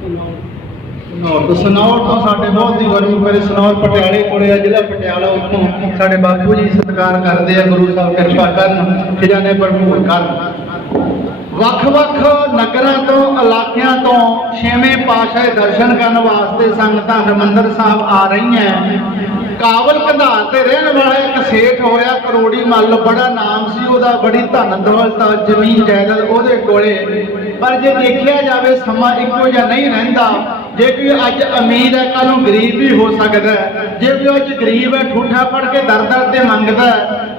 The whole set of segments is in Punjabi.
तो सनौर तो साढ़े बहुत ही गुरमुख मेरे सनौर पटियाले को जिला पटियाला उत्तों साढ़े बापू जी सत्कार करते हैं। गुरु साहब कृपा करन खजाने भरपूर कर। ਵੱਖ-ਵੱਖ ਨਗਰਾਂ ਤੋਂ ਇਲਾਕਿਆਂ ਤੋਂ ਛੇਵੇਂ ਪਾਤਸ਼ਾਹ ਦੇ ਦਰਸ਼ਨ ਕਰਨ ਵਾਸਤੇ ਸੰਗਤਾਂ ਹਰਿਮੰਦਰ ਸਾਹਿਬ ਆ ਰਹੀਆਂ। ਕਾਬਲ ਕੰਧਾਰ ਤੇ ਰਹਿਣ ਵਾਲਾ ਇੱਕ ਸੇਠ ਹੋਇਆ ਕਰੋੜੀ ਮੱਲ, ਬੜਾ ਨਾਮ ਸੀ ਉਹਦਾ, ਬੜੀ ਧਨ ਦੌਲਤ ਜ਼ਮੀਨ ਜਾਇਦਾਦ ਉਹਦੇ ਕੋਲੇ। ਪਰ ਜੇ ਦੇਖਿਆ ਜਾਵੇ ਸਮਾਂ ਇੱਕੋ ਜਿਹਾ ਨਹੀਂ ਰਹਿੰਦਾ। ਜੇ ਕੋਈ ਅੱਜ ਅਮੀਰ ਹੈ ਕੱਲ ਨੂੰ ਗਰੀਬ ਵੀ ਹੋ ਸਕਦਾ। ਜੇ ਕੋਈ ਅੱਜ ਗਰੀਬ ਹੈ ਠੂਠਾ ਫੜ ਕੇ ਦਰ ਦਰ ਤੇ ਮੰਗਦਾ,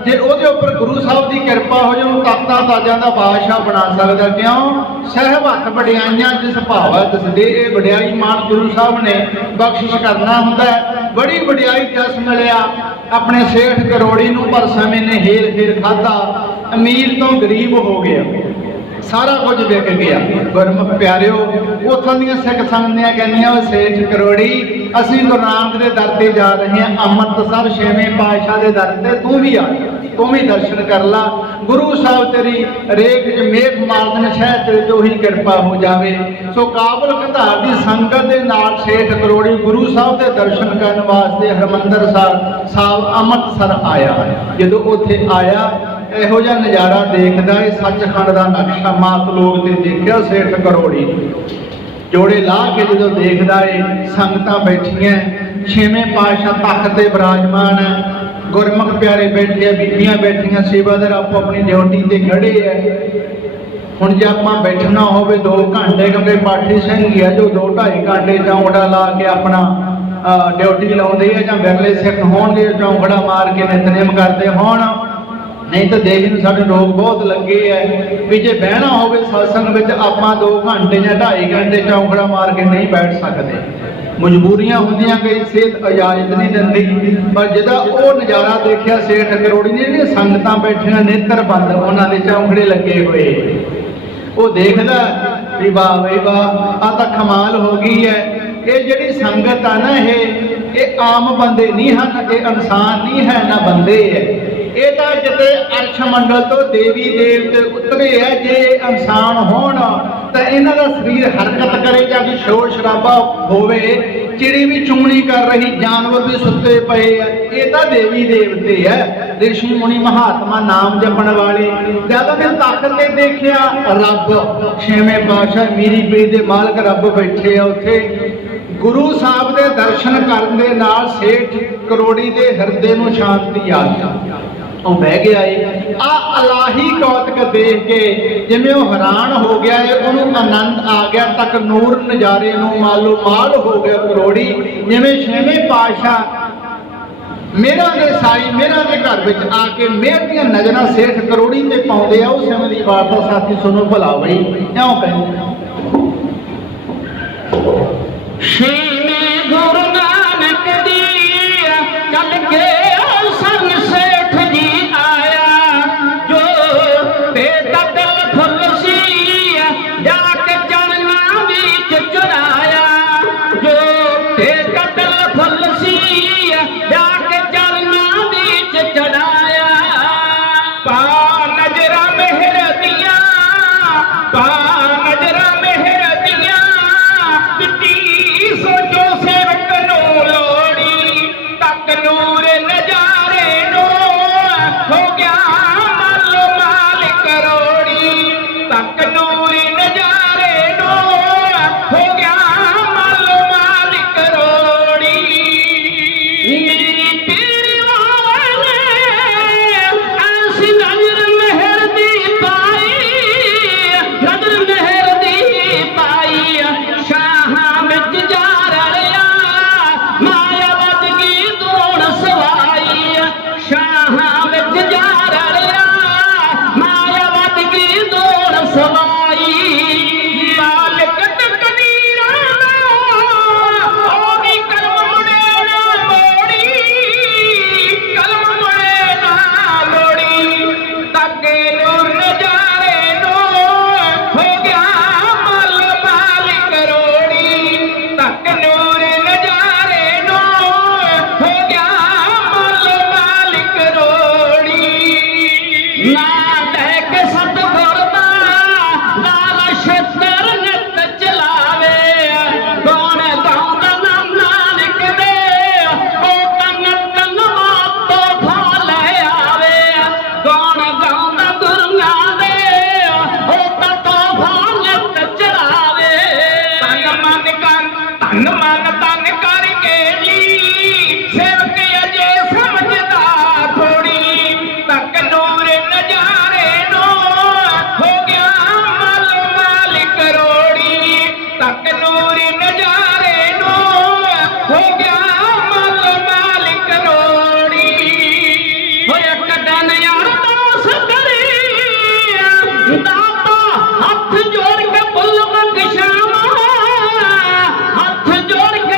ਜੇ ਉਹਦੇ ਉੱਪਰ ਗੁਰੂ ਸਾਹਿਬ ਦੀ ਕਿਰਪਾ ਹੋ ਜਾਏ ਉਹਨੂੰ ਤਖਤਾਂ ਤਾਜਾਂ ਦਾ ਬਾਦਸ਼ਾਹ ਬਣਾ ਸਕਦਾ। ਕਿਉਂ? ਸਹਿਬ ਹੱਥ ਵਡਿਆਈਆਂ ਜਿਸ ਭਾਵਾ ਦੱਸਦੇ। ਇਹ ਵਡਿਆਈ ਮਾਨ ਗੁਰੂ ਸਾਹਿਬ ਨੇ ਬਖਸ਼ਿਸ਼ ਕਰਨਾ ਹੁੰਦਾ। ਬੜੀ ਵਡਿਆਈ ਜਸ ਮਿਲਿਆ ਆਪਣੇ ਸੇਠ ਕਰੋੜੀ ਨੂੰ, ਪਰ ਸਮੇਂ ਨੇ ਹੇਰ ਫੇਰ ਖਾਧਾ, ਅਮੀਰ ਤੋਂ ਗਰੀਬ ਹੋ ਗਿਆ, ਸਾਰਾ ਕੁਝ ਵਿਕ ਗਿਆ। ਗੁਰਮੁਖ ਪਿਆਰਿਓ, ਉੱਥੋਂ ਦੀਆਂ ਸਿੱਖ ਸੰਗਤਾਂ ਕਹਿੰਦੀਆਂ ਉਹ ਸੇਠ ਕਰੋੜੀ ਅਸੀਂ ਗੁਰੂ ਨਾਨਕ ਦੇ ਦਰ ਤੇ ਜਾ ਰਹੇ ਹਾਂ, ਅੰਮ੍ਰਿਤਸਰ ਛੇਵੇਂ ਪਾਤਸ਼ਾਹ ਦੇ ਦਰ ਤੇ ਤੂੰ ਵੀ ਆ, ਤੂੰ ਵੀ ਦਰਸ਼ਨ ਕਰ ਲਾ। ਗੁਰੂ ਸਾਹਿਬ ਤੇਰੀ ਰੇਖ ਚ ਮੇਘ ਮਾਲਦਨ ਸ਼ਹਿਰ ਤੇਰੇ ਤੋਂ ਹੀ ਕਿਰਪਾ ਹੋ ਜਾਵੇ। ਸੋ ਕਾਬਲ ਕੰਧਾਰ ਦੀ ਸੰਗਤ ਦੇ ਨਾਲ ਸੇਠ ਕਰੋੜੀ ਗੁਰੂ ਸਾਹਿਬ ਦੇ ਦਰਸ਼ਨ ਕਰਨ ਵਾਸਤੇ ਹਰਿਮੰਦਰ ਸਾਹਿਬ ਅੰਮ੍ਰਿਤਸਰ ਆਇਆ। ਜਦੋਂ ਉੱਥੇ ਆਇਆ ਇਹੋ ਜਿਹਾ ਨਜ਼ਾਰਾ ਦੇਖਦਾ, ਇਹ ਸੱਚਖੰਡ ਦਾ ਨਕਸ਼ਾ ਮਾਤ ਲੋਕ ਤੇ ਦੇਖਿਆ ਸੇਠ ਕਰੋੜੀ। ਜੋੜੇ ਲਾ ਕੇ ਜਦੋਂ ਦੇਖਦਾ ਏ ਸੰਗਤਾਂ ਬੈਠੀਆਂ, ਛੇਵੇਂ ਪਾਤਸ਼ਾਹ ਤਖਤ ਤੇ ਬਿਰਾਜਮਾਨ ਹੈ, ਗੁਰਮੁਖ ਪਿਆਰੇ ਬੈਠੇ ਆ, ਬੀਬੀਆਂ ਬੈਠੀਆਂ, ਸੇਵਾਦਾਰ ਆਪੋ ਆਪਣੀ ਡਿਊਟੀ ਤੇ ਖੜੇ ਆ। ਹੁਣ ਜੇ ਆਪਾਂ ਬੈਠਣਾ ਹੋਵੇ 2 ਘੰਟੇ, ਕਿਉਂਕਿ ਪਾਠੀ ਸਿੰਘ ਹੀ ਆ ਜੋ 2-2.5 ਘੰਟੇ ਚੌਂਕੜਾ ਲਾ ਕੇ ਆਪਣਾ ਡਿਊਟੀ ਲਾਉਂਦੇ ਆ, ਜਾਂ ਵਿਰਲੇ ਸਿੱਖ ਹੋਣਗੇ ਚੌਂਕੜਾ ਮਾਰ ਕੇ ਨਿਤਨੇਮ ਕਰਦੇ ਹੋਣ। ਨਹੀਂ ਤਾਂ ਦੇਖ ਨੂੰ ਸਾਡੇ ਲੋਕ ਬਹੁਤ ਲੱਗੇ ਐ ਵੀ ਜੇ ਬਹਿਣਾ ਹੋਵੇ ਸਤਸੰਗ ਵਿੱਚ ਆਪਾਂ 2 ਘੰਟੇ ਜਾਂ 2.5 ਘੰਟੇ ਚੌਂਕੜਾ ਮਾਰ ਕੇ ਨਹੀਂ ਬੈਠ ਸਕਦੇ। ਮਜਬੂਰੀਆਂ ਹੁੰਦੀਆਂ, ਕਈ ਸਿਹਤ ਇਜਾਜ਼ਤ ਨਹੀਂ ਦਿੰਦੀ। ਪਰ ਜਿਹਦਾ ਉਹ ਨਜ਼ਾਰਾ ਦੇਖਿਆ ਸੇਠ ਕਰੋੜੀ ਨੇ, ਜਿਹੜੀਆਂ ਸੰਗਤਾਂ ਬੈਠੀਆਂ ਨੇਤਰ ਬੰਦ, ਉਹਨਾਂ ਦੇ ਚੌਂਕੜੇ ਲੱਗੇ ਹੋਏ, ਉਹ ਦੇਖਦਾ ਵੀ ਵਾਹ ਬਈ ਵਾਹ, ਆਹ ਤਾਂ ਕਮਾਲ ਹੋ ਗਈ ਹੈ। ਇਹ ਜਿਹੜੀ ਸੰਗਤ ਆ ਨਾ, ਇਹ ਆਮ ਬੰਦੇ ਨਹੀਂ ਹਨ, ਇਹ ਇਨਸਾਨ ਨਹੀਂ ਹੈ ਨਾ ਬੰਦੇ ਹੈ। ਇਹ ਤਾਂ ਜਿੱਤੇ ਅਰਸ਼ ਮੰਡਲ ਤੋਂ ਦੇਵੀ ਦੇਵਤੇ ਉਤਰੇ ਹੈ। ਜੇ ਇਨਸਾਨ ਹੋਣ ਤਾਂ ਇਹਨਾਂ ਦਾ ਸਰੀਰ ਹਰਕਤ ਕਰੇ, ਜਾਂ ਕਿ ਸ਼ੋਰ ਸ਼ਰਾਬਾ ਹੋਵੇ, ਚਿੜੀ ਵੀ ਚੁੰਗਣੀ ਕਰ ਰਹੀ, ਜਾਨਵਰ ਵੀ ਸੁੱਤੇ ਪਏ ਆ, ਇਹ ਤਾਂ ਦੇਵੀ ਦੇਵਤੇ ਹੈ, ਰਿਸ਼ੀ ਮੁਨੀ ਮਹਾਤਮਾ ਨਾਮ ਜਪਣ ਵਾਲੇ। ਜਦੋਂ ਮੈਂ ਤਖਤ ਤੇ ਦੇਖਿਆ ਰੱਬ, ਛੇਵੇਂ ਪਾਤਸ਼ਾਹ ਮੀਰੀ ਪੀਰੀ ਦੇ ਮਾਲਕ ਰੱਬ ਬੈਠੇ ਆ ਉੱਥੇ। ਗੁਰੂ ਸਾਹਿਬ ਦੇ ਦਰਸ਼ਨ ਕਰਨ ਦੇ ਨਾਲ ਸੇਠ ਕਰੋੜੀ ਦੇ ਹਿਰਦੇ ਨੂੰ ਸ਼ਾਂਤੀ ਆ ਗਈ। ਉਹ ਬਹਿ ਗਿਆ ਏ। ਆ ਇਲਾਹੀ ਕੌਤਕ ਦੇਖ ਕੇ ਜਿਵੇਂ ਉਹ ਹੈਰਾਨ ਹੋ ਗਿਆ ਏ, ਉਹਨੂੰ ਆਨੰਦ ਆ ਗਿਆ, ਤੱਕ ਨੂਰ ਨਜ਼ਾਰੇ ਨੂੰ ਮਾਲੋ ਮਾਲ ਹੋ ਗਿਆ ਕਰੋੜੀ। ਜਿਵੇਂ ਛੇਵੇਂ ਪਾਤਸ਼ਾਹ ਮੇਰਾ ਦੇ ਸਾਈ ਮੇਰਾ ਦੇ ਘਰ ਵਿੱਚ ਆ ਕੇ ਮਿਹਰ ਦੀਆਂ ਨਜ਼ਰਾਂ ਸੇਠ ਕਰੋੜੀ ਤੇ ਪਾਉਂਦੇ ਆ। ਉਸ ਸਮੇਂ ਦੀ ਵਾਰਤਾ ਸਾਥੀ ਸੁਣੋ ਭਲਾ ਬਈ, ਕਿਉਂ ਕਹਿੰਦੇ ਛੇਵੇਂ ਗੁਰੂ ਨਾਨਕ ਦੀ ਚੱਲ ਕੇ ਸਨ ਸੇਠ ਜੀ ਆਇਆ, ਜੋ ਬੇਦਾ ਦਿਲ ਫੁੱਲ ਸੀ ਜਾ ਕੇ ਚਰਨਾਂ ਵਿੱਚ ਚੁਰਾਇਆ, ਜੋ ਬੇਦਾ ਦਿਲ ਫੁੱਲ ਸੀ ਜਾ ਕੇ ਚਰਨਾਂ ਵਿੱਚ ਚੜਾਇਆ। ਪਾ ਨਜ਼ਰਾਂ ਮਿਹਰ ਦੀਆਂ, ਪਾ ਨਜ਼ਰਾਂ ਮਿਹਰ ਦੀਆਂ, ਸੋਚੋ ਧਨ ਮਨ ਤਨ ਕਰਕੇ ਜੀ ਸੇਵਕ ਅਜੇ ਸਮਝਦਾ ਥੋੜੀ ਤੱਕ ਨੂਰ ਨਜ਼ਾਰੇ ਨੂੰ ਹੋ ਗਿਆ ਮਲ ਮਾਲ ਕਰੋੜੀ ਤੱਕ ਨੂਰ ਨਜ਼ਾਰੇ ਨੂੰ ਹੋ ਗਿਆ ਮਲ ਮਾਲ ਕਰੋੜੀ ਹੋਇਆ ਕਦਨ ਯਾਰ ਦੋਸ ਕਰੀ ਦਾਤਾ ਹੱਥ ਜੋੜ ਕੇ ਬੁੱਲ ਬਖਸ਼ਾਵਾਂ ਹੱਥ ਜੋੜ ਕੇ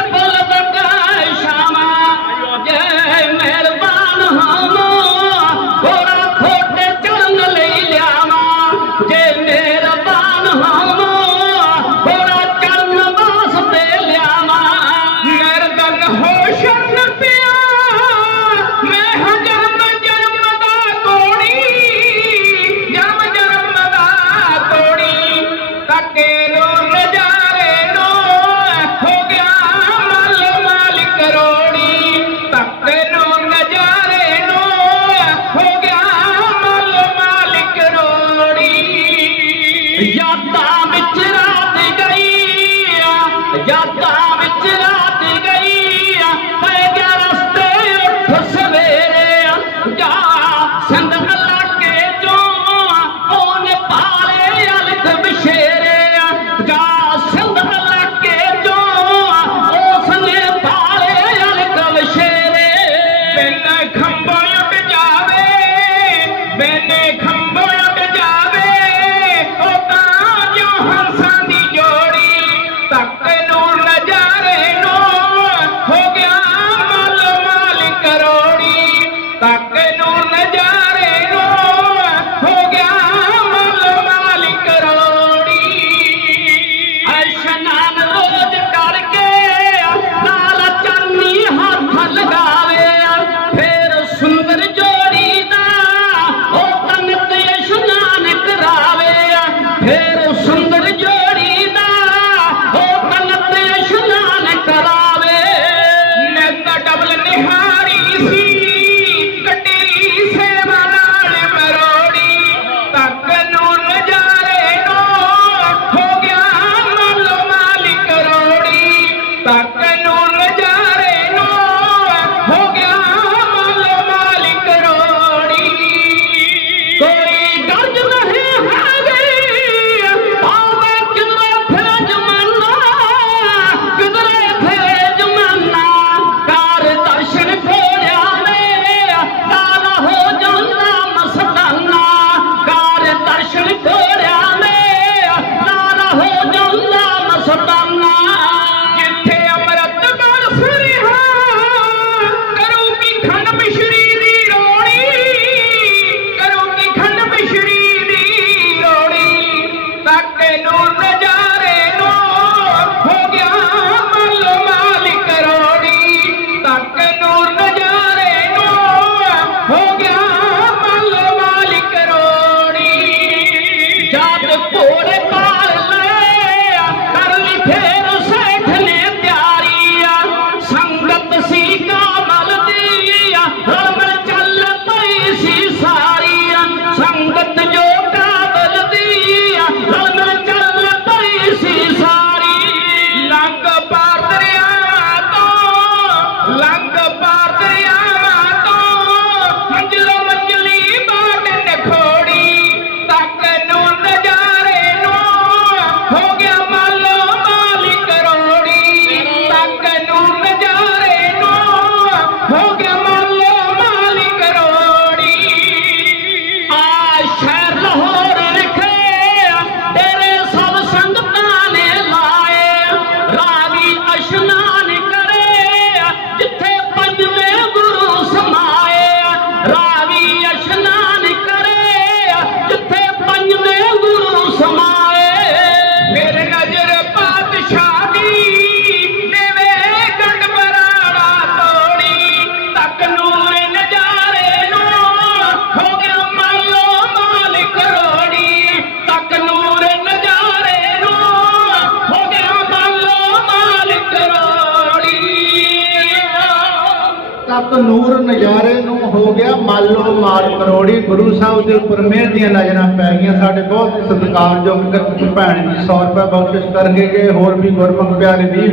ਨੂਰ ਨਜ਼ਾਰੇ ਨੂੰ ਹੋ ਗਿਆ ਮਾਲੋ ਮਾਲ ਕਰੋੜੀ। ਗੁਰੂ ਸਾਹਿਬ ਦੇ ਉੱਪਰ ਮਿਹਰ ਦੀਆਂ ਨਜ਼ਰਾਂ ਪੈ ਗਈਆਂ। ਸਾਡੇ ਬਹੁਤ ਸਤਿਕਾਰਯੋਗ ਭੈਣ ਜੀ 100 ਰੁਪਏ ਬਖਸ਼ਿਸ਼ ਕਰਕੇ ਗਏ, ਹੋਰ ਵੀ ਗੁਰਮੁਖ ਪਿਆਰੇ 20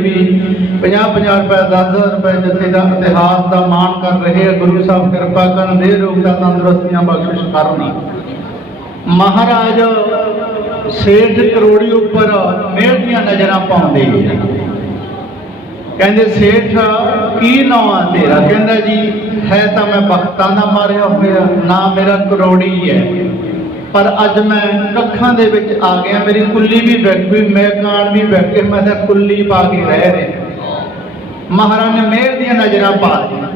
50 ਰੁਪਏ 10 ਰੁਪਏ ਜਥੇ ਦਾ ਇਤਿਹਾਸ ਦਾ ਮਾਣ ਕਰ ਰਹੇ ਆ। ਗੁਰੂ ਸਾਹਿਬ ਕਿਰਪਾ ਕਰਨ, ਦੇ ਰੋਗਤਾ ਤੰਦਰੁਸਤੀਆਂ ਬਖਸ਼ਿਸ਼ ਕਰਨ। ਮਹਾਰਾਜ ਸੇਠ ਕਰੋੜੀ ਉੱਪਰ ਮਿਹਰ ਦੀਆਂ ਨਜ਼ਰਾਂ ਪਾਉਂਦੇ। ਕਹਿੰਦੇ ਸੇਠ ਕੀ ਨਾਂ ਆ ਤੇਰਾ? ਕਹਿੰਦਾ ਜੀ ਹੈ ਤਾਂ ਮੈਂ ਬਖਤਾਂ ਦਾ ਮਾਰਿਆ ਹੋਇਆ, ਨਾ ਮੇਰਾ ਕਰੋੜੀ ਹੈ, ਪਰ ਅੱਜ ਮੈਂ ਕੱਖਾਂ ਦੇ ਵਿੱਚ ਆ ਗਿਆ, ਮੇਰੀ ਕੁੱਲੀ ਵੀ ਵਿਕ ਗਈ, ਮੈਂ ਕਾਣ ਵੀ ਵਿਕ ਕੇ ਮੈਂ ਤਾਂ ਕੁੱਲੀ ਪਾ ਕੇ ਰਹਿ ਰਿਹਾ। ਮਹਾਰਾਜ ਨੇ ਮਿਹਰ ਦੀਆਂ ਨਜ਼ਰਾਂ ਪਾ ਦਿੱਤੀਆਂ।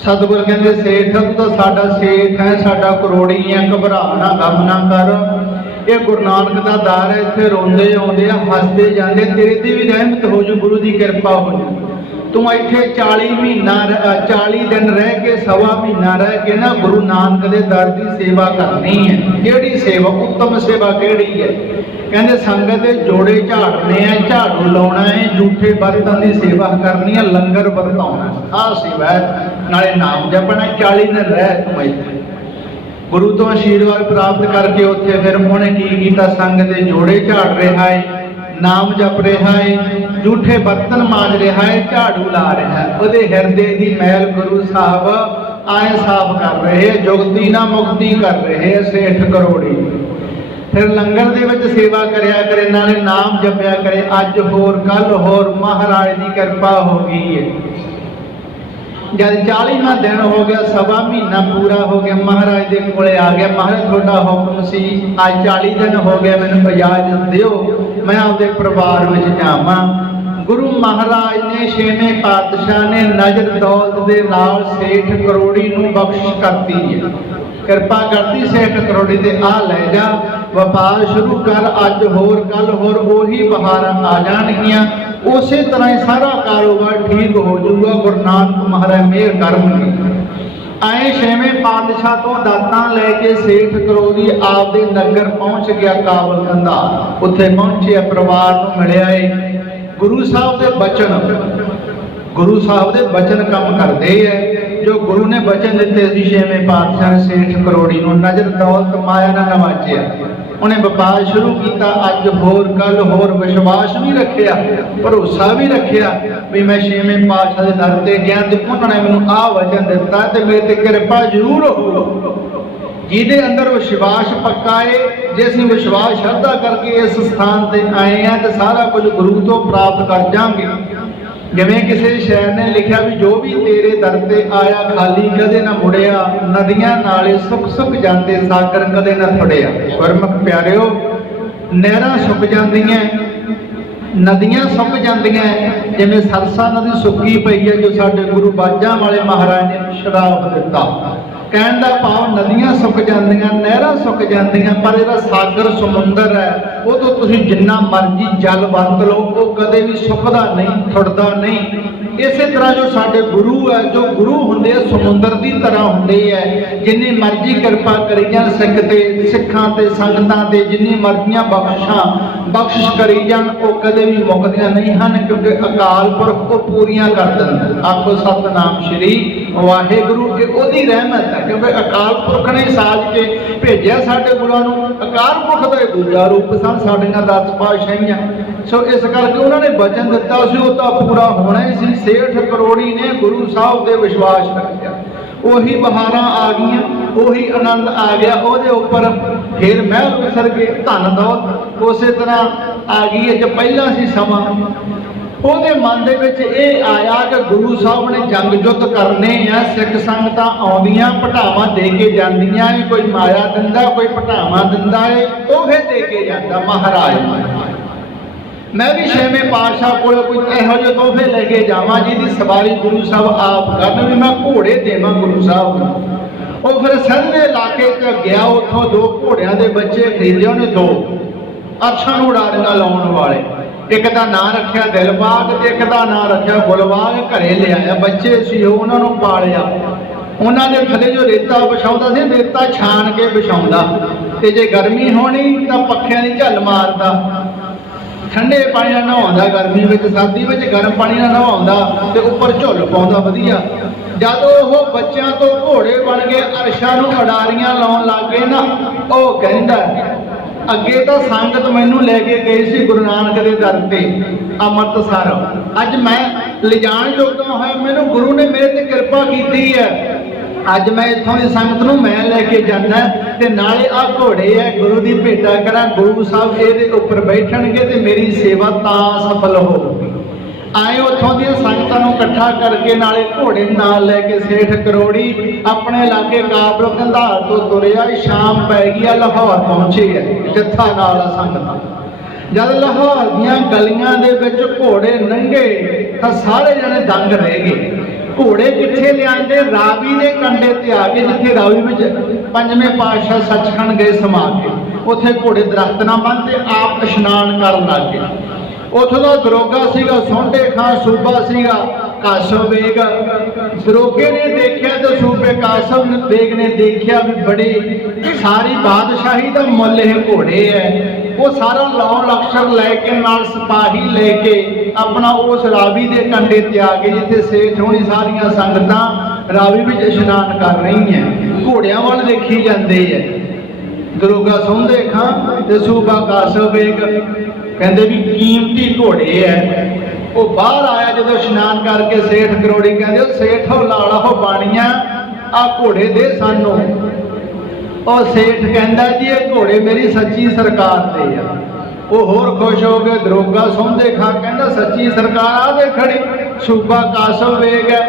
ਸਤਿਗੁਰ ਕਹਿੰਦੇ ਸੇਠ ਤੂੰ ਤਾਂ ਸਾਡਾ ਸੇਠ ਹੈ, ਸਾਡਾ ਕਰੋੜੀ ਹੈ, ਘਬਰਾ ਨਾ, ਗਮ ਨਾ ਕਰ। ਇਹ ਗੁਰੂ ਨਾਨਕ ਦਾ ਦਰ ਹੈ, ਇੱਥੇ ਰੋਂਦੇ ਆਉਂਦੇ ਆ, ਹੱਸਦੇ ਜਾਂਦੇ, ਤੇਰੇ ਤੇ ਵੀ ਰਹਿਮਤ ਹੋ ਜੂ, ਗੁਰੂ ਦੀ ਕਿਰਪਾ ਹੋ ਜੂ। ਤੂੰ ਇੱਥੇ 40 ਦਿਨ ਰਹਿ ਕੇ, ਸਵਾ ਮਹੀਨਾ ਰਹਿ ਕੇ ਨਾ ਗੁਰੂ ਨਾਨਕ ਦੇ ਦਰ ਦੀ ਸੇਵਾ ਕਰਨੀ ਹੈ। ਕਿਹੜੀ ਸੇਵਾ? ਉੱਤਮ ਸੇਵਾ ਕਿਹੜੀ ਹੈ? ਕਹਿੰਦੇ ਸੰਗਤ ਦੇ ਜੋੜੇ ਝਾੜਨੇ ਆ, ਝਾੜੂ ਲਾਉਣਾ ਹੈ, ਝੂਠੇ ਬਰਤਨ ਦੀ ਸੇਵਾ ਕਰਨੀ ਹੈ, ਲੰਗਰ ਵਰਤਾਉਣਾ, ਆਹ ਸੇਵਾ ਹੈ। ਨਾਲੇ ਨਾਮ ਜਪਣਾ। 40 ਦਿਨ ਰਹਿ ਤੂੰ ਇੱਥੇ। ਗੁਰੂ ਤੋਂ ਆਸ਼ੀਰਵਾਦ ਪ੍ਰਾਪਤ ਕਰਕੇ ਉੱਥੇ ਫਿਰ ਉਹਨੇ ਕੀ ਕੀਤਾ? ਸੰਗਤ ਦੇ ਜੋੜੇ ਝਾੜ ਰਿਹਾ ਹੈ, ਨਾਮ ਜਪ ਰਿਹਾ ਹੈ, ਝੂਠੇ ਬਰਤਨ ਮਾਂਜ ਰਿਹਾ ਹੈ, ਝਾੜੂ ਲਾ ਰਿਹਾ ਹੈ। ਉਹਦੇ ਹਿਰਦੇ ਦੀ ਮੈਲ ਗੁਰੂ ਸਾਹਿਬ ਆਏ ਸਾਫ਼ ਕਰ ਰਹੇ, ਜੁਗਤੀ ਨਾ ਮੁਕਤੀ ਕਰ ਰਹੇ ਸੇਠ ਕਰੋੜੀ। ਫਿਰ ਲੰਗਰ ਦੇ ਵਿੱਚ ਸੇਵਾ ਕਰਿਆ ਕਰੇ, ਨਾਲੇ ਨਾਮ ਜਪਿਆ ਕਰੇ। ਅੱਜ ਹੋਰ ਕੱਲ ਹੋਰ ਮਹਾਰਾਜ ਦੀ ਕਿਰਪਾ ਹੋ ਗਈ ਹੈ। ਜਦ 40ਵਾਂ ਦਿਨ ਹੋ ਗਿਆ, ਸਵਾ ਮਹੀਨਾ ਪੂਰਾ ਹੋ ਗਿਆ, ਮਹਾਰਾਜ ਦੇ ਕੋਲੇ ਆ ਗਿਆ। ਮਹਾਰਾਜ ਤੁਹਾਡਾ ਹੁਕਮ ਸੀ, ਅੱਜ 40 ਦਿਨ ਹੋ ਗਏ, ਮੈਨੂੰ ਇਜਾਜ਼ਤ ਦਿਓ ਮੈਂ ਆਪਦੇ ਪਰਿਵਾਰ ਵਿੱਚ ਜਾਵਾਂ। ਗੁਰੂ ਮਹਾਰਾਜ ਨੇ 6ਵੇਂ ਪਾਤਸ਼ਾਹ ਨੇ ਨਜ਼ਰ ਦੌਲਤ ਦੇ ਨਾਲ ਸੇਠ ਕਰੋੜੀ ਨੂੰ ਬਖਸ਼ਿਸ਼ ਕਰਤੀ ਹੈ, ਕਿਰਪਾ ਕਰਤੀ ਸੇਠ ਕਰੋੜੀ ਤੇ ਆ ਲੈ ਜਾ, ਵਪਾਰ ਸ਼ੁਰੂ ਕਰ, ਅੱਜ ਹੋਰ ਕੱਲ ਹੋਰ ਉਹੀ ਬਹਾਰਾਂ ਆ ਜਾਣਗੀਆਂ, ਉਸੇ ਤਰ੍ਹਾਂ ਹੀ ਸਾਰਾ ਕਾਰੋਬਾਰ ਠੀਕ ਹੋ ਜਾਊਗਾ। ਗੁਰੂ ਨਾਨਕ ਮਹਾਰਾਜ ਮਿਹਰ ਕਰਨਗੇ। ਆਏ 6ਵੇਂ ਪਾਤਸ਼ਾਹ ਤੋਂ ਦਾਤਾਂ ਲੈ ਕੇ ਸੇਠ ਕਰੋੜੀ ਆਪਦੇ ਨਗਰ ਪਹੁੰਚ ਗਿਆ, ਕਾਬਲ ਕੰਧਾ। ਉੱਥੇ ਪਹੁੰਚਿਆ, ਪਰਿਵਾਰ ਨੂੰ ਮਿਲਿਆ ਏ। ਗੁਰੂ ਸਾਹਿਬ ਦੇ ਬਚਨ ਕੰਮ ਕਰਦੇ ਐ। ਜੋ ਗੁਰੂ ਨੇ ਬਚਨ ਦਿੱਤੇ ਸੀ 6ਵੇਂ ਪਾਤਸ਼ਾਹ ਨੇ ਸੇਠ ਕਰੋੜੀ ਨੂੰ ਨਜ਼ਰ ਦੌਲਤ ਮਾਇਆ ਨਾਲ ਨਵਾਜਿਆ। ਉਹਨੇ ਵਪਾਰ ਸ਼ੁਰੂ ਕੀਤਾ। ਅੱਜ ਹੋਰ ਕੱਲ ਹੋਰ, ਵਿਸ਼ਵਾਸ ਵੀ ਰੱਖਿਆ, ਭਰੋਸਾ ਵੀ ਰੱਖਿਆ ਵੀ ਮੈਂ 6ਵੇਂ ਪਾਤਸ਼ਾਹ ਦੇ ਦਰ ਤੇ ਗਿਆ ਤੇ ਉਹਨਾਂ ਨੇ ਮੈਨੂੰ ਆਹ ਵਚਨ ਦਿੱਤਾ ਤੇ ਮੇਰੇ ਤੇ ਕਿਰਪਾ ਜ਼ਰੂਰ ਹੋਊ। ਜਿਹਦੇ ਅੰਦਰ ਵਿਸ਼ਵਾਸ ਪੱਕਾ ਏ, ਜੇ ਅਸੀਂ ਵਿਸ਼ਵਾਸ ਸ਼ਰਧਾ ਕਰਕੇ ਇਸ ਸਥਾਨ ਤੇ ਆਏ ਆ ਤੇ ਸਾਰਾ ਕੁਝ ਗੁਰੂ ਤੋਂ ਪ੍ਰਾਪਤ ਕਰ ਜਾਵਾਂਗੇ। ਜਿਵੇਂ ਕਿਸੇ ਸ਼ਾਇਰ ਨੇ ਲਿਖਿਆ ਵੀ ਜੋ ਵੀ ਤੇਰੇ ਦਰ ਤੇ ਆਇਆ ਖਾਲੀ ਕਦੇ ਨਾ ਮੁੜਿਆ, ਨਦੀਆਂ ਨਾਲੇ ਸੁੱਕ ਸੁੱਕ ਜਾਂਦੇ, ਸਾਗਰ ਕਦੇ ਨਾ ਥੜਿਆ। ਗੁਰਮੁਖ ਪਿਆਰਿਓ, ਨਹਿਰਾਂ ਸੁੱਕ ਜਾਂਦੀਆਂ, ਨਦੀਆਂ ਸੁੱਕ ਜਾਂਦੀਆਂ, ਜਿਵੇਂ ਸਰਸਾ ਨਦੀ ਸੁੱਕੀ ਪਈ ਹੈ, ਜੋ ਸਾਡੇ ਗੁਰੂ ਬਾਜਾਂ ਵਾਲੇ ਮਹਾਰਾਜ ਨੇ ਸ਼ਰਾਪ ਦਿੱਤਾ। ਕਹਿਣ ਦਾ ਭਾਵ ਨਦੀਆਂ ਸੁੱਕ ਜਾਂਦੀਆਂ, ਨਹਿਰਾਂ ਸੁੱਕ ਜਾਂਦੀਆਂ, ਪਰ ਇਹਦਾ ਸਾਗਰ ਸਮੁੰਦਰ ਹੈ, ਉਹ ਤੋਂ ਤੁਸੀਂ ਜਿੰਨਾ ਮਰਜ਼ੀ ਜਲ ਵਰਤ ਲਓ, ਉਹ ਕਦੇ ਵੀ ਸੁੱਕਦਾ ਨਹੀਂ, ਥੁੜਦਾ ਨਹੀਂ। ਇਸੇ ਤਰ੍ਹਾਂ ਜੋ ਸਾਡੇ ਗੁਰੂ ਹੈ, ਜੋ ਗੁਰੂ ਹੁੰਦੇ ਆ ਸਮੁੰਦਰ ਦੀ ਤਰ੍ਹਾਂ ਹੁੰਦੇ ਆ। ਜਿੰਨੀ ਮਰਜ਼ੀ ਕਿਰਪਾ ਕਰੀ ਜਾਣ ਸਿੱਖਾਂ ਤੇ ਸੰਗਤਾਂ ਤੇ, ਜਿੰਨੀ ਮਰਜ਼ੀਆਂ ਬਖਸ਼ਿਸ਼ ਕਰੀ ਜਾਣ, ਉਹ ਕਦੇ ਵੀ ਮੁੱਕਦੀਆਂ ਨਹੀਂ ਹਨ, ਕਿਉਂਕਿ ਅਕਾਲ ਪੁਰਖ ਉਹ ਪੂਰੀਆਂ ਕਰ ਦਿੰਦਾ। ਆਖੋ ਸਤਿਨਾਮ ਸ਼੍ਰੀ ਵਾਹਿਗੁਰੂ, ਕਿ ਉਹਦੀ ਰਹਿਮਤ ਹੈ, ਕਿਉਂਕਿ ਅਕਾਲ ਪੁਰਖ ਨੇ ਸਾਜ ਕੇ ਭੇਜਿਆ ਸਾਡੇ ਗੁਰੂਆਂ ਨੂੰ। ਅਕਾਲ ਪੁਰਖ ਦਾ ਦੂਜਾ ਰੂਪ ਸਨ ਸਾਡੀਆਂ 10 ਪਾਤਸ਼ਾਹੀਆਂ। ਸੋ ਇਸ ਕਰਕੇ ਉਹਨਾਂ ਨੇ ਵਚਨ ਦਿੱਤਾ ਸੀ, ਉਹ ਤਾਂ ਪੂਰਾ ਹੋਣਾ ਹੀ ਸੀ। ਸੇਠ ਕਰੋੜੀ ਨੇ ਗੁਰੂ ਸਾਹਿਬ ਦੇ ਵਿਸ਼ਵਾਸ ਰੱਖਿਆ, ਉਹੀ ਬਹਾਰਾਂ ਆ ਗਈਆਂ, ਉਹੀ ਆਨੰਦ ਆ ਗਿਆ ਉਹਦੇ ਉੱਪਰ। ਫਿਰ ਮਹਿਲ ਵਿਸਰ ਕੇ ਧਨ ਦੌਲਤ ਉਸੇ ਤਰ੍ਹਾਂ ਆ ਗਈ ਹੈ ਜੋ ਪਹਿਲਾਂ ਸੀ ਸਮਾਂ। ਉਹਦੇ ਮਨ ਦੇ ਵਿੱਚ ਇਹ ਆਇਆ ਕਿ ਗੁਰੂ ਸਾਹਿਬ ਨੇ ਜੰਗ ਯੁੱਧ ਕਰਨੇ ਆ, ਸਿੱਖ ਸੰਗਤਾਂ ਆਉਂਦੀਆਂ ਪਟਾਵਾਂ ਦੇ ਕੇ ਜਾਂਦੀਆਂ, ਕੋਈ ਮਾਇਆ ਦਿੰਦਾ, ਕੋਈ ਪਟਾਵਾਂ ਦਿੰਦਾ ਏ, ਤੋਹਫੇ ਦੇ ਕੇ ਜਾਂਦਾ ਮਹਾਰਾਜ। ਮੈਂ ਵੀ 6ਵੇਂ ਪਾਤਸ਼ਾਹ ਕੋਲ ਕੋਈ ਇਹੋ ਜਿਹੇ ਤੋਹਫੇ ਲੈ ਕੇ ਜਾਵਾਂ ਜਿਹਦੀ ਸਵਾਰੀ ਗੁਰੂ ਸਾਹਿਬ ਆਪ ਕਰਨ, ਵੀ ਮੈਂ ਘੋੜੇ ਦੇਵਾਂ ਗੁਰੂ ਸਾਹਿਬ ਨੂੰ। ਉਹ ਫਿਰ ਸੰਘੇ ਇਲਾਕੇ 'ਚ ਗਿਆ, ਉੱਥੋਂ 2 ਘੋੜਿਆਂ ਦੇ ਬੱਚੇ ਖਰੀਦੇ ਉਹਨੇ, 2 ਅਰਸ਼ਾਂ ਨੂੰ ਉਡਾਰੀਆਂ ਲਾਉਣ ਵਾਲੇ। ਇੱਕ ਦਾ ਨਾਂ ਰੱਖਿਆ ਦਿਲਬਾਗ ਤੇ ਇੱਕ ਦਾ ਨਾਂ ਰੱਖਿਆ ਗੁਲਬਾਗ। ਘਰੇ ਲਿਆਇਆ, ਬੱਚੇ ਸੀ ਉਹਨਾਂ ਨੂੰ ਪਾਲਿਆ। ਉਹਨਾਂ ਦੇ ਥੱਲੇ ਜੋ ਰੇਤਾ ਵਿਛਾਉਂਦਾ ਸੀ, ਰੇਤਾ ਛਾਣ ਕੇ ਵਿਛਾਉਂਦਾ, ਤੇ ਜੇ ਗਰਮੀ ਹੋਣੀ ਤਾਂ ਪੱਖਿਆਂ ਦੀ ਝੱਲ ਮਾਰਦਾ। ਠੰਡੇ ਪਾਣੀ ਨਾਲ ਨਹਾਉਂਦਾ ਗਰਮੀ ਵਿੱਚ, ਸਰਦੀ ਵਿੱਚ ਗਰਮ ਪਾਣੀ ਨਾਲ ਨਹਾਉਂਦਾ, ਤੇ ਉੱਪਰ ਝੁੱਲ ਪਾਉਂਦਾ ਵਧੀਆ। जद वो बच्चों तो घोड़े बन गए अरशा नूं अडारियां लाउण लग गए ना, वो कहंदा अगे तो संगत मैनू लैके गई सी गुरु नानक के दर ते अमृतसर, अज मैं लिजाण जोगा होया, मैनू गुरु ने मेरे ते कृपा की है, अज मैं इत्थों की संगत नूं मैं लैके जाना ते नाले आ घोड़े है गुरु की भेटा करा, गुरु साहब ये उपर बैठणगे ते मेरी सेवा तां सफल होगी। आए उतों दी संगतां नूं इकट्ठा करके नाले घोड़े नाल लैके सेठ करोड़ी अपने इलाके काबल कंधार तो तुरिया, शाम पै गई, लाहौर पहुंचे है जत्था नाल संगतां। जद लाहौर दीआं गलियां दे विच घोड़े लंघे तां सारे जने दंग रह गए। घोड़े कित्थे लिआंदे? रावी दे कंढे ते आ गए, जिथे रावी विच पंजवें पातशाह सचखंड गए समा के, उत्थे घोड़े दरख्त ना बन्नते आप इशनान करन लग गए। उथों का दरोगा सीगा सोंढे खां, सूबा सीगा कासव बेग। दरोगे ने देखिया तो सूबे कासव बेग ने देखिया भी बड़ी सारी बादशाही का मुल ये घोड़े है। वो सारा लौ लश्कर लैके नाल सिपाही लेके अपना उस रावी के कंढे ते आ गए, जिथे सेठ होनी सारिया संगतां रावी में इशनान कर रही हैं, घोड़ियां वाल देखी जाते है। दरोगा सोंढे खां ते सूबा कासव बेग कहते भी कीमती घोड़े है। वो बाहर आया जो इशनान करके, सेठ करोड़ी कहते सेठ हो लाला हो बाणिया आ घोड़े दे सानू। और सेठ कहता जी ये घोड़े मेरी सच्ची सरकार दे आ। वो होर खुश हो गए। दरोगा सोंढे खां कहता सच्ची सरकार आ दे खड़ी। सूबा कासव बेग है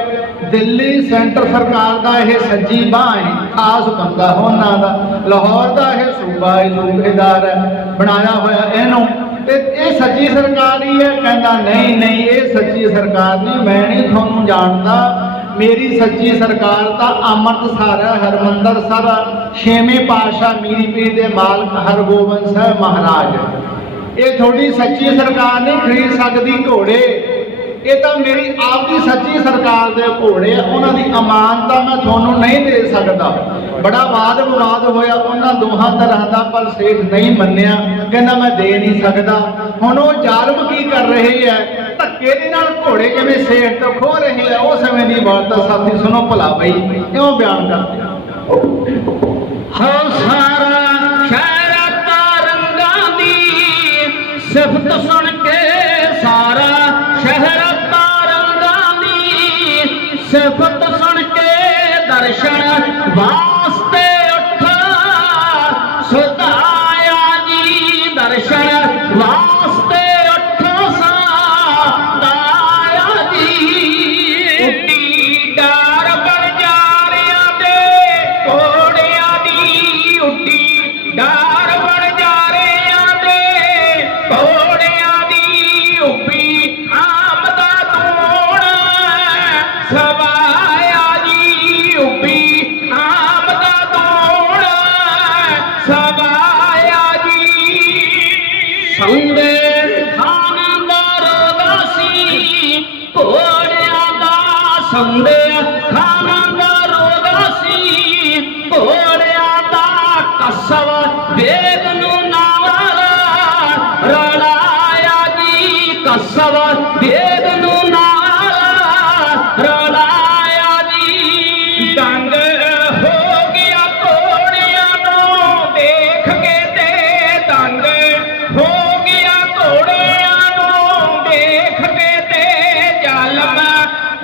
दिल्ली सेंटर सरकार का यह सज्जी बांह है, खास बंदा होना दा, लाहौर का यह सूबा है, सूबेदार है बनाया होया इनू, ये सच्ची सरकार ही है। कहता नहीं नहीं ये सच्ची सरकार नहीं, मैं नहीं थोनू जानता, मेरी सच्ची सरकार तो अमृतसर है, हरमंदर सर, छेवें पातशाह मीरी पीर दे मालक हरगोबिंद साहब महाराज। ये थोड़ी सच्ची सरकार नहीं खरीद सकती घोड़े, ये तो मेरी आप की सच्ची सरकार के घोड़े है, उन्होंने अमानता मैं थोनू नहीं दे सकता। बड़ा वाद विवाद होया उन्होंने दोहां तरह का, पर सेठ नहीं मन्निया, कहना मैं दे नहीं सकता। हुण वो जालम की कर रहे हैं, धक्के दे नाल घोड़े किवें सेठ तो खो रहे हैं। उस समय की वार्ता साथी सुनो भला बई, क्यों बयान करते हो सारा शहर तारंगा दी सिफत सुन के, सारा शहर तारंगा दी सिफत सुन के, दर्शन वास्ते उठा सदाया जी, दर्शन वास्ते उठो सदाया जी। उड्डी डार बन जा रिया दे घोड़ियां दी, उड्डी डार बन जा रिया दे घोड़ियां दी, उब्बी आमदा तूण सवाया जी, उब्बी आमदा तूण सवाया जी। सौंदे खानदार दासी घोड़ियां दा, सौंदे खानदार दासी घोड़ियां दा, कसव वेद नू नाल रलाया जी, कसव वेद नू नाल रलाया जी। दंग हो गया घोड़ियां नूं देख के ते, दंग हो गया घोड़ियां नूं देख के ते, जालम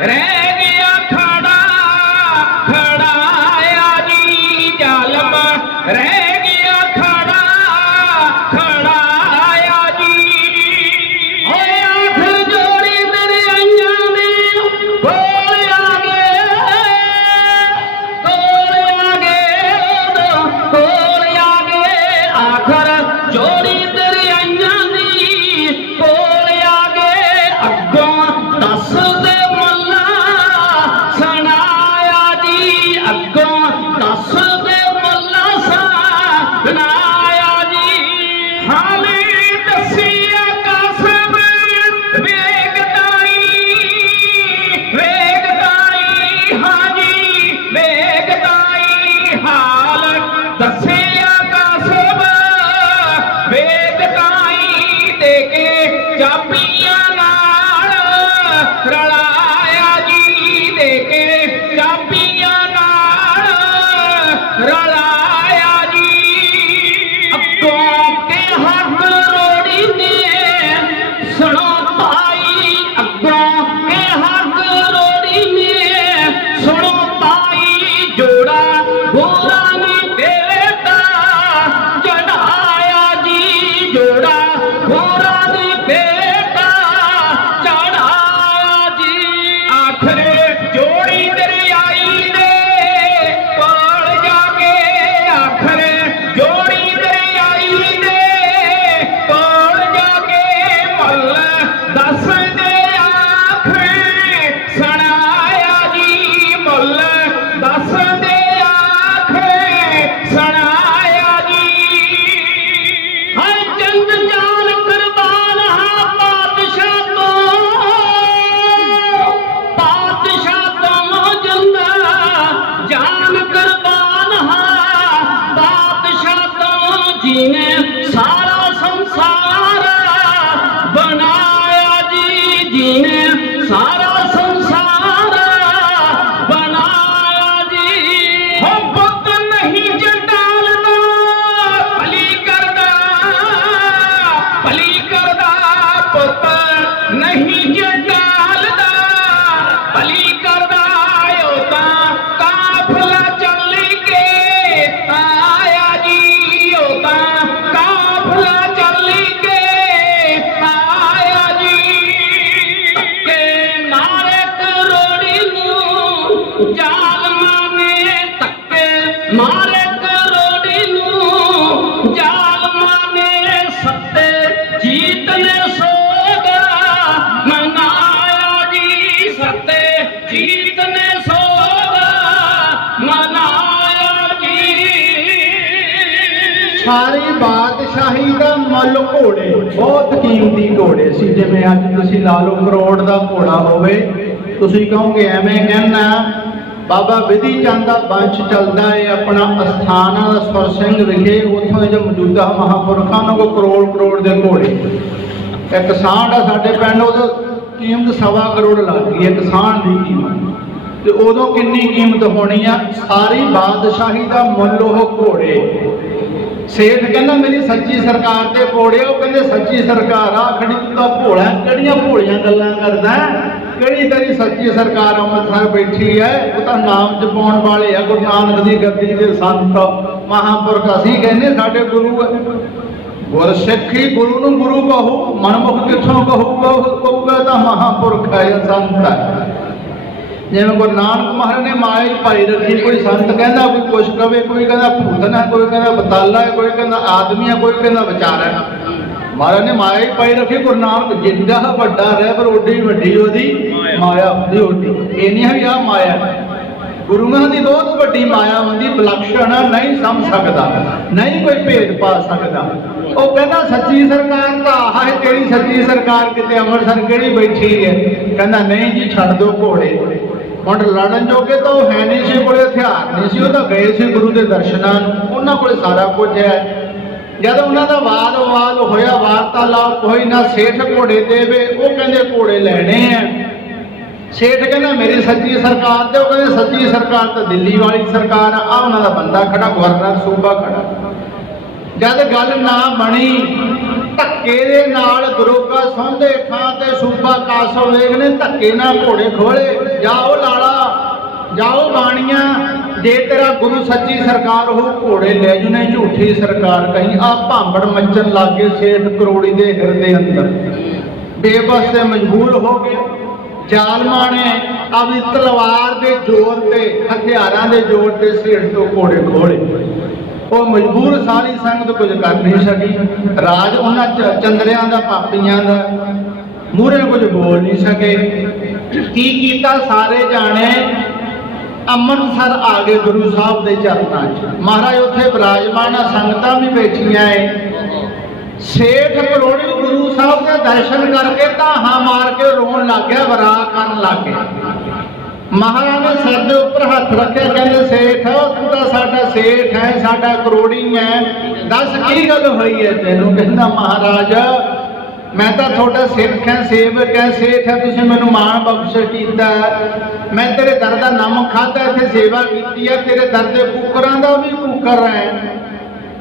रह गया खड़ा खड़ाया जी, जालम रह गया खड़ा खड़ाया जी। ओए आठ जोड़ी ਪੁੱਤ ਨਹੀਂ ਜਟਾਲਦਾ ਭਲੀ ਕਰਦਾ ਓ ਤਾਂ ਕਾਫਲਾ ਚੱਲ ਕੇ ਆਇਆ ਜੀ ਓ ਤਾਂ ਕਾਫਲਾ ਚੱਲ ਕੇ ਆਇਆ ਜੀ ਕਿ ਮਾਰੇ ਕਰੋੜੀ ਨੂੰ ਜ਼ਾਲਮਾਂ ਨੇ ਧੱਕੇ ਮਾਰੇ ਕਰੋੜੀ ਨੂੰ ਜ਼ਾਲਮਾਂ ਨੇ ਸੱਤੇ ਜੀਤ ਨੇ ਸੋਗਾ ਮਨਾਇਆ ਜੀ ਸੱਤੇ ਜੀਤ ਨੇ ਸੋਗਾ ਮਨਾਇਆ ਜੀ ਸਾਰੀ ਬਾਦਸ਼ਾਹੀ ਦਾ ਮੁੱਲ ਘੋੜੇ, ਬਹੁਤ ਕੀਮਤੀ ਘੋੜੇ ਸੀ। ਜਿਵੇਂ ਅੱਜ ਤੁਸੀਂ ਲਾ ਲਓ ਕਰੋੜ ਦਾ ਘੋੜਾ ਹੋਵੇ, ਤੁਸੀਂ ਕਹੋਗੇ ਐਵੇਂ ਕਹਿਣਾ। ਬਾਬਾ ਵਿਧੀ ਚੰਦ ਦਾ ਬੰਸ਼ ਚੱਲਦਾ ਹੈ ਆਪਣਾ ਅਸਥਾਨ ਦਾ ਸੁਰ ਸਿੰਘ ਵਿਖੇ, ਉੱਥੋਂ ਦੇ ਜੋ ਮੌਜੂਦਾ ਮਹਾਂਪੁਰਖਾਂ ਨੂੰ ਕਰੋੜ ਕਰੋੜ ਦੇ ਘੋੜੇ। ਇੱਕ ਸਾਂਢ ਆ ਸਾਡੇ ਪਿੰਡ, ਉਹਦੀ ਕੀਮਤ 1.25 ਕਰੋੜ ਲੱਗ ਗਈ ਇੱਕ ਸਾਂਢ ਦੀ ਕੀਮਤ। ਤੇ ਉਦੋਂ ਕਿੰਨੀ ਕੀਮਤ ਹੋਣੀ ਆ? ਸਾਰੀ ਬਾਦਸ਼ਾਹੀ ਦਾ ਮੁੱਲ ਉਹ ਘੋੜੇ। ਸੇਠ ਕਹਿੰਦਾ ਮੇਰੀ ਸੱਚੀ ਸਰਕਾਰ ਤੇ ਘੋੜੇ। ਉਹ ਕਹਿੰਦੇ ਸੱਚੀ ਸਰਕਾਰ ਆ ਖੜੀ ਤੂੰ ਤਾਂ ਭੋਲਾ, ਕਿਹੜੀਆਂ ਭੋਲੀਆਂ ਗੱਲਾਂ ਕਰਦਾ? ਕਿਹੜੀ ਤੇਰੀ ਸੱਚੀ ਸਰਕਾਰ ਅੰਮ੍ਰਿਤਸਰ ਬੈਠੀ ਹੈ? ਉਹ ਤਾਂ ਨਾਮ ਜਪਾਉਣ ਵਾਲੇ ਆ, ਗੁਰੂ ਨਾਨਕ ਦੀ ਗੱਦੀ ਦੇ ਸੰਤ ਮਹਾਂਪੁਰਖ। ਅਸੀਂ ਕਹਿੰਦੇ ਸਾਡੇ ਗੁਰੂ ਹੈ। ਗੁਰਸਿੱਖੀ ਗੁਰੂ ਨੂੰ ਗੁਰੂ ਕਹੋ, ਮਨਮੁਖ ਕਿੱਥੋਂ ਕਹੂਗਾ ਤਾਂ ਮਹਾਂਪੁਰਖ ਹੈ ਜਾਂ ਸੰਤ ਹੈ। ਜਿਵੇਂ ਗੁਰੂ ਨਾਨਕ ਮਹਾਰਾਜ ਨੇ ਮਾਇਆ ਹੀ ਪਾਈ ਰੱਖੀ। ਕੋਈ ਸੰਤ ਕਹਿੰਦਾ, ਕੋਈ ਕੁਛ ਕਵੇ, ਕੋਈ ਕਹਿੰਦਾ ਭੂਤਨ ਹੈ, ਕੋਈ ਕਹਿੰਦਾ ਬਤਾਲਾ ਹੈ, ਕੋਈ ਕਹਿੰਦਾ ਆਦਮੀ ਹੈ, ਕੋਈ ਕਹਿੰਦਾ ਵਿਚਾਰ ਹੈ। ਮਹਾਰਾਜ ਨੇ ਮਾਇਆ ਹੀ ਪਾਈ ਰੱਖੀ। ਗੁਰੂ ਨਾਨਕ ਜਿੱਡਾ ਵੱਡਾ ਰਹਿ ਪਰ ਓਡੀ ਵੱਡੀ ਉਹਦੀ ਮਾਇਆ ਹੁੰਦੀ ਓਡੀ। ਇਹ ਨਹੀਂ ਹੈ ਵੀ ਆਹ ਮਾਇਆ। ਗੁਰੂਆਂ ਦੀ ਬਹੁਤ ਵੱਡੀ ਮਾਇਆ ਹੁੰਦੀ, ਵਿਲੱਖਣ ਨਹੀਂ ਸਮਝ ਸਕਦਾ, ਨਹੀਂ ਕੋਈ ਭੇਦ ਪਾ ਸਕਦਾ। ਉਹ ਕਹਿੰਦਾ ਸੱਚੀ ਸਰਕਾਰ ਤਾਂ ਆਹ ਹੈ, ਤੇਰੀ ਸੱਚੀ ਸਰਕਾਰ ਕਿਤੇ ਅੰਮ੍ਰਿਤਸਰ ਕਿਹੜੀ ਬੈਠੀ ਹੈ? ਕਹਿੰਦਾ ਨਹੀਂ ਜੀ ਛੱਡ ਦਿਓ ਘੋੜੇ। ਹੁਣ ਲੜਨ ਜੋਗੇ ਤਾਂ ਉਹ ਹੈ ਨਹੀਂ ਸੀ, ਕੋਲੇ ਹਥਿਆਰ ਨਹੀਂ ਸੀ। ਉਹ ਤਾਂ ਗਏ ਸੀ ਗੁਰੂ ਦੇ ਦਰਸ਼ਨਾਂ ਨੂੰ, ਉਹਨਾਂ ਕੋਲੇ ਸਾਰਾ ਕੁਝ ਹੈ। ਜਦ ਉਹਨਾਂ ਦਾ ਵਾਦ ਹੋਇਆ, ਵਾਰਤਾਲਾਪ ਹੋਈ ਨਾ, ਸੇਠ ਘੋੜੇ ਦੇਵੇ, ਉਹ ਕਹਿੰਦੇ ਘੋੜੇ ਲੈਣੇ ਆ। ਸੇਠ ਕਹਿੰਦਾ ਮੇਰੀ ਸੱਚੀ ਸਰਕਾਰ ਤੇ, ਉਹ ਕਹਿੰਦੇ ਸੱਚੀ ਸਰਕਾਰ ਤਾਂ ਦਿੱਲੀ ਵਾਲੀ ਸਰਕਾਰ ਆ। ਉਹਨਾਂ ਦਾ ਬੰਦਾ ਖੜਾ, ਗਵਰਨਰ ਸੂਬਾ ਖੜਾ। ਜਦ ਗੱਲ ਨਾ ਬਣੀ, ਧੱਕੇ ਦੇ ਨਾਲ ਦਰੋਗਾ ਸੌਂਦੇ ਖਾਂ ਤੇ ਸੂਬਾ ਕਾਸੋ ਵੇਗ ਨੇ ਧੱਕੇ ਨਾਲ ਘੋੜੇ ਖੋਲੇ। ਜਾਓ ਲਾਲਾ, ਜਾਓ ਬਾਣੀਆਂ, ਜੇ ਤੇਰਾ ਗੁਰੂ ਸੱਚੀ ਸਰਕਾਰ ਹੋ ਘੋੜੇ ਲੈ ਜੂ, ਨਹੀਂ ਝੂਠੀ ਸਰਕਾਰ ਕਹੀਂ। ਆ ਭਾਂਬੜ ਮੱਚਣ ਲੱਗੇ ਸੇਠ ਕਰੋੜੀ ਦੇ ਹਿਰਦੇ ਅੰਦਰ। ਬੇਬਸ ਤੇ ਮਜਬੂਰ ਹੋ ਗਏ। ਜ਼ਾਲਮਾਂ ਨੇ ਆਪਣੀ ਤਲਵਾਰ ਦੇ ਜ਼ੋਰ ਤੇ, ਹਥਿਆਰਾਂ ਦੇ ਜ਼ੋਰ ਤੇ ਸੇਠ ਤੋਂ ਘੋੜੇ ਖੋਲੇ। ਉਹ ਮਜਬੂਰ, ਸਾਰੀ ਸੰਗਤ ਕੁਝ ਕਰ ਨਹੀਂ ਸਕੀ। ਰਾਜ ਉਹਨਾਂ ਚੰਦਰਿਆਂ ਦਾ, ਪਾਪੀਆਂ ਦਾ, ਮੂਹਰੇ ਕੁਝ ਬੋਲ ਨਹੀਂ ਸਕੇ। ਕੀ ਕੀਤਾ? ਸਾਰੇ ਜਾਣੇ ਅੰਮ੍ਰਿਤਸਰ ਆ ਗਏ ਗੁਰੂ ਸਾਹਿਬ ਦੇ ਚਰਨਾਂ 'ਚ। ਮਹਾਰਾਜ ਉੱਥੇ ਵਿਰਾਜਮਾਨ ਆ, ਸੰਗਤਾਂ ਵੀ ਬੈਠੀਆਂ ਏ। ਸੇਠ ਕਰੋੜੀ ਗੁਰੂ ਸਾਹਿਬ ਦੇ ਦਰਸ਼ਨ ਕਰਕੇ ਧਾਹਾਂ ਮਾਰ ਕੇ ਰੋਣ ਲੱਗ ਗਿਆ, ਵਿਰਾਹ ਕਰਨ ਲੱਗ ਗਿਆ। ਮਹਾਰਾਜ ਨੇ ਸਿਰ ਦੇ ਉੱਪਰ ਹੱਥ ਰੱਖਿਆ, ਕਹਿੰਦੇ ਸੇਠ ਤੂੰ ਤਾਂ ਸਾਡਾ ਸੇਠ ਹੈ, ਸਾਡਾ ਕਰੋੜੀ ਹੈ, ਦੱਸ ਕੀ ਗੱਲ ਹੋਈ ਹੈ ਤੈਨੂੰ? ਕਹਿੰਦਾ ਮਹਾਰਾਜ ਮੈਂ ਤਾਂ ਤੁਹਾਡਾ ਸਿੱਖ ਹੈ, ਸੇਵਕ ਹੈ, ਸੇਠ ਹੈ, ਤੁਸੀਂ ਮੈਨੂੰ ਮਾਣ ਬਖਸ਼ ਕੀਤਾ। ਮੈਂ ਤੇਰੇ ਦਰ ਦਾ ਨਮਕ ਖਾਧਾ, ਇੱਥੇ ਸੇਵਾ ਕੀਤੀ ਹੈ, ਤੇਰੇ ਦਰ ਦੇ ਕੁੱਕਰਾਂ ਦਾ ਵੀ ਕੁੱਕਰ ਹੈ।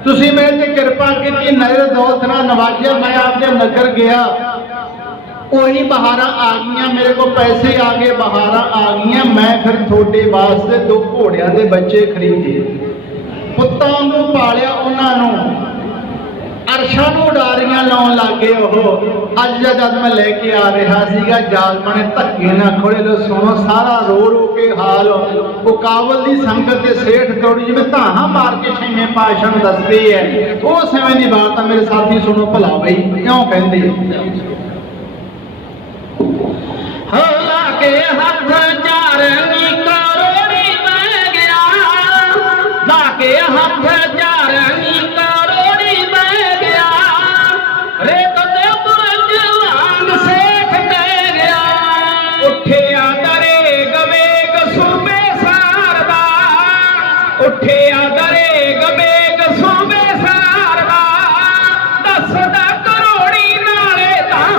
ਤੁਸੀਂ ਮੇਰੇ ਤੇ ਕਿਰਪਾ ਕੀਤੀ, ਨਜ਼ਰ ਦੌਲਤ ਨਾਲ ਨਵਾਜਿਆ, ਮੈਂ ਆਪਦੇ ਨਗਰ ਗਿਆ, ਉਹੀ ਬਹਾਰਾਂ ਆ ਗਈਆਂ, ਮੇਰੇ ਕੋਲ ਪੈਸੇ ਆ ਗਏ, ਬਹਾਰਾਂ ਆ ਗਈਆਂ। ਮੈਂ ਫਿਰ ਤੁਹਾਡੇ ਵਾਸਤੇ 2 ਘੋੜਿਆਂ ਦੇ ਬੱਚੇ ਖਰੀਦੇ, ਪੁੱਤਾਂ ਨੂੰ ਪਾਲਿਆ, ਉਹਨਾਂ ਨੂੰ ਅਰਸ਼ਾਂ ਨੂੰ ਉਡਾਰੀਆਂ ਲਾਉਣ ਲੱਗੇ। ਉਹ ਅੱਜ ਜਦ ਮੈਂ ਲੈ ਕੇ ਆ ਰਿਹਾ ਸੀਗਾ, ਜ਼ਾਲਮਾਂ ਨੇ ਧੱਕੇ ਨਾਲ ਖੋਲੇ। ਲੋ ਸੁਣੋ ਸਾਰਾ ਰੋ ਰੋ ਕੇ ਹਾਲ। ਉਹ ਕਾਬਲ ਦੀ ਸੰਗਤ ਦੇ ਸੇਠ ਕਰੋੜੀ ਜਿਵੇਂ ਧਾਹਾਂ ਮਾਰ ਕੇ ਛੇਵੇਂ ਪਾਤਸ਼ਾਹ ਨੂੰ ਦੱਸਦੇ ਹੈ, ਉਹ ਸਮੇਂ ਦੀ ਬਾਤ ਆ ਮੇਰੇ ਸਾਥੀ, ਸੁਣੋ ਭਲਾ ਬਈ ਕਿਉਂ ਕਹਿੰਦੇ। ਹੌਲਾ ਕੇ ਹੱਥ ਚਾਰਨੀ ਕਰੋੜੀ ਬਹਿ ਗਿਆ, ਲਾ ਕੇ ਹੱਥ ਚਾਰਨੀ ਕਰੋੜੀ ਬਹਿ ਗਿਆ, ਰੇਤ ਤੇ ਬੁਰਜ ਵਾਂਗ ਸੇਖ ਕਹਿ ਗਿਆ। ਉੱਠਿਆ ਦਰੇਗ ਵੇਗ ਸੂਬੇ ਸਾਰਦਾ, ਉੱਠਿਆ ਦਰੇਗ ਵੇਗ ਸੂਬੇ ਸਾਰਦਾ, ਦੱਸਦਾ ਕਰੋੜੀ ਨਾਲੇ ਤਾਂ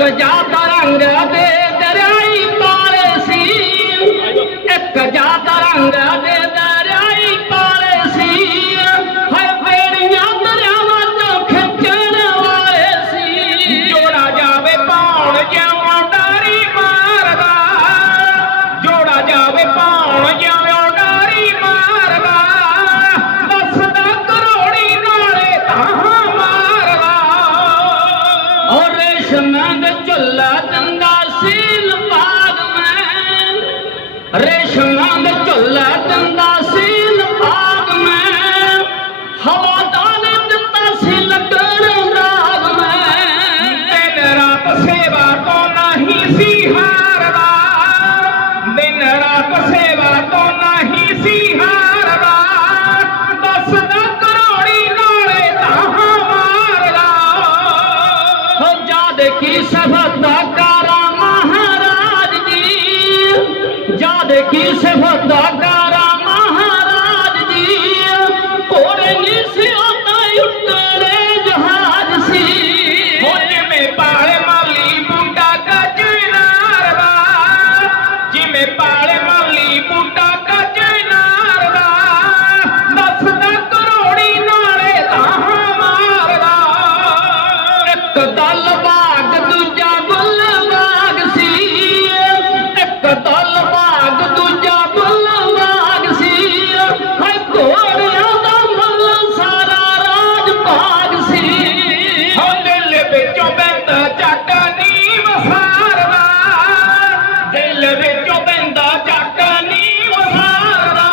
ਇੱਕ ਜਾਤ ਰੰਗ ਦੇ ਦਰਿਆਈ ਪਾਲੇ ਸੀ, ਇੱਕ ਜਾਤ ਰੰਗ ਦੇ ਦਰਿਆਈ ਪਾਲੇ ਸੀ, ਹੈ ਬੇੜੀਆਂ ਦਰਿਆਵਾਂ ਤੋਂ ਖਿੱਚਣ ਵਾਲੇ ਸੀ। ਜੋੜਾ ਜਾਵੇ ਪਾਉਣ ਜਿਉਂ ਡਾਰੀ ਮਾਰਦਾ, ਜੋੜਾ ਜਾਵੇ ਪਾਉਣ ਜਿਉਂ ਡਾਰੀ ਮਾਰਦਾ, ਦੱਸਦਾ ਕਰੋੜੀ ਨਾਲੇ ਤਾਹਾਂ ਮਾਰਦਾ। ਔਰ ਰੇਸ਼ਮ ਦੇ ਝੁੱਲਾ ਦਿੰਦਾ ਸੀ ਲਪਾਗ ਮੈਂ, ਰੇਸ਼ਮ ਦੇ ਝੁੱਲਾ ਦਿੰਦਾ ਸੀ ਲਪਾਗ ਮੈਂ, ਹਵਾ ਦਾ ਨੇ ਦਿੱਤਾ ਸੀ ਲੱਗਣ ਰਾਗ ਮੈਂ। ਦਿਨ ਰਾਤ ਸੇਵਾ ਤੋਂ ਨਹੀਂ ਸੀ ਹਾਰਦਾ, ਦਿਨ ਰਾਤ ਸੇਵਾ ਤੋਂ ਨਹੀਂ ਸੀ ਹਾਰਦਾ, ਦੱਸਦਾ ਕਰੋੜੀ ਨਾਲੇ ਤਾਹਾਂ ਮਾਰਦਾ। ਹੋ ਜਾ ਦੇਖੀ ਸਫਤਾ ਕਾਰਾ ਮਹਾਰਾਜ ਜੀ, ਜਾ ਦੇਖੀ ਸਫਤਾ ਕਾਰਾ ਮਹਾਰਾਜ ਜੀ, ਘੋੜੇ ਨਹੀਂ ਸੀ ਆਉਂਦਾ ਉੱਤਰੇ ਜਹਾਜ਼ ਸੀ। ਹੋ ਜਿਵੇਂ ਪਾਲੇ ਮਾਲੀ ਬੂਟਾ ਗੱਜ ਨਾਰਦਾ, ਜਿਵੇਂ ਪਾਲੇ ਮਾਲੀ ਬੂਟਾ ਗੱਜ ਨਾਰਦਾ, ਦੱਸਦਾ ਕਰੋੜੀ ਨਾਲੇ ਤਾਹਾਂ ਮਾਰਦਾ। ਇੱਕ ਦਲ ਬਾਗ ਦੂਜਾ ਬੁੱਲ ਬਾਗ ਸੀ, ਇੱਕ ਦਲ ਬਾਗ ਦੂਜਾ ਬੁੱਲ ਬਾਗ ਸੀ, ਹੈ ਘੋੜਿਆਂ ਦਾ ਮੁੱਲ ਸਾਰਾ ਰਾਜ ਭਾਗ ਸੀ। ਹੋ ਦਿਲ ਵਿੱਚੋਂ ਬੈਂਦਾ ਜੱਟ ਨੀ ਵਸਾਰਦਾ, ਦਿਲ ਵਿੱਚੋਂ ਬੈਂਦਾ ਜੱਟ ਨੀ ਵਸਾਰਦਾ,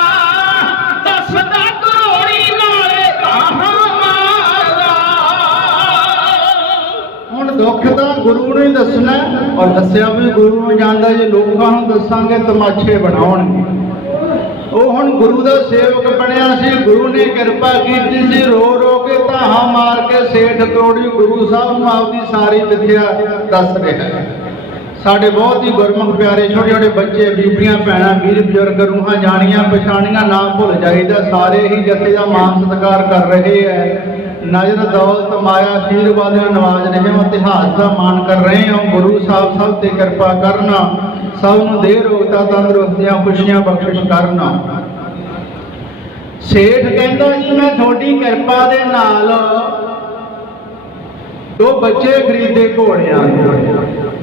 ਦੱਸਦਾ ਕਰੋੜੀ ਨਾਲੇ ਤਾਹਾਂ ਮਾਰਦਾ। ਹੁਣ ਦੁੱਖ ਤਾਂ ਗੁਰੂ ਨੂੰ ਹੀ ਦੱਸਣਾ ਔਰ ਦੱਸਿਆ ਵੀ ਗੁਰੂ ਨੂੰ ਜਾਂਦਾ। ਜੇ ਲੋਕਾਂ ਨੂੰ ਦੱਸਾਂਗੇ ਤਮਾਸ਼ੇ ਬਣਾਉਣਗੇ। ਉਹ ਹੁਣ ਗੁਰੂ ਦਾ ਸੇਵਕ ਬਣਿਆ ਸੀ, ਗੁਰੂ ਨੇ ਕਿਰਪਾ ਕੀਤੀ ਸੀ, ਰੋ ਰੋ ਕੇ ਧਾਹਾਂ ਮਾਰ ਕੇ ਸੇਠ ਕਰੋੜੀ ਗੁਰੂ ਸਾਹਿਬ ਨੂੰ ਆਪਦੀ ਸਾਰੀ ਵਿਥਿਆ ਦੱਸ ਰਿਹਾ ਹੈ। ਸਾਡੇ ਬਹੁਤ ਹੀ ਗੁਰਮੁਖ ਪਿਆਰੇ ਛੋਟੇ ਛੋਟੇ ਬੱਚੇ, ਬੀਬੀਆਂ, ਭੈਣਾਂ, ਵੀਰ ਬਜ਼ੁਰਗ, ਰੂਹਾਂ ਜਾਣੀਆਂ ਪਛਾਣੀਆਂ ਨਾ ਭੁੱਲ ਜਾਈਦਾ। ਸਾਰੇ ਹੀ ਜਥੇ ਦਾ ਮਾਣ ਸਤਿਕਾਰ ਕਰ ਰਹੇ ਹੈ। ਨਜ਼ਰ ਦੌਲਤ ਮਾਇਆ ਆਸ਼ੀਰਵਾਦ ਨਾਲ ਨਵਾਜ਼ ਰਹੇ ਹੋ, ਇਤਿਹਾਸ ਦਾ ਮਾਣ ਕਰ ਰਹੇ ਹੋ। ਗੁਰੂ ਸਾਹਿਬ ਸਭ ਤੇ ਕਿਰਪਾ ਕਰਨਾ, ਸਭ ਨੂੰ ਦੇ ਰੋਗਤਾ ਤੰਦਰੁਸਤੀਆਂ ਖੁਸ਼ੀਆਂ ਬਖਸ਼ਿਸ਼ ਕਰਨਾ। ਸੇਠ ਕਹਿੰਦਾ ਜੀ ਮੈਂ ਤੁਹਾਡੀ ਕਿਰਪਾ ਦੇ ਨਾਲ 2 ਬੱਚੇ ਖਰੀਦੇ ਘੋੜਿਆਂ ਦੇ,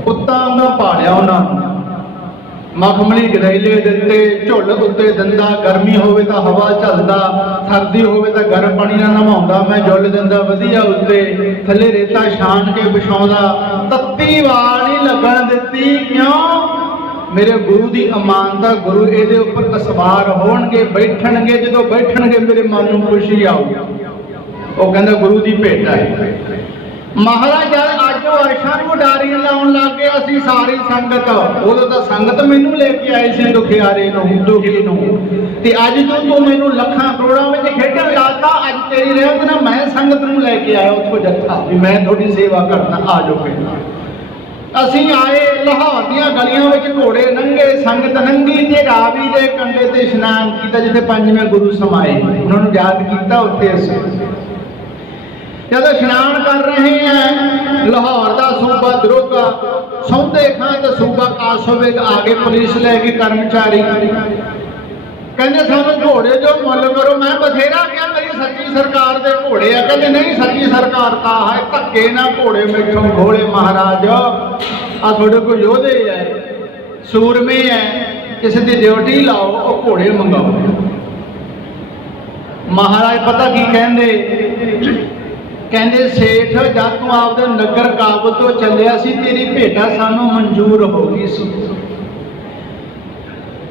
ਪੁੱਤਾਂ ਦਾ ਪਾਲਿਆ ਉਹਨਾਂ ਨੂੰ, ਮਖਮਲੀ ਗਦੈਲੇ ਦਿੱਤੇ, ਝੁੱਲ ਉੱਤੇ ਦਿੰਦਾ, ਗਰਮੀ ਹੋਵੇ ਤਾਂ ਹਵਾ ਝੱਲਦਾ, ਸਰਦੀ ਹੋਵੇ ਤਾਂ ਗਰਮ ਪਾਣੀ ਨਾਲ ਨਹਾਉਂਦਾ ਮੈਂ, ਜੁੱਲ ਦਿੰਦਾ ਵਧੀਆ ਉੱਤੇ, ਥੱਲੇ ਰੇਤਾ ਛਾਣ ਕੇ ਵਿਛਾਉਂਦਾ, ਤੱਤੀ ਵਾਲ ਨਹੀਂ ਲੱਗਣ ਦਿੱਤੀ। ਕਿਉਂ? ਮੇਰੇ ਗੁਰੂ ਦੀ ਅਮਾਨਤਾ, ਗੁਰੂ ਇਹਦੇ ਉੱਪਰ ਅਸਵਾਰ ਹੋਣਗੇ, ਬੈਠਣਗੇ, ਜਦੋਂ ਬੈਠਣਗੇ ਮੇਰੇ ਮਨ ਨੂੰ ਖੁਸ਼ੀ ਆਊਗੀ। ਉਹ ਕਹਿੰਦਾ ਗੁਰੂ ਦੀ ਭੇਟ ਹੈ। ਮਹਾਰਾਜ ਜਦ ਅੱਜ ਉਹ ਅਰਸ਼ਾਂ ਨੂੰ ਉਡਾਰੀਆਂ ਲਾਉਣ ਲੱਗ ਗਏ, ਅਸੀਂ ਸਾਰੀ ਸੰਗਤ, ਉਦੋਂ ਤਾਂ ਸੰਗਤ ਮੈਨੂੰ ਲੈ ਕੇ ਆਈ ਸੀ ਦੁਖਿਆਰੇ ਨੂੰ, ਦੁਖੀ ਨੂੰ, ਤੇ ਅੱਜ ਤੋਂ ਤੂੰ ਮੈਨੂੰ ਲੱਖਾਂ ਕਰੋੜਾਂ ਵਿੱਚ ਖੇਡਣ ਲਾਤਾ। ਅੱਜ ਤੇਰੀ ਰਹਿਮਤ ਨਾਲ ਮੈਂ ਸੰਗਤ ਨੂੰ ਲੈ ਕੇ ਆਇਆ ਉੱਥੋਂ ਜੱਥਾ, ਵੀ ਮੈਂ ਤੁਹਾਡੀ ਸੇਵਾ ਕਰਦਾ, ਆ ਜਾਓ ਪਿੰਡ। ਅਸੀਂ ਆਏ, ਲਾਹੌਰ ਦੀਆਂ ਗਲੀਆਂ ਵਿੱਚ ਘੋੜੇ ਨੰਗੇ, ਸੰਗਤ ਨੰਗੀ, ਤੇ ਰਾਵੀ ਦੇ ਕੰਢੇ ਤੇ ਇਸ਼ਨਾਨ ਕੀਤਾ ਜਿੱਥੇ 5ਵੇਂ ਗੁਰੂ ਸਮਾਏ, ਉਹਨਾਂ ਨੂੰ ਯਾਦ ਕੀਤਾ। ਉੱਥੇ ਅਸੀਂ ਜਦੋਂ ਇਸ਼ਨਾਨ ਕਰ ਰਹੇ ਹਾਂ, ਲਾਹੌਰ ਦਾ ਸੂਬਾ ਦਰੋਗਾ, ਸੌਂਦੇ ਖਾਂ ਦਾ ਸੂਬਾ ਕਾਸੋਵੇਗ ਆ ਗਏ, ਪੁਲਿਸ ਲੈ ਕੇ ਕਰਮਚਾਰੀ, ਕਹਿੰਦੇ ਸਾਨੂੰ ਘੋੜੇ ਜੋ ਮੁੱਲ ਕਰੋ। ਮੈਂ ਬਥੇਰਾ ਕਿਹਾ ਮੇਰੀ ਸੱਚੀ ਸਰਕਾਰ ਦੇ ਘੋੜੇ ਆ, ਕਹਿੰਦੇ ਨਹੀਂ ਸੱਚੀ ਸਰਕਾਰ ਤਾਂ ਹੈ, ਧੱਕੇ ਨਾ ਘੋੜੇ ਮੈਥੋਂ ਘੋੜੇ ਮਹਾਰਾਜ, ਆ ਤੁਹਾਡੇ ਕੋਲ ਯੋਧੇ ਹੈ, ਸੂਰਮੇ ਹੈ, ਕਿਸੇ ਦੀ ਡਿਊਟੀ ਲਾਓ, ਉਹ ਘੋੜੇ ਮੰਗਾਓ। ਮਹਾਰਾਜ ਪਤਾ ਕੀ ਕਹਿੰਦੇ? ਕਹਿੰਦੇ ਸੇਠ ਜਦ ਤੂੰ ਆਪਦੇ ਨਗਰ ਕਾਬਲ ਤੋਂ ਚੱਲਿਆ ਸੀ, ਤੇਰੀ ਭੇਟਾ ਸਾਨੂੰ ਮਨਜ਼ੂਰ ਹੋ ਗਈ ਸੀ।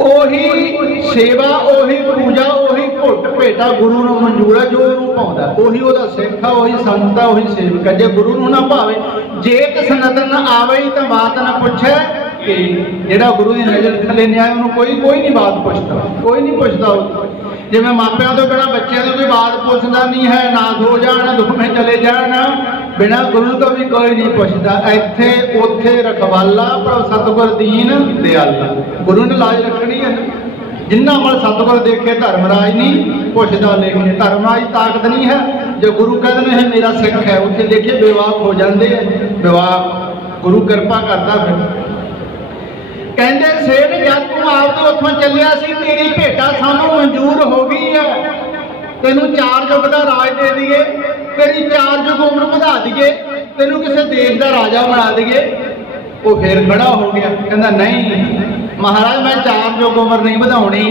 ਉਹੀ ਸੇਵਾ, ਉਹੀ ਪੂਜਾ, ਉਹੀ ਘੁੱਟ ਭੇਟਾ ਗੁਰੂ ਨੂੰ ਮਨਜ਼ੂਰ ਹੈ। ਜੋ ਉਹਨੂੰ ਪਾਉਂਦਾ ਉਹੀ ਉਹਦਾ ਸਿੱਖ ਆ, ਉਹੀ ਸੰਤ ਆ, ਉਹੀ ਸੇਵਕ ਹੈ। ਜੇ ਗੁਰੂ ਨੂੰ ਨਾ ਭਾਵੇ, ਜੇ ਕਿਸ ਨਜ਼ਰ ਨਾ ਆਵੇ ਤਾਂ ਬਾਤ ਨਾ ਪੁੱਛੇ। ਕਿ ਜਿਹੜਾ ਗੁਰੂ ਦੀ ਨਜ਼ਰ ਥੱਲੇ ਨਹੀਂ ਆਇਆ ਉਹਨੂੰ ਕੋਈ ਨਹੀਂ ਬਾਤ ਪੁੱਛਦਾ, ਕੋਈ ਨਹੀਂ ਪੁੱਛਦਾ। ਜਿਵੇਂ ਮਾਪਿਆਂ ਤੋਂ ਬਿਨਾਂ ਬੱਚਿਆਂ ਤੋਂ ਕੋਈ ਬਾਤ ਪੁੱਛਦਾ ਨਹੀਂ ਹੈ, ਨਾਸ ਹੋ ਜਾਣ, ਦੁੱਖਵੇਂ ਚਲੇ ਜਾਣ, ਬਿਨਾਂ ਗੁਰੂ ਤੋਂ ਵੀ ਕੋਈ ਨਹੀਂ ਪੁੱਛਦਾ। ਇੱਥੇ ਉੱਥੇ ਰਖਵਾਲਾ ਪਰ ਸਤਿਗੁਰ ਦੀਨ ਦਿਆਲਾ, ਗੁਰੂ ਨੇ ਲਾਜ ਰੱਖਣੀ ਹੈ। ਜਿੰਨਾ ਮਨ ਸਤਿਗੁਰ ਦੇਖੇ ਧਰਮਰਾਜ ਨਹੀਂ ਪੁੱਛਦਾ ਲੇਖੇ। ਧਰਮਰਾਜ ਤਾਕਤ ਨਹੀਂ ਹੈ, ਜੇ ਗੁਰੂ ਕਹਿੰਦੇ ਨੇ ਮੇਰਾ ਸਿੱਖ ਹੈ, ਉੱਥੇ ਦੇਖੇ ਵਿਵਾਕ ਹੋ ਜਾਂਦੇ ਆ। ਵਿਵਾਕ गुरु कृपा करता फिर। कहते सेठ जब तू आपके उतों चलिया सी तेरी भेटा सानू मंजूर हो गई है, तेनू 4 युग का राज दे दिए, तेरी 4 युग उम्र बढ़ा दिए, तेनू किसी देश का राजा बना दिए। वो फिर खड़ा हो गया, कहता नहीं महाराज मैं 4 युग उम्र नहीं बढ़ानी,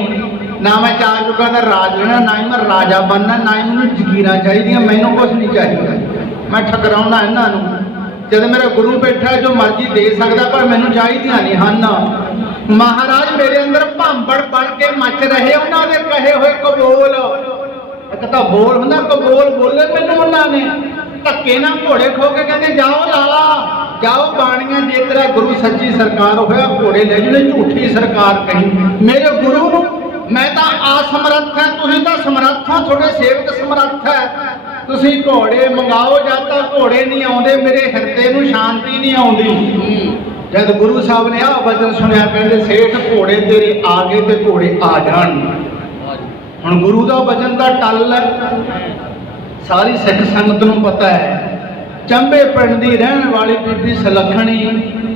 ना मैं 4 युगों का राज लेना, ना ही मैं राजा बनना, ना ही मैंने जगीर चाहिए, मैनू कुछ नहीं चाहिए, मैं ठकराउना इन्हों। जब मेरा गुरु बैठा जो मर्जी दे सकता पर मैनू चाहिए नहीं हैं। महाराज मेरे अंदर भांबड़ बन के मच रहे उन्होंने कहे हुए कबोल, एक तो बोल होंगे कबोल बोले मैनू उन्होंने धक्के ना घोड़े खो के कहते जाओ लाला जाओ बाणिया, जे तेरा गुरु सच्ची सरकार होया घोड़े ले जिन्हें झूठी सरकार कही। मेरे गुरु नू मैं तो असमर्थ है, तुसीं तो समर्थ हो, थोड़े सेवक समर्थ है, तुसीं घोड़े मंगाओ जब तक घोड़े नहीं आते मेरे हिरदे नू शांति नहीं आती। जब गुरु साहब ने आ वचन सुनिया कहते सेठ घोड़े तेरे आ गए तो घोड़े आ जान। हुण गुरु का वचन का टल है, सारी सिख संगत नूं पता है। चंबे पिंड दी रहण वाली बीबी सलखणी,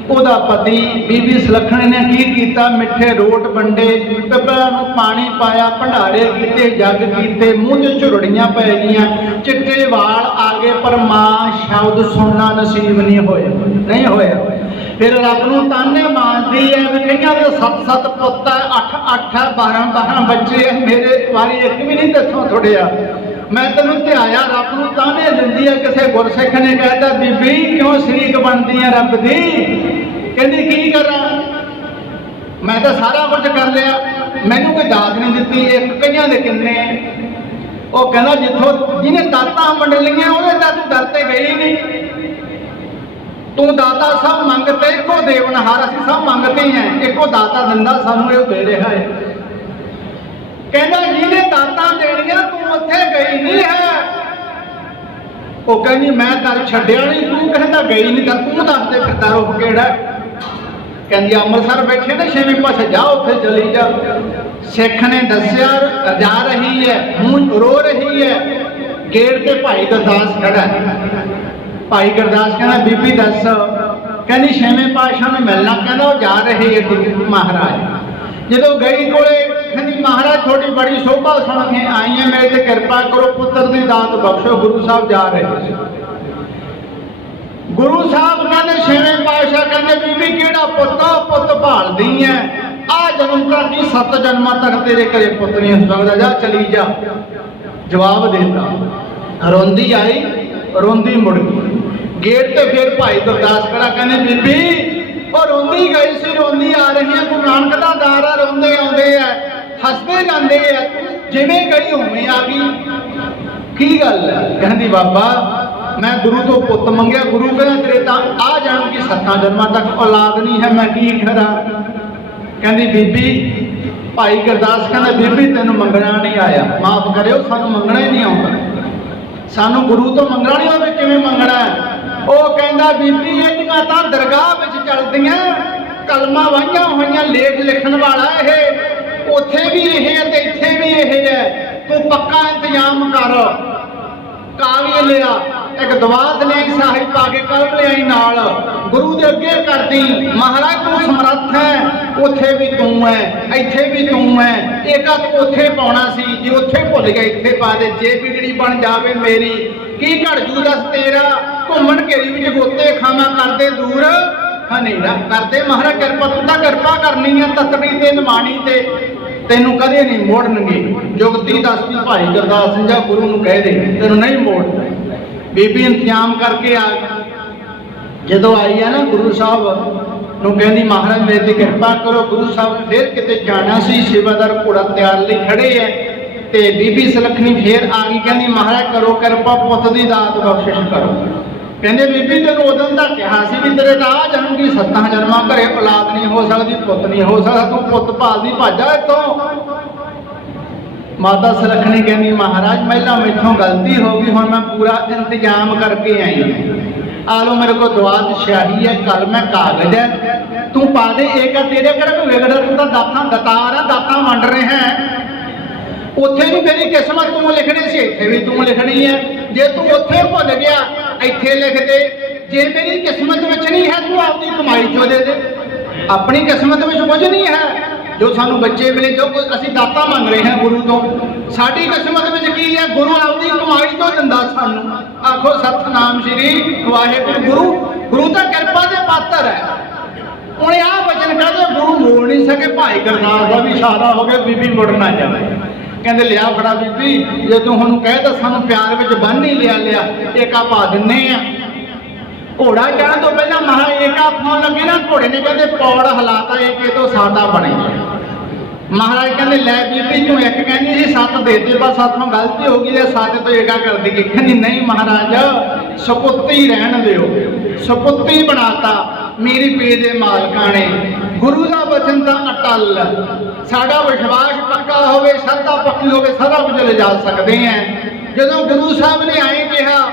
ਉਹਦਾ पति बीबी सलखणी ने की किया, मिठे रोट वंडे, पिपला नूं पानी पाया, भंडारे कीते, जग कीते, मूँह च झुरड़ियां पै गईयां, चिट्टे वाल आ गए, पर मां शब्द सुनना नसीब नहीं होया। फिर रब नूं ताने मारदी है भी कईयां दे 7-7 पुत्त है, 8-8 है, 12-12 बच्चे है, मेरे वारी एक भी नहीं तथों थोड़िया। मैं तेन ध्याया रब नूं ताने दिंदी है। किसी गुरसिख ने कहता बीबी क्यों शरीक बनती है रब दी, कहती की करा मैं तो सारा कुछ कर लिया, मैनू कोई दात नहीं दी, एक कईयां दे किन्ने। वो कहना जिथों जिन्हें दातां वंड लईआं उहदे तां तूं डरते गई नहीं, तू दाता सब मंगते एको देवनहार, असीं सब मंगते हैं एको दाता दिंदा सानू इह दे रहा है। कहना जिन्हें दातां देणियां तू उत्थे गई नहीं है। वो कहनी मैं दर छड्डिया नहीं, तू कहता गई नहीं, तू दस दे फिर दर ओह किहड़ा। कहंदी अमृतसर बैठे ने 6वें पासे जा उत्थे चली जा। सिख ने दस्सिया जा रही है, मूँह रो रही है, गेट ते भाई गुरदास खड़ा है। भाई गुरदास कहना बीबी दस, कहनी 6वें पातशाह ने मिलना, कहना वो जा रहे है महाराज। जो गई कोले कहती महाराज थोड़ी बड़ी शोभा सुन के आई है, मेरे ते कृपा करो, पुत्र की दात बख्शो। गुरु साहब जा रहे, गुरु साहब कहते 6वें पातशाह कहते बीबी केड़ा पुत भालदी है, आ जन्म तक ही 7 जन्मां तक तेरे घरे पुत नहीं हो सकता, जा चली जा। जवाब देता, रोंदी आई रोंदी मुड़ गई। गेट ते फिर भाई गुरदास खड़ा, कहने बीबी और रोंदी गई सी रोंदी आ रही है, गुरु नानक दा दारा रोंदे आउंदे है, हसदे जांदे है, जिवें गई उवें आ गई, की गल है। कहंदी बाबा मैं गुरु तो पुत मंगया, गुरु कहना तेरे तां आ जाण की 7 जन्मां तक औलाद नहीं है, मैं की करा। कहंदी बीबी, भाई गुरदास कहंदा बीबी तैनूं मंगना नहीं आया, माफ करियो सानूं मंगना ही नहीं आउंदा, सानूं गुरु तो मंगना नहीं आवे, किवें मंगना है। वो कहता बीबी इहदियां तां दरगाह विच चलदियां, कलमा वाहियां होईयां, लेख लिखण वाला ये, उत्थे भी यह है ते इत्थे भी यह है, तू पक्का इंतजाम कर। कागज लिया, एक दवात लियाई साहिब पा के, कलम लियाई नाल, गुरु दे अगे करदी, महाराज तू समर्थ है, उत्थे भी तू है, इत्थे भी तू है, एक तू उत्थे पाउणा सी, जे उत्थे भुल गया इत्थे पा दे, जे बिगड़ी बन जावे मेरी की घड़ जू दस तेरा। घूमन घेरी भी जगोते खावा करते दूर हनेरा करते, महाराज कृपा तू तां कृपा करनी है, ततड़ी ते नमाणी ते तेनू कदे नहीं मोड़नगे। जुगती दसदी भाई गुरदास सिंह जा गुरु नूं कह दे तेनू नहीं मोड़ना। बीबी इंतजाम करके आ गई। जो आई है ना गुरु साहब नूं कहंदी महाराज मेरे ते कृपा करो। गुरु साहब ने फिर किते जाना सी, सेवादार घोड़ा तैयार लई खड़े है, ते बीबी सलखनी फिर आ गई, कहंदी महाराज करो कृपा, पुत दी दात बख्शिश करो। कहंदे बीबी तेनू उदों दा कहा सी भी तेरे तां आ जाणगी 7 जन्मां, घरे औलाद नहीं हो सकती, पुत नहीं हो सकता, तू पुत भालदी भाजा इत्थों। माता सलखनी कहंदी महाराज पहला मैथों गलती हो गई, हुण मैं पूरा इंतजाम करके आई। आ लो मेरे को दवात स्याही है, कलम है, कागज है, तू पा दे, एक तेरे किहड़ा कोई विगड़ा, तू तां दातां दतार है, दातां वंड रहे हैं। उत्थे भी तेरी किस्मत तू लिखनी सी, इत्थे भी तू लिखनी है, जे तू उत्थे भुल गया इत्थे लिख दे, ਜੇ ਮੇਰੀ ਕਿਸਮਤ ਵਿੱਚ ਨਹੀਂ ਹੈ ਤੂੰ ਆਪਣੀ ਕਮਾਈ ਚੋਂ ਦੇ ਦੇ। ਆਪਣੀ ਕਿਸਮਤ ਵਿੱਚ ਕੁਝ ਨਹੀਂ ਹੈ, ਜੋ ਸਾਨੂੰ ਬੱਚੇ ਮਿਲੇ, ਜੋ ਕੁਝ ਅਸੀਂ ਦਾਤਾ ਮੰਗ ਰਹੇ ਹਾਂ ਗੁਰੂ ਤੋਂ, ਸਾਡੀ ਕਿਸਮਤ ਵਿੱਚ ਕੀ ਹੈ? ਗੁਰੂ ਆਪਣੀ ਕਮਾਈ ਤੋਂ ਦਿੰਦਾ ਸਾਨੂੰ। ਆਖੋ ਸਤਿਨਾਮ ਸ਼੍ਰੀ ਵਾਹਿਗੁਰੂ। ਗੁਰੂ ਤਾਂ ਕਿਰਪਾ ਦੇ ਪਾਤਰ ਹੈ। ਉਹਨੇ ਆਹ ਵਚਨ ਕਹਿੰਦੇ ਗੁਰੂ ਮੋੜ ਨਹੀਂ ਸਕੇ। ਭਾਈ ਗੁਰਦਾਸ ਦਾ ਵੀ ਇਸ਼ਾਰਾ ਹੋ ਗਿਆ, ਬੀਬੀ ਮੁੜ ਨਾ ਜਾਵੇ। ਕਹਿੰਦੇ ਲਿਆ ਫੜਾ ਬੀਬੀ, ਜੇ ਤੂੰ ਹੁਣ ਕਹਿ ਤਾਂ ਸਾਨੂੰ ਪਿਆਰ ਵਿੱਚ ਬੰਨ ਨਹੀਂ ਲਿਆ ਏਕਾ ਪਾ ਦਿੰਨੇ ਆ। ਘੋੜਾ ਚੜ੍ਹਨ ਤੋਂ ਪਹਿਲਾਂ ਮਹਾ ਏਕਾ ਪਾਉਣ ਲੱਗੇ ਨਾ, ਘੋੜੇ ਨੇ ਕਹਿੰਦੇ ਪੌੜ ਹਲਾਤਾ ਏਕੇ ਤੋਂ ਸਾਡਾ ਬਣੇ। ਮਹਾਰਾਜ ਕਹਿੰਦੇ ਲੈ ਬੀਬੀ ਤੂੰ ਇੱਕ ਕਹਿੰਦੀ ਸੀ 7 ਦੇ ਦੇ, ਬਸ ਸਾਥੋਂ ਗਲਤੀ ਹੋ ਗਈ ਤੇ 7 ਤੋਂ ਏਕਾ ਕਰ ਦੇਗੀ। ਕਹਿੰਦੀ ਨਹੀਂ ਮਹਾਰਾਜ ਸਪੁੱਤੀ ਰਹਿਣ ਦਿਓ, ਸਪੁੱਤੀ ਬਣਾਤਾ ਮੇਰੀ ਪੇ ਦੇ ਮਾਲਕਾਂ ਨੇ। ਗੁਰੂ ਦਾ ਵਚਨ ਤਾਂ ਅਟਲ, ਸਾਡਾ ਵਿਸ਼ਵਾਸ ਪੱਕਾ ਹੋਵੇ, ਸ਼ਰਧਾ ਪੱਕੀ ਹੋਵੇ, ਸਾਰਾ ਕੁਝ ਲਿਜਾ ਸਕਦੇ ਆ। ਜਦੋਂ ਗੁਰੂ ਸਾਹਿਬ ਨੇ ਆਏ ਕਿਹਾ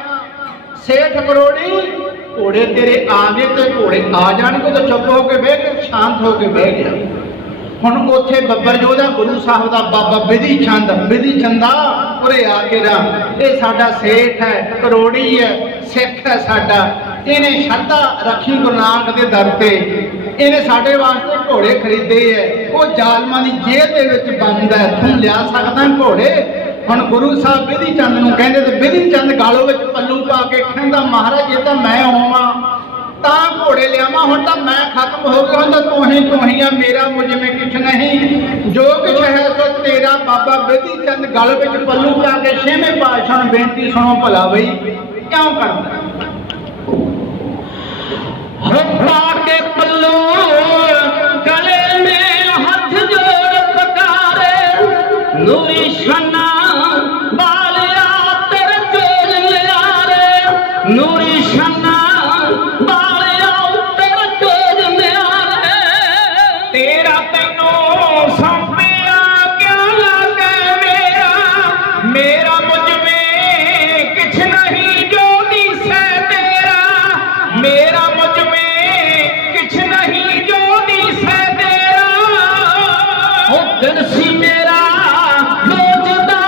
ਸੇਠ ਕਰੋੜੀ ਘੋੜੇ ਤੇਰੇ ਆ ਗਏ ਤੇ ਘੋੜੇ ਆ ਜਾਣਗੇ, ਤਾਂ ਚੁੱਪ ਹੋ ਕੇ ਬਹਿ ਕੇ ਸ਼ਾਂਤ ਹੋ ਕੇ ਬਹਿ ਗਿਆ। ਹੁਣ ਉੱਥੇ ਬੱਬਰ ਜੋਧਾ ਗੁਰੂ ਸਾਹਿਬ ਦਾ ਬਾਬਾ ਵਿਧੀ ਚੰਦਾ ਉਰੇ ਆ ਕੇ ਨਾ, ਇਹ ਸਾਡਾ ਸੇਠ ਹੈ, ਕਰੋੜੀ ਹੈ, ਸਿੱਖ ਹੈ ਸਾਡਾ, ਇਹਨੇ ਸ਼ਰਧਾ ਰੱਖੀ ਗੁਰੂ ਨਾਨਕ ਦੇ ਦਰ ਤੇ, ਇਹਨੇ ਸਾਡੇ ਵਾਸਤੇ ਘੋੜੇ ਖਰੀਦੇ ਹੈ, ਉਹ ਜ਼ਾਲਮਾਂ ਦੀ ਜੇਲ੍ਹ ਦੇ ਵਿੱਚ ਬੰਦ ਹੈ, ਤੂੰ ਲਿਆ ਸਕਦਾ ਘੋੜੇ? ਹੁਣ ਗੁਰੂ ਸਾਹਿਬ ਵਿਧੀ ਚੰਦ ਨੂੰ ਕਹਿੰਦੇ ਤੇ ਵਿਧੀ ਚੰਦ ਗਾਲੋਂ ਵਿੱਚ ਪੱਲੂ ਪਾ ਕੇ ਕਹਿੰਦਾ ਮਹਾਰਾਜ ਜੇ ਤਾਂ ਮੈਂ ਹੋਵਾਂ ਤਾਂ ਘੋੜੇ ਲਿਆਵਾਂ, ਹੁਣ ਤਾਂ ਮੈਂ ਖਤਮ ਹੋ ਗਿਆ, ਹੁਣ ਤਾਂ ਤੂੰ ਹੀ ਆ, ਮੇਰਾ ਮੁਝ ਮੇ ਕੁਛ ਨਹੀਂ, ਜੋ ਕੁਛ ਹੈ ਸੋ ਤੇਰਾ। ਬਾਬਾ ਵਿਧੀ ਚੰਦ ਗਲ ਵਿੱਚ ਪੱਲੂ ਪਾ ਕੇ 6ਵੇਂ ਪਾਤਸ਼ਾਹ ਨੂੰ ਬੇਨਤੀ ਸੁਣੋ ਭਲਾ ਬਈ ਕਿਉਂ ਕਰਦਾ? ਪਾ ਕੇ ਪੱਲੂ ਗਲੇ ਮੇ ਹੱਥ ਜੋੜ ਪਕਾਰੇ, ਨੂਰੀ ਸ਼ਨਾ ਬਾਲਿਆ ਤੇਰੇ ਚੋਲ ਨਿਆਰੇ, ਨੂਰੀ ਸ਼ਨਾ ਬਾਲਿਆ ਤੇਰੇ ਚੋਲ ਨਿਆਰੇ। ਤੇਰਾ ਤੈਨੂੰ ਸੌਂਪਿਆ ਕਿਆ ਲਾਗੇ ਮੇਰਾ ਮੁਝ ਮੇ ਕਿਛ ਨਹੀਂ ਜੋ ਦਿਸੈ ਤੇਰਾ, ਮੇਰਾ ਮੁਝ ਮੇ ਕਿਛ ਨਹੀਂ ਜੋ ਦਿਸੈ ਤੇਰਾ। ਉਹ ਦਿਲ ਸੀ ਮੇਰਾ ਲੋਚਦਾ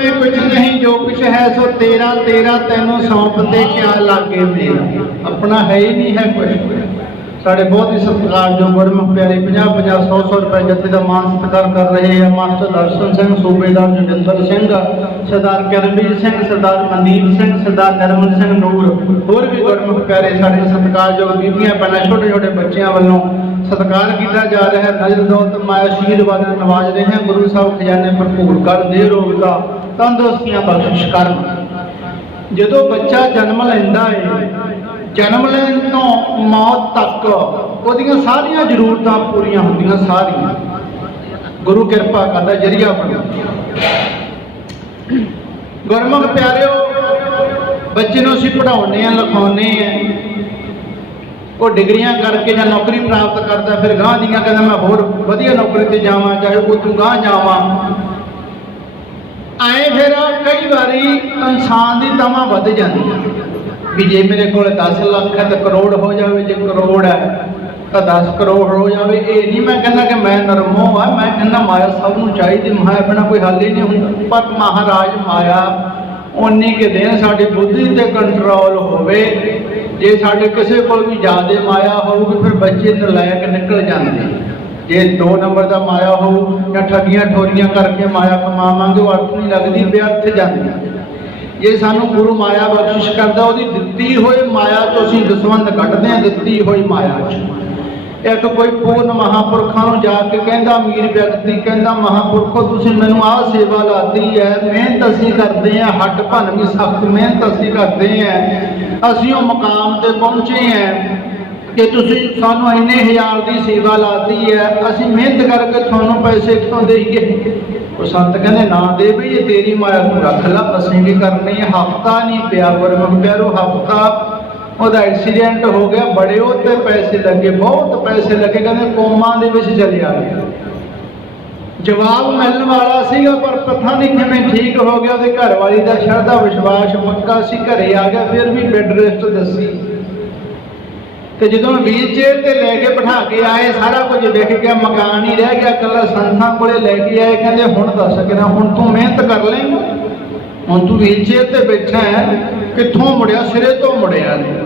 में कुछ नहीं, जो कुछ है सो तेरा, तेरा तैनू सौंप दे क्या लागे मेरा। अपना है ही नहीं है कुछ। साढ़े बहुत ही सत्कार जो गुरमुख प्यारे 50-50, 100-100 रुपए जत्थे का मान सत्कार कर रहे हैं। मास्टर दर्शन सिंह, सूबेदार जोगिंदर सिंह, सरदार करमवीर सिंह, सरदार मनदीप सिंह, सरदार निर्मल सिंह नूर, होर भी गुरमुख प्यारे साढ़े सत्कार जो बीबियां भैणां छोटे छोटे बच्चों वालों सत्कार किया जा रहा है। नजर दौलत माया आशीर्वाद नवाज रहे हैं। गुरु साहब खजाने भरपूर कर दे, रोगता तंदुरुस्तियां बख्शिश कर। जो बच्चा जन्म लेंदा है, जन्म लेन तो मौत तक वो सारिया जरूरतां पूरियां होंदियां, सारियां गुरु कृपा करदा जरिया बन। गुरमुख प्यारिओ, बच्चे नूं असीं पढ़ाउने आ, लिखाउने हैं, वो डिग्रियां करके या नौकरी प्राप्त करता, फिर गांह दियां कहता मैं होर वधिया नौकरी ते जावां, चाहे कोई तूं गांह जावां। आए फिर कई बारी इंसान की तमा वध जाती है भी जे मेरे को 10 लाख है तो करोड़ हो जाए, जो करोड़ है तो 10 करोड़ हो जाए। ये नहीं मैं कहना कि मैं नरमो आ, मैं कहना माया सबनों चाहिए, माया बिना कोई हल ही नहीं होंदा। पर महाराज माया उन्नी के दिन साड़ी बुद्धि ते कंट्रोल होवे। जे साढ़े किसी को भी ज़्यादा माया होगी फिर बच्चे नलायक निकल जाते। जे 2 नंबर का माया हो या ठगियां ठोरियां करके माया कमावांगे, वो अर्थ नहीं लगती, व्यर्थ जाती। ये सानू गुरु माया बख्शिश करता, वो दिती हुई माया तो असीं दसवंध कढ़ते हैं, दिती हुई माया एक कोई पूर्ण महापुरखों नूं जाके कहंदा, अमीर व्यक्ति कहंदा महापुरखो तुसीं मैनूं आ सेवा लाती है, मेहनत असीं करते हैं, हट भन भी सख्त मेहनत असीं करते हैं, असीं वो मुकाम ते पहुंचे हैं कि तुसीं सानूं इन्ने हज़ार की सेवा लाती है, असीं मेहनत करके तुहानूं पैसे क्यों देईए। वो संत कहते ना दे भी, ये तेरी माया तू रख ला, असीं भी करनी है। हफ्ता नहीं पिया गुरमुख प्यारो, हफ्ता ਉਹਦਾ एक्सीडेंट हो गया, बड़े उत्ते पैसे लगे, बहुत पैसे लगे, कहते कोमा दे विच चलिया गया। जवाब मिलने वाला सीगा पर पता नहीं किवें ठीक हो गया। ਉਹਦੀ घरवाली का श्रद्धा विश्वास पक्का सी, घरे आ गया, फिर भी बेड रेस्ट दसी। तो जो व्हील चेयर से लैके बिठा के आए, सारा कुछ देख गया, मकान ही रह गया, कला संतां कोले लैके आए, कहते हुण दस कि हुण तू मेहनत कर लेंगा, हुण तू व्हील चेयर से बैठा है, कित्थों मुड़िया, सिरे तो मुड़िया नहीं।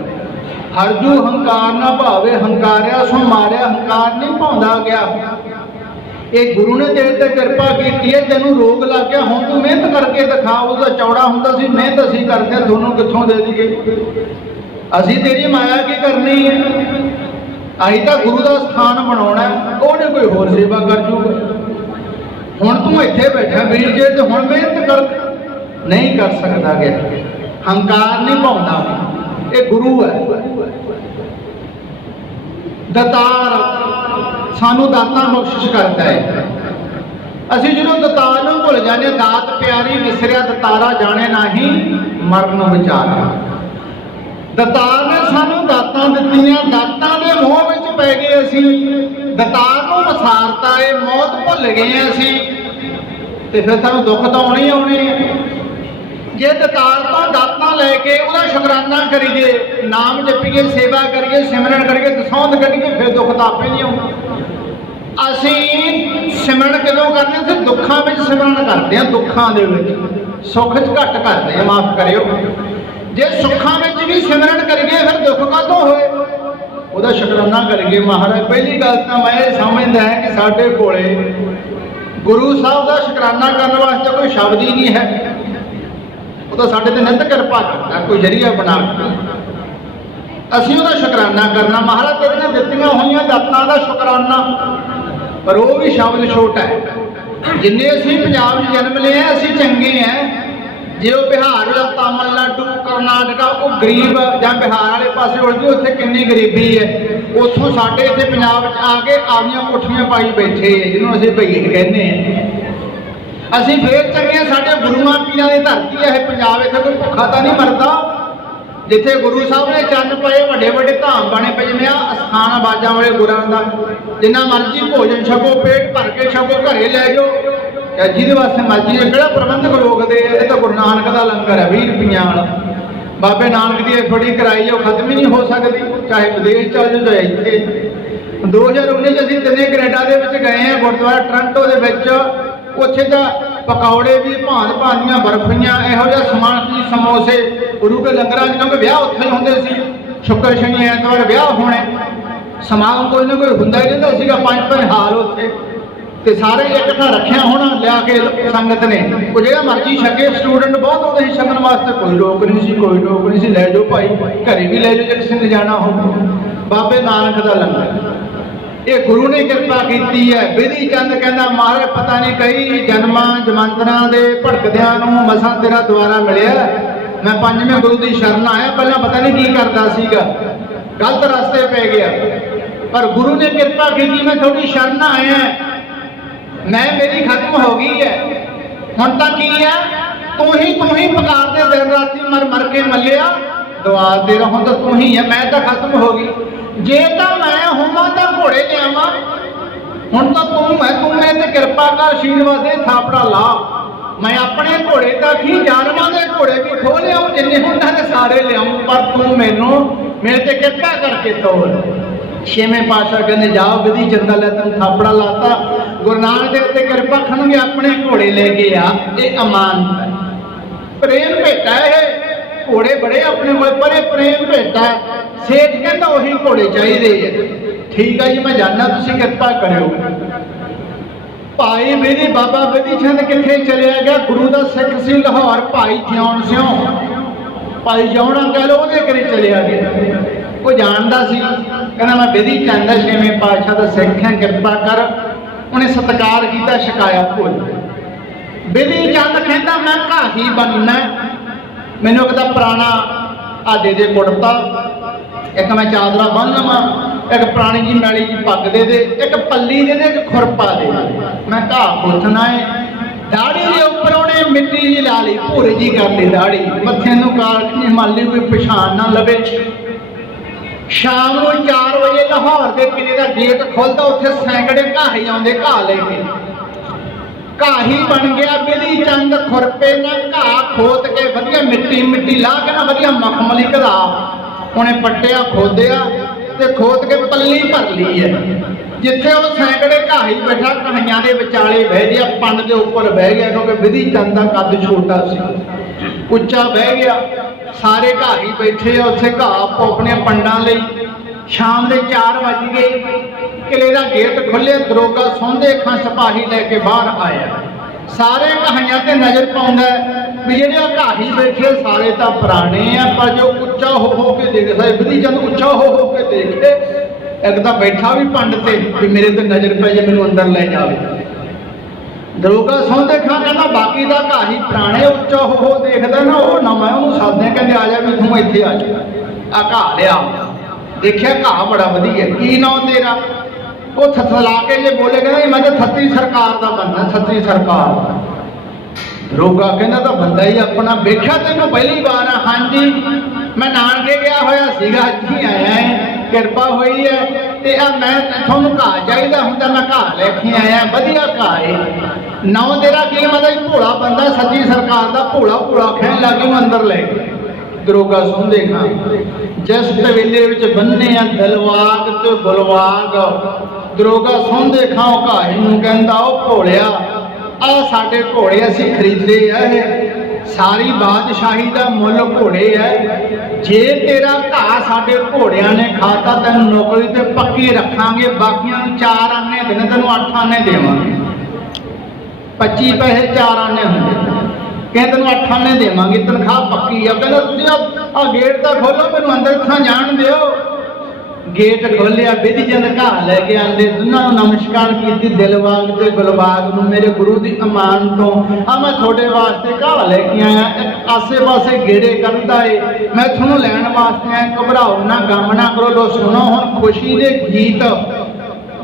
हरजू हंकार ना भावे, हंकारिया सो मारिया, हंकार नहीं पाउंदा गया। ये गुरु ने तेरे ते कृपा की है, तेनू रोग लग गया, हुण तू मेहनत करके दिखा। उसका चौड़ा हुंदा सी, मेहनत असीं करदे, दोनों कित्थों दे दईए, असीं तेरी माया की करनी है, असीं तां गुरु का स्थान बनाउणा, ਉਹਨੇ कोई होर सेवा कर जूगा। हुण तू इत्थे बैठा वीर जे, ते हुण मेहनत कर, नहीं कर सकदा गया, हंकार नहीं पाउंदा। ये गुरु है दतार, सानू दातां बख्शिश करता है। असीं जो दतार नूं भुल जाने, दात प्यारी विसरिया दतारा जाने नाही, मरण विचारा। दतार ने सानू दातां दित्तियां, दातां दे मोह विच पै गए असीं, दतार नूं वसारता है, मौत भुल गए असीं, ते फिर सानू दुख तां आउणे ही आउणे आ। जे दतार तो दातां लैके उसका शुकराना करिए, नाम जपीए, सेवा करिए, सिमरन करिए, दसौंध करिए, फिर दुख तो आपे नहीं आउंदा। असीं सिमरन कदों करते हैं, दुखों में सिमरन करते हैं, दुखों के सुख घट करते हैं, माफ करियो। जे सुखों में भी सिमरन करिए फिर दुख कातों होए, उसका शुकराना करिए। महाराज पहली गल तो मैं ये समझदा है कि साडे कोले गुरु साहब का शुकराना करने वास्ते कोई शब्द ही नहीं है। तो साढ़े ते नित कृपा करता, कोई जरिया बना असीं उसका शुकराना करना। महाराज तेरियां दित्तियां होईयां दातां दा शुकराना, पर वो भी शब्द छोटा है। जिन्ने असीं पंजाब च जन्म लिया असीं चंगे हैं, जे वो बिहार या तमिलनाडु करनाटका वो गरीब या बिहार वाले पासे उड़दी, उत्थे किन्नी गरीबी है, उत्थों साडे इत्थे पंजाब च आके आपनियां कोठियां पाई बैठे है, जिन्होंने असीं भईए कहने हैं। असीं फिर चंगे, साडे गुरुआं पीरां दी धरती है पंजाब, इत्थे कोई भुखा तां नहीं मरदा। जिथे गुरु साहब ने चन्न पाए, वड्डे वड्डे धाम बने पे, जिवें अस्थान आबाजां वाले गुरां दा, जिन्ना मर्जी भोजन छको, पेट भर के छको, घरे लै जाओ, जिहदे वास्ते मर्जी है। किहड़ा प्रबंधक रोकदे, ये तो गुरु नानक दा लंगर है 20 रुपइयां वाला। बाबे नानक दी थोड़ी कराई है, खत्म ही नहीं हो सकती, चाहे विदेश चल जाओ चाहे इत्थे। 2019 असीं तिन्ने कनेडा दे विच गए हैं, गुरुद्वारा टोरंटो दे विच, उत्थे तां पकौड़े भी भांत भांतियां बर्फियां इहो जिहा समान की समोसे गुरु के लंगरां क्योंकि विआह उत्थे ही हुंदे सी शुक्र शनि ऐतवार विआह होने समागम कोई ना कोई हुंदा ही रहिंदा सीगा 5-5 हाल उत्थे ते सारे इकट्ठा रखिया होना लिया के संगत ने वो जो मर्जी छके स्टूडेंट बहुत होते हैं छकन वास्ते कोई रोक नहीं सी कोई रोक नहीं सी लै जाओ भाई घरे भी लै जाओ जे किसी ने जाना हो बाबे नानक का लंगर ये गुरु ने कृपा की है। विधि चंद कहना महाराज पता नहीं कई जन्मां जमांतरां दे भड़कदियां नूं मसां तेरा द्वारा मिलिया मैं 5वें गुरु की शरण आया पहला पता नहीं की करता सीगा गलत रास्ते पे गया पर गुरु ने कृपा की मैं थोड़ी शरण आया मैं मेरी खत्म हो गई है हुण तक की है तू ही पुकार दे दिन राती मर मर के मलिया दुआ दे रहा तो तू ही है मैं तो खत्म हो गई जे तो मैं होवां तो घोड़े लियावां हुण तो तू है तू मेरे ते कृपा कर आशीर्वाद दे थापड़ा ला मैं अपने घोड़े तक ही जानवां दे घोड़े भी खो लियाऊं जिन्ने हुंदा ने सारे लियाऊं पर तू मैनू मेरे ते कृपा करके तोड़। 6वें पातशाह कहते जाओ विधि चंदा लै तेन थापड़ा लाता गुरु नानक देव ते कृपा खणगे अपने घोड़े लेके आ ये अमानत है प्रेम भेटा है घोड़े बड़े अपने पर प्रेम भेटा सेठ कहता वही घोड़े चाहिए ठीक है जी मैं जाना तुसीं कृपा करियो। भाई विधि बाबा विधि चंद कित्थे चलिया गया गुरु का सिख सी लाहौर भाई जिउण सिंह भाई जिउणा कह लो वो घरे चलिया गया वो जानता सी कहना मैं विधि चंद 6वें पातशाह का सिख है कृपा कर उन्हें सत्कार किया शिकाया भुल विधि चंद कहता मैं घाही बनना मैनू कहता पुराना आदे दे कुड़ता एक मैं चादरा बन लवा एक पुरानी जी मैली जी पग दे एक पल्ली दे एक खुरपा दे मैं घाह खोथना है दाड़ी के उपर उन्हें मिट्टी जी ला ली भूरे जी कर ली दाड़ी मत्थे नूं कालखी माली कोई पछाण ना लवे। शाम को 4 बजे लाहौर के किले का गेट खुलता उत्थे सैकड़े घाही आउंदे घाह लेके घाही बन गया विधि चंद खुरपे ने घाह खोद के वधिया मिट्टी ला के ना वधिया मखमली घरा उन्हें पट्टिया खोदिया ते खोद के पल्ली भर ली है जिथे वो सैकड़े घाही बैठा कहाइयां दे विचाले बह गया पंड के उपर बह गया क्योंकि विधि चंद का कद छोटा सी उच्चा बह गया सारे घाही बैठे उत्थे घाह अपने पंडां लई। शाम के 4 बज गए किले का गेट खुले दरोगा सौंदे खां सिपाही लैके बाहर आया सारे घाहियां ते नजर पाउंदा भी जिहड़े घाही बैठे सारे तो पुराने हैं पर जो उच्चा हो के देख विधि चंद उच्चा हो के देखे एक तो बैठा भी पंड से भी मेरे ते नजर पै जाए मैनू अंदर ले जाए दरोगा सौंदे खां कहना बाकी का घाही पुराने उच्चा हो देखदा ना वो नवां उहनूं सददे कहंदे आ जा भी तूं इत्थे आ जा आ घाह लिया देखिया घाह बड़ा वधिया की नाम तेरा वो थथला के जे बोले कहना मैं तो थत्ती सरकार का बनना थत्ती सरकार दरोगा कहना तो बंदा ही अपना वेख्या तेनों पहली बार है हाँ जी मैं नानके गया होया सीगा इत्थे आया है कृपा हुई है ते मैं थोनू घाह चाहिए हुंदा मैं घाह लेके आया वधिया घाह है नौ तेरा की मतलब भोला बंदा सच्ची सरकार का भोला भोला कहन लग गया अंदर ले दरोगा सुनदे खां जिस तवेले विच बन्ने आ दलवाग ते बुलवाग दरोगा सुनदे खां घाही नूं कहंदा ओ भोलिया आ साडे घोड़े असीं खरीदे है सारी बादशाही का मुल घोड़े है जे तेरा घाह साडे घोड़ियां ने खाता तेन नौकरी ते पक्की रखांगे बाकियां 4 आने देने तेनों 8 आने देवांगे 25 पैसे 4 आने होंगे कहते तेन 8 आने देवांगे तनख्वाह पक्की है कहना तुसीं आ गेट तो खोलो मैनूं अंदर इत्थां जाण दिओ गेट खोलिया विधि चंद घाह लैके आंदे दोनों नमस्कार की दिलबाग ते गुलबाग नूं मेरे गुरु की अमान तो आ मैं थोड़े वास्ते घाह लैके आया आसे पासे गेड़े करता है मैं थोनों लैण वास्ते आया घबराओ ना गम ना करो लो सुनो हुण खुशी दे गीत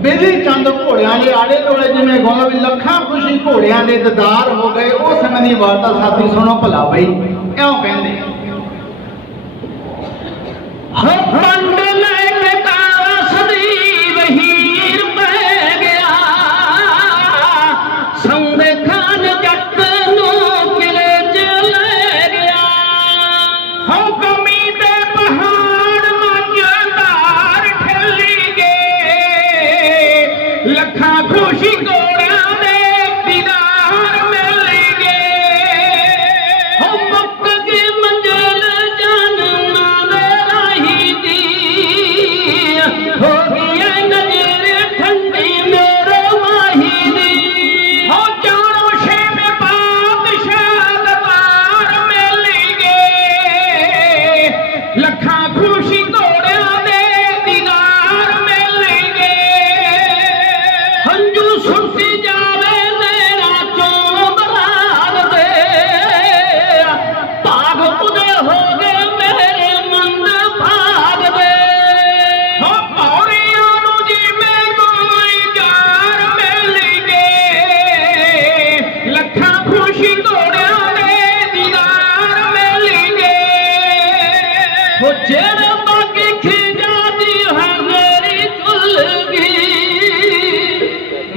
विधि चंद घोड़ियां के आले दुआले जिवें गाउंदा भी लखां खुशी घोड़ियां के दीदार हो गए उस समय की वार्ता साथी सुनो भला बई क्यों कहंदे लखा खुशी घोड़ा दे दीदार मिल ਖੁਸ਼ੀ ਘੋੜਿਆਂ ਦੇ ਦੀਦਾਰ ਮਿਲਣਗੇ ਹੰਝੂ ਸੁਣਤੀ ਜਾਵੇ ਮੇਰਾ ਚੋਬਰਾਦ ਦੇ ਭਾਗ ਉਦੇ ਹੋ ਗਏ ਮੇਰੇ ਮੰਦ ਭਾਗ ਦੇ ਹੋ ਪੌੜੀਆਂ ਨੂੰ ਜਿਵੇਂ ਕੋਈ ਯਾਰ ਮਿਲਣਗੇ ਲੱਖਾਂ ਖੁਸ਼ੀ ਘੋੜਿਆਂ ਦੇ ਦੀਦਾਰ ਮਿਲਣਗੇ ਹੋ ਜਿਹੜੇ ਬਾਕੀ ਖਿਜਾ ਦੀ ਹੈ ਮੇਰੀ ਚੁੱਲਗੀ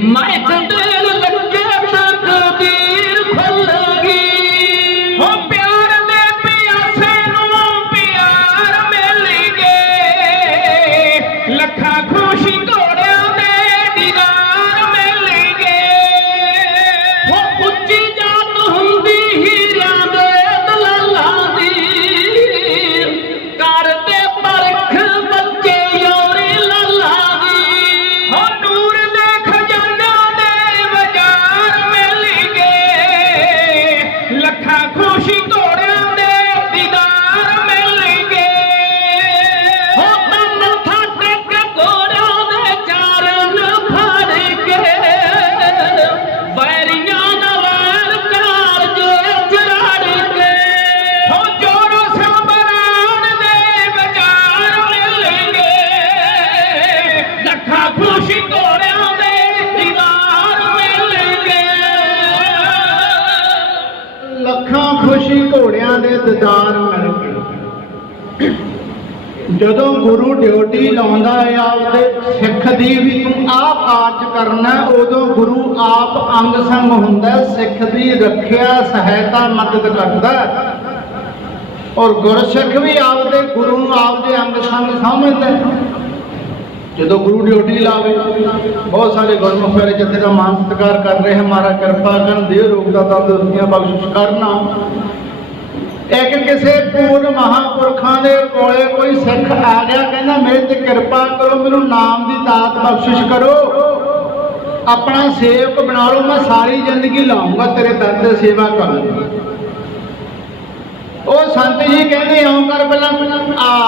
ਮੈਂ ਕੰਦੇਲ ਲੱਗੇ ਤਕਦੀਰ ਖੁੱਲਗੀ ਹੋ ਪਿਆਰ ਦੇ ਪਿਆਸੇ ਨੂੰ ਪਿਆਰ ਮਿਲਣਗੇ ਲੱਖਾਂ ਖੁਸ਼ੀ ਘੋੜਿਆਂ ਦੇ ਦੀਦਾਰ ਮਿਲਣਗੇ ਹੋ ਉੱਚੀ ਜਾਤ ਹੁੰਦੀ ਹੀਰਿਆਂ ਦੇ ਦਲਾਲਾਂ ਦੀ ਕਰਦੇ ਪਰਖ ਬੱਚੇ ਯੋਰੀ ਲੱਲਾ ਦੀ ਹੋ ਨੂਰ ਦੇ ਖਜ਼ਾਨਿਆਂ ਦੇ ਬਾਜ਼ਾਰ ਮਿਲਣਗੇ ਲੱਖਾਂ ਖੁਸ਼ੀ ਘੋੜਿਆਂ ਦੇ ਦੀਦਾਰ ਮਿਲਣਗੇ ਹੋ ਤਾਂ ਮੱਥਾ ਟੇਕ ਘੋੜਿਆਂ ਦੇ ਚਾਰਨ ਫੜ ਕੇ ਬੈਰੀਆਂ ਦਾ ਵੈਰ ਕਾਰਜੇ ਚਰਾੜ ਕੇ ਹੋ ਜੋੜੋ ਸੰਬਰਾਨ ਦੇ ਬਾਜ਼ਾਰ ਮਿਲਣਗੇ ਲੱਖਾਂ ਖੁਸ਼ੀ ਘੋੜਿਆਂ ਦੇ ਦੀਦਾਰ ਮਿਲਣਗੇ ਲੱਖਾਂ ਖੁਸ਼ੀ ਘੋੜਿਆਂ ਦੇ ਦੀਦਾਰ ਮਿਲ ਗਏ। ਜਦੋਂ ਗੁਰੂ ਡਿਊਟੀ ਲਾਉਂਦਾ ਹੈ ਆਪਦੇ ਸਿੱਖ ਦੀ ਵੀ ਤੂੰ ਆਪ ਕਾਰਜ ਕਰਨਾ ਉਦੋਂ ਗੁਰੂ ਆਪ ਅੰਗ ਸੰਗ ਹੁੰਦਾ ਸਿੱਖ ਦੀ ਰੱਖਿਆ ਸਹਾਇਤਾ ਮਦਦ ਕਰਦਾ ਔਰ ਗੁਰਸਿੱਖ ਵੀ ਆਪਦੇ ਗੁਰੂ ਨੂੰ ਆਪਦੇ ਅੰਗ ਸੰਗ ਸਮਝਦਾ ਜਦੋਂ ਗੁਰੂ ਡਿਊਟੀ ਲਾਵੇ ਬਹੁਤ ਸਾਰੇ ਗੁਰਮੁਖ ਮੇਰੇ ਜਥੇ ਦਾ ਮਾਨ ਸਤਿਕਾਰ ਕਰ ਰਹੇ ਹਨ ਮਹਾਰਾਜ ਕਿਰਪਾ ਕਰਨ ਦੇਹ ਰੋਗ ਦਾ ਤੰਦਰੁਸਤੀਆਂ ਬਖਸ਼ਿਸ਼ ਕਰਨਾ ਇੱਕ ਕਿਸੇ ਪੂਰਨ ਮਹਾਂਪੁਰਖਾਂ ਦੇ ਕੋਲੇ ਕੋਈ ਸਿੱਖ ਆ ਗਿਆ ਕਹਿੰਦਾ ਮੇਰੇ ਤੇ ਕਿਰਪਾ ਕਰੋ ਮੈਨੂੰ ਨਾਮ ਦੀ ਦਾਤ ਬਖਸ਼ਿਸ਼ ਕਰੋ ਆਪਣਾ ਸੇਵਕ ਬਣਾ ਲਓ ਮੈਂ ਸਾਰੀ ਜ਼ਿੰਦਗੀ ਲਾਉਂਗਾ ਤੇਰੇ ਦਰ ਤੇ ਸੇਵਾ ਕਰਾਂਗਾ ਉਹ ਸੰਤ ਜੀ ਕਹਿੰਦੇ ਇਉਂ ਕਰ ਪਹਿਲਾਂ ਆ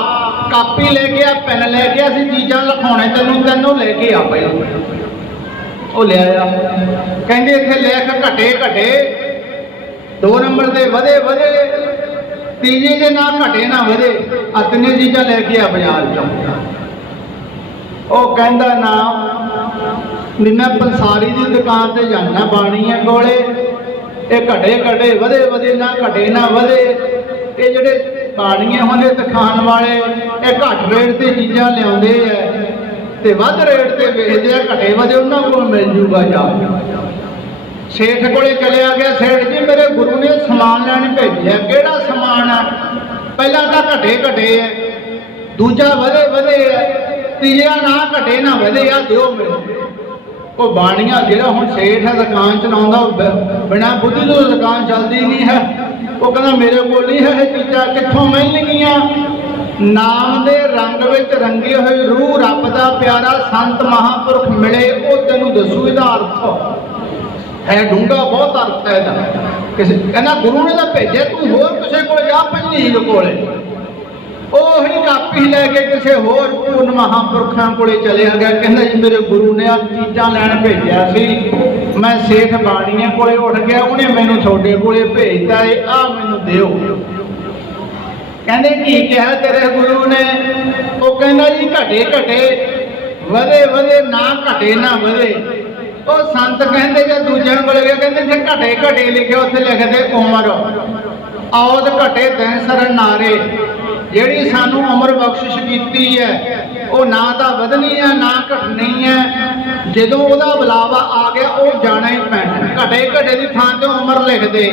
ਕਾਪੀ ਲੈ ਕੇ ਆ ਪੈਨ ਲੈ ਕੇ ਅਸੀਂ ਚੀਜ਼ਾਂ ਲਿਖਾਉਣੇ ਤੈਨੂੰ ਲੈ ਕੇ ਆ ਪਹਿਲਾਂ ਉਹ ਲੈ ਆਇਆ ਕਹਿੰਦੇ ਇੱਥੇ ਲਿਖ ਘਟੇ ਘਟੇ 2 ਨੰਬਰ ਦੇ ਵਧੇ ਤੀਜੇ ਦੇ ਨਾ ਘਟੇ ਨਾ ਵਧੇ ਅਤਨੇ ਚੀਜ਼ਾਂ ਲੈ ਕੇ ਆ ਬਾਜ਼ਾਰ ਚੋਂ ਉਹ ਕਹਿੰਦਾ ਨਾ ਵੀ ਮੈਂ ਪੰਸਾਰੀ ਦੀ ਦੁਕਾਨ ਤੇ ਜਾਣਾ ਬਾਣੀਆਂ ਕੋਲੇ ਇਹ ਘਟੇ ਵਧੇ ਨਾ ਘਟੇ ਨਾ ਵਧੇ ਇਹ ਜਿਹੜੇ ਬਾਣੀਆਂ ਹੁੰਦੇ ਦਿਖਾਣ ਵਾਲੇ ਇਹ ਘੱਟ ਰੇਟ ਤੇ ਚੀਜ਼ਾਂ ਲਿਆਉਂਦੇ ਆ ਤੇ ਵੱਧ ਰੇਟ ਤੇ ਵੇਚਦੇ ਆ ਘਟੇ ਵਧੇ ਉਹਨਾਂ ਕੋਲ ਮਿਲ ਜੂਗਾ ਜਾ ਸੇਠ ਕੋਲੇ ਚਲਿਆ ਗਿਆ ਸੇਠ ਜੀ ਮੇਰੇ ਗੁਰੂ ਨੇ ਸਮਾਨ ਲੈਣ ਭੇਜਿਆ ਕਿਹੜਾ ਸਮਾਨ ਆ ਪਹਿਲਾਂ ਤਾਂ ਘਟੇ ਆ ਦੂਜਾ ਵਧੇ ਆ ਤੀਜਾ ਨਾ ਘਟੇ ਨਾ ਵਧੇ ਆ ਦਿਓ ਮੈਨੂੰ ਉਹ ਬਾਣੀਆਂ ਜਿਹੜਾ ਹੁਣ ਸੇਠ ਹੈ ਦੁਕਾਨ ਚਲਾਉਂਦਾ ਬਿਨਾਂ ਬੁੱਧੀ ਤੋਂ ਦੁਕਾਨ ਚੱਲਦੀ ਨਹੀਂ ਹੈ ਉਹ ਕਹਿੰਦਾ ਮੇਰੇ ਕੋਲ ਨਹੀਂ ਹੈ ਇਹ ਚੀਜ਼ਾਂ ਕਿੱਥੋਂ ਮਿਲਣਗੀਆਂ ਨਾਮ ਦੇ ਰੰਗ ਵਿੱਚ ਰੰਗੇ ਹੋਏ ਰੂਹ ਰੱਬ ਦਾ ਪਿਆਰਾ ਸੰਤ ਮਹਾਂਪੁਰਖ ਮਿਲੇ ਉਹ ਤੈਨੂੰ ਦੱਸੂ ਇਹਦਾ ਅਰਥ ਹੈ ਡੂੰਘਾ ਬਹੁਤ ਅਰਥ ਹੈ ਇਹਦਾ ਕਿਸੇ ਕਹਿੰਦਾ ਗੁਰੂ ਨੇ ਤਾਂ ਭੇਜਿਆ ਤੂੰ ਹੋਰ ਕਿਸੇ ਕੋਲ ਜਾ ਪੰਜੀਰ ਕੋਲੇ ਉਹੀ ਕਾਪੀ ਲੈ ਕੇ ਕਿਸੇ ਹੋਰ ਪੂਰਨ ਮਹਾਂਪੁਰਖਾਂ ਕੋਲੇ ਚਲਿਆ ਗਿਆ ਕਹਿੰਦਾ ਜੀ ਮੇਰੇ ਗੁਰੂ ਨੇ ਆ ਚੀਜ਼ਾਂ ਲੈਣ ਭੇਜਿਆ ਸੀ ਮੈਂ ਸੇਠ ਬਾਣੀਆਂ ਕੋਲੇ ਉੱਠ ਗਿਆ ਉਹਨੇ ਮੈਨੂੰ ਤੁਹਾਡੇ ਕੋਲੇ ਭੇਜਤਾ ਏ ਆ ਮੈਨੂੰ ਦਿਓ ਕਹਿੰਦੇ ਕੀ ਕਿਹਾ ਤੇਰੇ ਗੁਰੂ ਨੇ ਉਹ ਕਹਿੰਦਾ ਜੀ ਘਟੇ ਵਧੇ ਨਾ ਘਟੇ ਨਾ ਵਧੇ ਉਹ ਸੰਤ ਕਹਿੰਦੇ ਜੇ ਦੂਜਿਆਂ ਕੋਲ ਗਿਆ ਕਹਿੰਦੇ ਜੇ ਘਟੇ ਲਿਖਿਆ ਉੱਥੇ ਲਿਖਦੇ ਉਮਰ ਔਦ ਘਟੇ ਦਿਨ ਸਰ ਨਾਰੇ ਜਿਹੜੀ ਸਾਨੂੰ ਉਮਰ ਬਖਸ਼ਿਸ਼ ਕੀਤੀ ਹੈ ਉਹ ਨਾ ਤਾਂ ਵਧਣੀ ਹੈ ਨਾ ਘਟਣੀ ਹੈ ਜਦੋਂ ਉਹਦਾ ਬੁਲਾਵਾ ਆ ਗਿਆ ਉਹ ਜਾਣਾ ਹੀ ਪੈਣਾ ਘਟੇ ਦੀ ਥਾਂ ਤੇ ਉਮਰ ਲਿਖਦੇ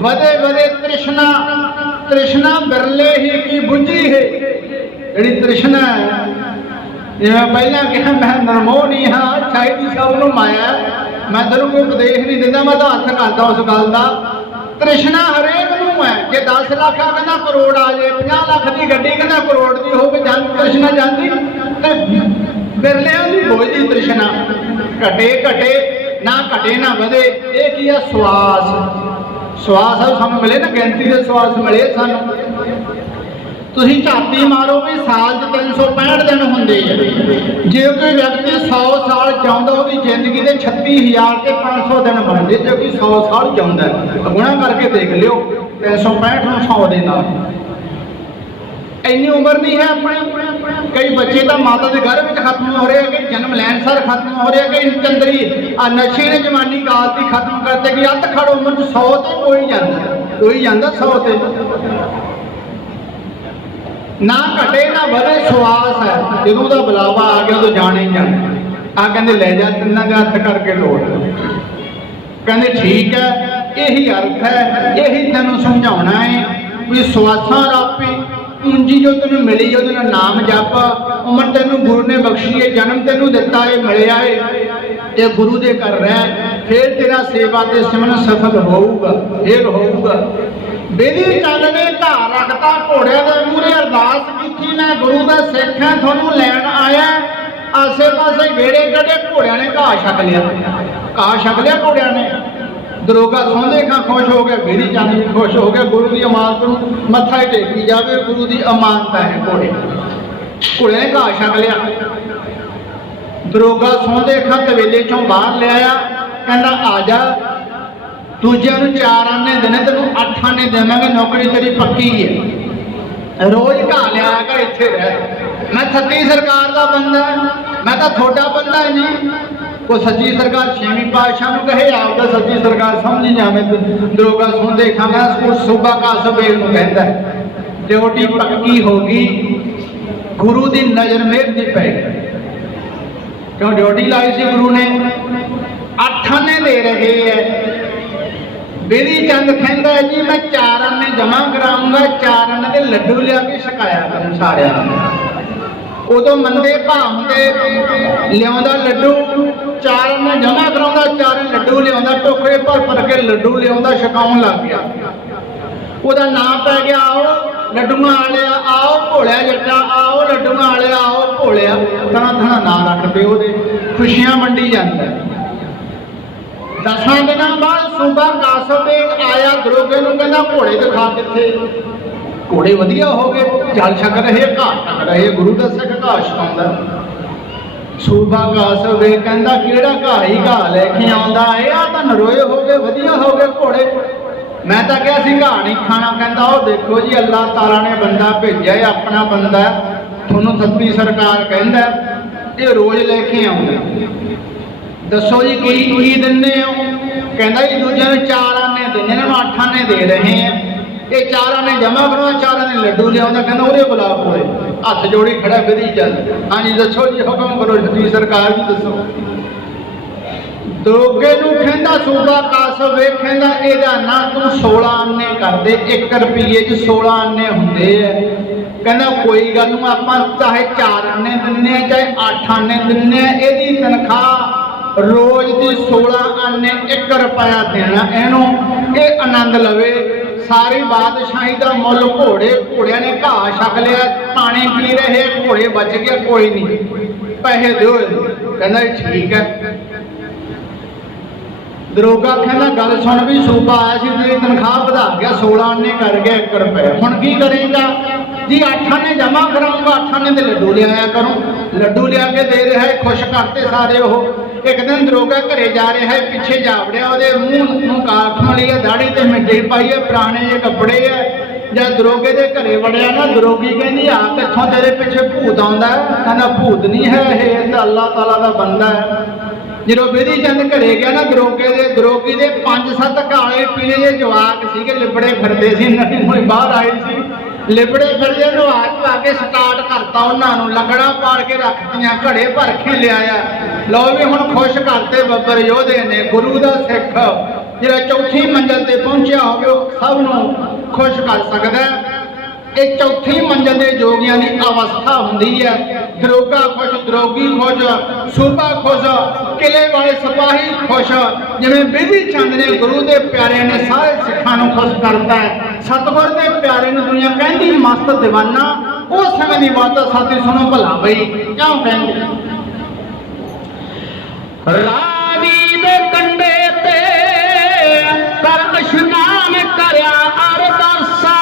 ਵਧੇ ਤ੍ਰਿਸ਼ਨਾ ਬਿਰਲੇ ਹੀ ਕੀ ਬੁੱਝੀ ਹੈ ਜਿਹੜੀ ਤ੍ਰਿਸ਼ਨਾ ਹੈ ਜਿਵੇਂ ਪਹਿਲਾਂ ਕਿਹਾ ਮੈਂ ਨਰਮੋਹ ਨਹੀਂ ਹਾਂ ਚਾਹੀਦੀ ਸਭ ਨੂੰ ਮਾਇਆ ਮੈਂ ਤੈਨੂੰ ਕੋਈ ਉਪਦੇਸ਼ ਨਹੀਂ ਦਿੰਦਾ ਮੈਂ ਤਾਂ ਹੱਥ ਕਰਦਾ ਉਸ ਗੱਲ ਦਾ ਤ੍ਰਿਸ਼ਨਾ ਹਰੇਕ ਨੂੰ ਹੈ ਜੇ 10 ਲੱਖ ਆ ਕਹਿੰਦਾ ਕਰੋੜ ਆ ਜੇ 50 ਲੱਖ ਦੀ ਗੱਡੀ ਕਹਿੰਦਾ ਕਰੋੜ ਦੀ ਹੋਵੇ ਤ੍ਰਿਸ਼ਨਾ ਜਾਂਦੀ ਤੇ ਬਿਰਲਿਆਂ ਦੀ ਬੋਝਦੀ ਤ੍ਰਿਸ਼ਨਾ ਘਟੇ ਨਾ ਘਟੇ ਨਾ ਵਧੇ ਇਹ ਕੀ ਆ ਸਵਾਸ ਸਾਨੂੰ ਮਿਲੇ ਨਾ ਗਿਣਤੀ ਦੇ ਸਵਾਸ ਮਿਲੇ ਸਾਨੂੰ ਤੁਸੀਂ ਝਾਤੀ ਮਾਰੋ ਵੀ ਸਾਲ 'ਚ 365 ਦਿਨ ਹੁੰਦੇ ਆ। ਜੇ ਕੋਈ ਵਿਅਕਤੀ 100 ਸਾਲ ਜਿਉਂਦਾ ਉਹਦੀ ਜ਼ਿੰਦਗੀ ਦੇ 36,000 ਤੇ 500 ਦਿਨ ਬਣਦੇ। ਜੇ ਕੋਈ 100 ਸਾਲ ਜਿਉਂਦਾ ਗੁਣਾ ਕਰਕੇ ਦੇਖ ਲਿਓ 365 ਨੂੰ 100 ਦੇ ਨਾਲ ਇੰਨੀ ਉਮਰ ਨਹੀਂ ਹੈ ਆਪਣੀ। ਕਈ ਬੱਚੇ ਤਾਂ ਮਾਤਾ ਦੇ ਘਰ ਵਿੱਚ ਖਤਮ ਹੋ ਰਹੇ ਆ, ਕਈ ਜਨਮ ਲੈਣ ਸਾਰ ਖਤਮ ਹੋ ਰਹੇ ਆ, ਕਈ ਚੰਦਰੀ ਆ ਨਸ਼ੇ ਨੇ ਜਵਾਨੀ ਕਾਲ ਦੀ ਖਤਮ ਕਰਤੇ ਕਿ ਅੱਧ ਖੜ ਉਮਰ 'ਚ 100 ਤੇ ਕੋਈ ਜਾਂਦਾ 100 ਤੇ ਨਾ ਘਟੇ ਨਾ ਵਧੇ ਸਵਾਸ ਹੈ। ਜਦੋਂ ਦਾ ਬੁਲਾਵਾ ਆ ਗਿਆ ਉਦੋਂ ਜਾਣਾ ਹੀ ਜਾਣਾ। ਆ ਕਹਿੰਦੇ ਲੈ ਜਾ ਤਿੰਨਾਂ ਦੇ ਹੱਥ ਕਰਕੇ ਲੋੜ। ਕਹਿੰਦੇ ਠੀਕ ਹੈ, ਇਹੀ ਅਰਥ ਹੈ, ਇਹੀ ਤੈਨੂੰ ਸਮਝਾਉਣਾ ਹੈ ਵੀ ਸਵਾਸਾਂ ਰਾਪੀ ਪੂੰਜੀ ਜੋ ਤੈਨੂੰ ਮਿਲੀ ਉਹਦੇ ਨਾਲ ਨਾਮ ਜਪ। ਉਮਰ ਤੈਨੂੰ ਗੁਰੂ ਨੇ ਬਖਸ਼ੀ ਹੈ, ਜਨਮ ਤੈਨੂੰ ਦਿੱਤਾ ਹੈ, ਮਿਲਿਆ ਹੈ, ਇਹ ਗੁਰੂ ਦੇ ਘਰ ਰਹਿ, ਫਿਰ ਤੇਰਾ ਸੇਵਾ ਤੇ ਸਿਮਰਨ ਸਫਲ ਹੋਊਗਾ, ਫੇਰ ਹੋਊਗਾ। ਬੇਦੀ ਚੰਦ ਨੇ ਘਰ ਰੱਖਤਾ, ਘੋੜਿਆਂ ਦੇ ਮੂਹਰੇ ਅਰਦਾਸ ਕੀਤੀ, ਮੈਂ ਗੁਰੂ ਦਾ ਸਿੱਖ ਹਾਂ, ਤੁਹਾਨੂੰ ਲੈਣ ਆਇਆ। ਆਸੇ ਪਾਸੇ ਗੇੜੇ ਕੱਢੇ, ਘੋੜਿਆਂ ਨੇ ਘਾਹ ਛਕ ਲਿਆ, ਘਾਹ ਛਕ ਲਿਆ ਘੋੜਿਆਂ ਨੇ। ਦਰੋਗਾ ਸੌਂਦੇ ਖਾਂ ਖੁਸ਼ ਹੋ ਗਿਆ, ਬੇਦੀ ਚੰਦ ਵੀ ਖੁਸ਼ ਹੋ ਗਿਆ। ਗੁਰੂ ਦੀ ਅਮਾਨਤ ਨੂੰ ਮੱਥਾ ਹੀ ਟੇਕੀ ਜਾਵੇ, ਗੁਰੂ ਦੀ ਅਮਾਨਤ ਹੈ ਘੋੜਿਆਂ ਨੇ ਘਾਹ ਛਕ ਲਿਆ। ਦਰੋਗਾ ਸੌਂਦੇ ਖਾਂ ਤਵੇਲੇ ਚੋਂ ਬਾਹਰ ਲਿਆਇਆ, ਕਹਿੰਦਾ ਆ ਜਾ, ਦੂਜਿਆਂ ਨੂੰ 4 ਆਨੇ ਦੇਣੇ, ਤੈਨੂੰ 8 ਆਨੇ ਦੇਵਾਂਗੇ, ਨੌਕਰੀ ਤੇਰੀ ਪੱਕੀ ਹੈ। ਰੋਜ਼ ਘਾਹ ਲਿਆ ਕਰ, ਇੱਥੇ ਰਹਿ। ਮੈਂ ਸੱਚੀ ਸਰਕਾਰ ਦਾ ਬੰਦਾ, ਮੈਂ ਤਾਂ ਤੁਹਾਡਾ ਬੰਦਾ ਹੀ ਨਹੀਂ। ਉਹ ਸੱਚੀ ਸਰਕਾਰ 6ਵੀਂ ਪਾਤਸ਼ਾਹ ਨੂੰ ਕਹੇ, ਆਪਦਾ ਸੱਚੀ ਸਰਕਾਰ ਸਮਝੀ ਜਾਵੇਂ। ਦਰੋਗਾ ਸੁਣਦੇ ਖਾਂਗਾ ਸੂਬਾ ਕਾਸਬੇਲ ਨੂੰ ਕਹਿੰਦਾ ਡਿਊਟੀ ਪੱਕੀ ਹੋ ਗਈ, ਗੁਰੂ ਦੀ ਨਜ਼ਰ ਮਿਹਰ ਦੀ ਪੈ ਗਈ। ਕਿਉਂ ਡਿਊਟੀ ਲਾਈ ਸੀ ਗੁਰੂ ਨੇ, 8 ਆਨੇ ਦੇ ਰਹੇ ਹੈ। ਬੇਦੀ ਚੰਦ ਕਹਿੰਦਾ ਜੀ ਮੈਂ 4 ਆਨੇ ਜਮਾ ਕਰਾਉਂਗਾ, 4 ਆਨੇ ਦੇ ਲੱਡੂ ਲਿਆ ਕੇ ਛਕਾਇਆ ਕਰਨ ਸਾਰਿਆਂ ਨੂੰ। ਉਦੋਂ ਮੰਦੇ ਭਾਅ ਹੁੰਦੇ, ਲਿਆਉਂਦਾ ਲੱਡੂ, 4 ਆਨੇ ਜਮਾ ਕਰਾਉਂਦਾ, 4 ਲੱਡੂ ਲਿਆਉਂਦਾ, ਟੋਕਰੇ ਭਰ ਕੇ ਲੱਡੂ ਲਿਆਉਂਦਾ, ਛਕਾਉਣ ਲੱਗ ਗਿਆ। ਉਹਦਾ ਨਾਂ ਪੈ ਗਿਆ ਆਓ ਲੱਡੂਆਂ ਵਾਲਿਆ, ਆਓ ਭੋਲਿਆ ਜੱਟਾ, ਆਓ ਲੱਡੂਆਂ ਵਾਲਿਆ, ਆਓ ਭੋਲਿਆ। ਥਣਾ ਨਾਂ ਰੱਖਦੇ ਉਹਦੇ, ਖੁਸ਼ੀਆਂ ਵੰਡੀ ਜਾਂਦਾ। 10 ਦਿਨਾਂ ਬਾਅਦ ਸੂਬਾ ਕਾਸਬੇਗ ਆਇਆ, ਦਰੋਗੇ ਨੂੰ ਕਹਿੰਦਾ ਘੋੜੇ ਦਿਖਾ ਕਿੱਥੇ। ਘੋੜੇ ਵਧੀਆ ਹੋ ਗਏ, ਜਲ ਛਕ ਰਹੇ, ਘਾਹ ਛਕ ਰਹੇ, ਗੁਰੂ ਦਾ ਸਿੱਖ ਘਾਹ ਛਕਾਉਂਦਾ। ਸੂਬਾ ਕਾਸਬੇਗ ਕਹਿੰਦਾ ਕਿਹੜਾ ਘਾਹ ਹੀ ਘਾਹ ਲੈ ਕੇ ਆਉਂਦਾ ਇਹ, ਆ ਤਾਂ ਨਰੋਏ ਹੋ ਗਏ, ਵਧੀਆ ਹੋ ਗਏ ਘੋੜੇ। ਮੈਂ ਤਾਂ ਕਿਹਾ ਸੀ ਘਾਹ ਨਹੀਂ ਖਾਣਾ। ਕਹਿੰਦਾ ਉਹ ਦੇਖੋ ਜੀ ਅੱਲਾਹ ਤਾਲਾ ਨੇ ਬੰਦਾ ਭੇਜਿਆ, ਇਹ ਆਪਣਾ ਬੰਦਾ, ਤੁਹਾਨੂੰ ਸੱਚੀ ਸਰਕਾਰ ਕਹਿੰਦਾ ਇਹ ਰੋਜ਼ ਲੈ ਕੇ ਆਉਂਦਾ। ਦੱਸੋ ਜੀ ਕੀ ਦਿੰਦੇ ਹੋ? ਕਹਿੰਦਾ ਜੀ ਦੂਜਿਆਂ ਨੂੰ 4 ਆਨੇ ਦਿੰਦੇ, ਇਹਨਾਂ ਨੂੰ 8 ਆਨੇ ਦੇ ਰਹੇ ਆ। ਇਹ 4 ਆਨੇ ਜਮਾ ਕਰੋ, 4 ਆਨੇ ਲੱਡੂ ਲਿਆਉਂਦਾ। ਕਹਿੰਦਾ ਉਹਦੇ ਗੁਲਾਬ ਹੋਏ, ਹੱਥ ਜੋੜੀ ਖੜਾ ਬੇਦੀ ਚੰਦ। ਹਾਂਜੀ ਦੱਸੋ ਜੀ, ਹੁਕਮ ਕਰੋ ਜੀ ਸਰਕਾਰ ਜੀ, ਦੱਸੋ। ਦਰੋਗੇ ਨੂੰ ਕਹਿੰਦਾ ਸੂਬਾ ਕਾਸਬੇਗ ਕਹਿੰਦਾ ਇਹਦਾ ਨਾ ਤੂੰ 16 ਆਨੇ ਕਰਦੇ, 1 ਰੁਪਈਏ 'ਚ 16 ਆਨੇ ਹੁੰਦੇ ਆ। ਕਹਿੰਦਾ ਕੋਈ ਗੱਲ ਨੂੰ ਆਪਾਂ ਚਾਹੇ 4 ਆਨੇ ਦਿੰਨੇ ਆ, ਚਾਹੇ 8 ਆਨੇ ਦਿੰਨੇ ਆ, ਇਹਦੀ ਤਨਖਾਹ ਰੋਜ਼ ਦੀ 16 ਆਨੇ, 1 ਰੁਪਇਆ ਦੇਣਾ ਇਹਨੂੰ, ਇਹ ਆਨੰਦ ਲਵੇ। ਸਾਰੀ ਬਾਦਸ਼ਾਹੀ ਦਾ ਮੁੱਲ ਘੋੜੇ, ਘੋੜਿਆਂ ਨੇ ਘਾਹ ਛਕ ਲਿਆ, ਪਾਣੀ ਪੀ ਰਹੇ, ਘੋੜੇ ਬਚ ਗਿਆ, ਕੋਈ ਨਹੀਂ ਪੈਸੇ ਦਿਓ। ਕਹਿੰਦਾ ਠੀਕ ਹੈ। ਦਰੋਗਾ ਕਹਿੰਦਾ ਗੱਲ ਸੁਣ ਵੀ ਸੂਬਾ ਆਇਆ ਸੀ, ਤੇਰੀ ਤਨਖਾਹ ਵਧਾ ਗਿਆ, 16 ਆਨੇ ਕਰ ਗਿਆ 1 ਰੁਪਇਆ, ਹੁਣ ਕੀ ਕਰੇਗਾ ਜੀ? 8 ਆਨੇ ਜਮਾ ਕਰਾਉਂਗਾ, 8 ਆਨੇ ਦੇ ਲੱਡੂ ਲਿਆਇਆ ਕਰੂੰ। ਲੱਡੂ ਲਿਆ ਕੇ ਦੇ ਰਿਹਾ ਹੈ, ਖੁਸ਼ ਕਰਤੇ ਸਾਰੇ ਉਹ। ਇੱਕ ਦਿਨ ਦਰੋਗਾ ਘਰੇ ਜਾ ਰਿਹਾ ਹੈ, ਪਿੱਛੇ ਜਾ ਵੜਿਆ, ਉਹਦੇ ਮੂੰਹ ਨੂੰ ਕਾਖਾਂ ਲਈ ਹੈ, ਦਾੜੀ ਤੇ ਮਿੱਟੀ ਪਾਈ ਹੈ, ਪੁਰਾਣੇ ਜਿਹੇ ਕੱਪੜੇ ਹੈ। ਜਦ ਦਰੋਗੇ ਦੇ ਘਰੇ ਵੜਿਆ ਨਾ, ਦਰੋਗੀ ਕਹਿੰਦੀ ਆ ਕਿੱਥੋਂ ਤੇਰੇ ਪਿੱਛੇ ਭੂਤ ਆਉਂਦਾ? ਕਹਿੰਦਾ ਭੂਤ ਨਹੀਂ ਹੈ, ਇਹ ਤਾਂ ਅੱਲਾਹ ਤਾਲਾ ਦਾ ਬੰਦਾ ਹੈ। ਜਦੋਂ ਬੇਦੀ ਚੰਦ ਘਰੇ ਗਿਆ ਨਾ, ਦਰੋਗੀ ਦੇ 5-7 ਕਾਲੇ ਪੀਲੇ ਜਿਹੇ ਜਵਾਕ ਸੀਗੇ, ਲਿਬੜੇ ਫਿਰਦੇ ਸੀ, ਨਵੇਂ ਬਾਹਰ ਆਏ ਸੀ, ਲਿਬੜੇ ਫਿਰਦੇ ਨੂੰ ਹੱਥ ਪਾ ਕੇ ਸਟਾਰਟ ਕਰਤਾ ਉਹਨਾਂ ਨੂੰ, ਲੱਕੜਾਂ ਪਾੜ ਕੇ ਰੱਖਤੀਆਂ, ਘੜੇ ਭਰ ਕੇ ਲਿਆਇਆ। ਲਓ ਵੀ ਹੁਣ ਖੁਸ਼ ਕਰਤੇ ਬੱਬਰ ਯੋਧੇ ਨੇ। ਗੁਰੂ ਦਾ ਸਿੱਖ ਜਿਹੜਾ 4ਥੀ ਮੰਜ਼ਲ ਤੇ ਪਹੁੰਚਿਆ ਹੋਵੇ ਉਹ ਸਭ ਨੂੰ ਖੁਸ਼ ਕਰ ਸਕਦਾ। ਇਹ 4ਥੀ ਮੰਜ਼ਲ ਦੇ ਜੋਗੀਆਂ ਦੀ ਅਵਸਥਾ ਹੁੰਦੀ ਹੈ। ਦਰੋਗਾ ਖੁਸ਼, ਦਰੋਗੀ ਖੁਸ਼, ਸੂਬਾ ਖੁਸ਼, ਕਿਲੇ ਵਾਲੇ ਸਿਪਾਹੀ ਖੁਸ਼। ਜਿਵੇਂ ਬੇਦੀ ਚੰਦ ਨੇ ਗੁਰੂ ਦੇ ਪਿਆਰਿਆਂ ਨੇ ਸਾਰੇ ਸਿੱਖਾਂ ਨੂੰ ਖੁਸ਼ ਕਰਤਾ ਹੈ। ਸਤਿਗੁਰ ਦੇ ਪਿਆਰੇ ਨੂੰ ਦੁਨੀਆ ਕਹਿੰਦੀ ਮਸਤ ਦੀਵਾਨਾ। ਉਸ ਸਮੇਂ ਦੀ ਬਾਤ ਸਾਥੀ ਸੁਣੋ ਭਲਾ ਬਈ ਕਿਉਂ ਕਹਿੰਦੇ। ਰਾਵੀ ਦੇ ਕੰਢੇ ਤੇ ਕਰ ਇਸ਼ਨਾਨ ਕਰਿਆ ਅਰਦਾਸਾ,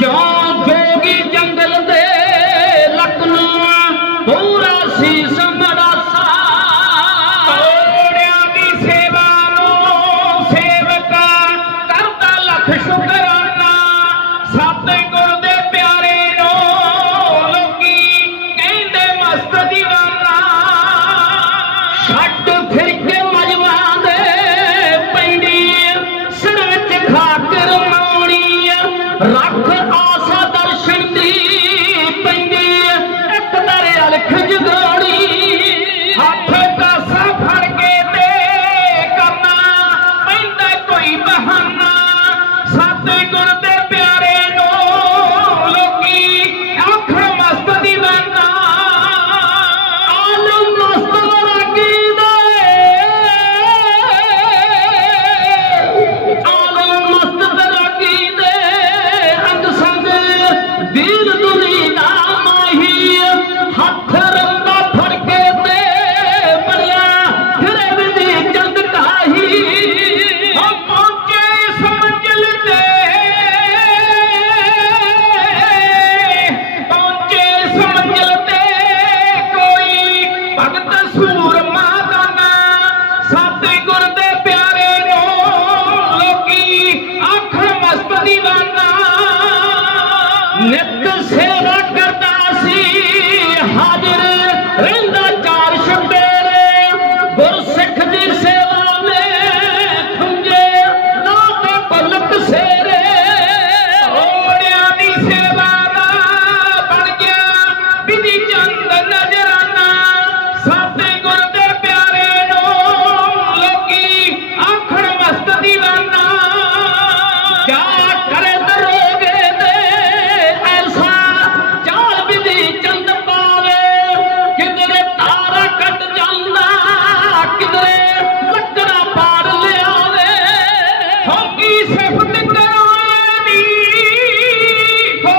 ਜੋ ਜੋਗੀ ਹਾਜ਼ਰ ਰਹਿੰਦਾ ਚਾਰ ਸ਼ਬੇਰੇ ਗੁਰਸਿੱਖ ਦੀ ਸੇਵਾ ਨੇ ਖੁੰਝੇ ਨਾ ਤੇ ਪਲਕ ਸੇਰੇ ਓੜਿਆਂ ਦੀ ਸੇਵਾ ਦਾ ਬਣ ਗਿਆ ਬਿਧੀ ਚੰਦ ਨਜ਼ਰਾਨਾ ਸਾਤੇ ਗੁਰ ਦੇ ਪਿਆਰੇ ਨੂੰ ਲੋਕੀ ਆਖਣ ਮਸਤ ਦੀਵਾਨਾ ਕਿਆ ਕਰੇ ਦਰੋਗੇ ਦੇ ਐਸਾ ਚਾਲ ਬਿਧੀ ਚੰਦ ਪਾਵੇ ਕਿਧਰੇ ਤਾਰਾ ਕੱਟ ਜਾਂਦਾ ਕਿਧਰੇ ਲੱਕੜਾ ਪਾੜ ਲਿਆਵੇ ਹੋ ਕੀ ਸਿਫਤ ਕਰਾਏ ਦੀ ਹੋ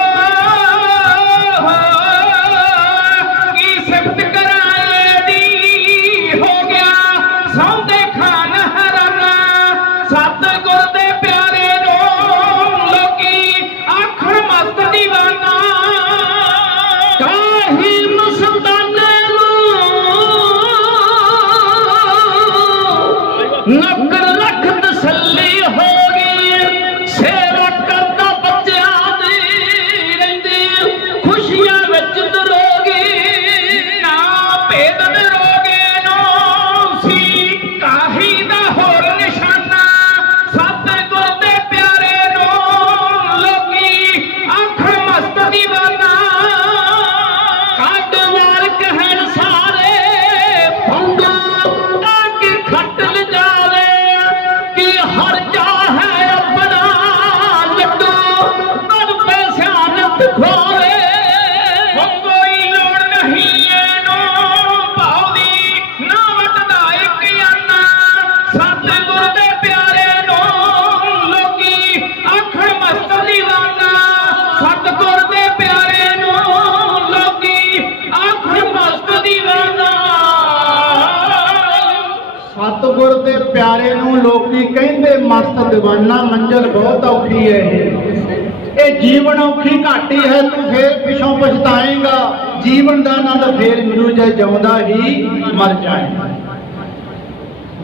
ਕੀ ਸਿਫਤ ਕਰਾਏ ਦੀ ਹੋ ਗਿਆ ਸੌਂਦੇ ਖਾਨ ਹਰਾਨਾ ਸਤਿਗੁਰ ਦੇ ਪਿਆਰੇ ਨੂੰ ਲੋਕੀ ਆਖਣ ਮਸਤ ਦੀਵਾਨਾ ਕਾਹੀ ਮੁਸਲਮਾਨੇ ਨੂੰ ਨੌਕਰ ਲੱਖ ਤਸੱਲੀ ਹੋ ਗਈ ਸੇਵਾ ਕਰਦਾ ਬੱਚਿਆਂ ਦੀ ਰਹਿੰਦੀ ਖੁਸ਼ੀਆਂ ਵਿੱਚ ਦਰੋਗੀ ਨਾ ਭੇਦ ਦਰੋਗੇ ਨੂੰ ਸੀ ਕਾਹੀ ਦਾ ਹੋਰ ਨਿਸ਼ਾਨਾ ਸਤਿਗੁਰ ਦੇ ਪਿਆਰੇ ਨੂੰ ਲੋਕੀ ਆਖਣ ਮਸਤ ਦੀਵਾਨਾ ਕੱਢ ਵਾਲ ਕਹਿਣ ਸਾਰੇ ਪੰਡੂ ਅੱਗੇ ਖੱਟ ਲਿਜਾਵੇ ਕਿ ਹਰ ਜਾ ਹੈ ਆਪਣਾ ਲੱਡੂ ਕਰ ਪੈਸਿਆਂ ਨੱਤ ਖੋਵੇ ਹੋ ਕੋਈ ਲੋੜ ਨਹੀਂ ਇਹਨੂੰ ਭਾਉਦੀ ਨਾ ਵਟਦਾ ਇੱਕ ਆਨਾ ਸਤਿਗੁਰ ਦੇ ਪਿਆਰੇ ਨੂੰ ਲੋਕੀ ਆਖਣ ਮਸਤ ਦੀਵਾਨਾ ਸਤਿਗੁਰ ਦੇ ਪਿਆਰੇ ਨੂੰ ਲੋਕੀ ਆਖਣ ਮਸਤ ਦੀਵਾਨਾ ਸਤਿਗੁਰ ਦੇ ਪਿਆਰੇ ਨੂੰ ਲੋਕੀ ਕਹਿੰਦੇ ਮਸਤ ਦੀਵਾਨਾ ਮੰਜ਼ਲ ਬਹੁਤ ਔਖੀ ਹੈ ਇਹ ਜੀਵਨ ਔਖੀ ਘਾਟੀ ਹੈ ਤੂੰ ਫੇਰ ਪਿਛੋਂ ਪਛਤਾਏਂਗਾ ਜੀਵਨ ਦਾ ਆਨੰਦ ਫੇਰ ਮਿਲੂ ਜੇ ਜਿਉਂਦਾ ਹੀ ਮਰ ਜਾਏ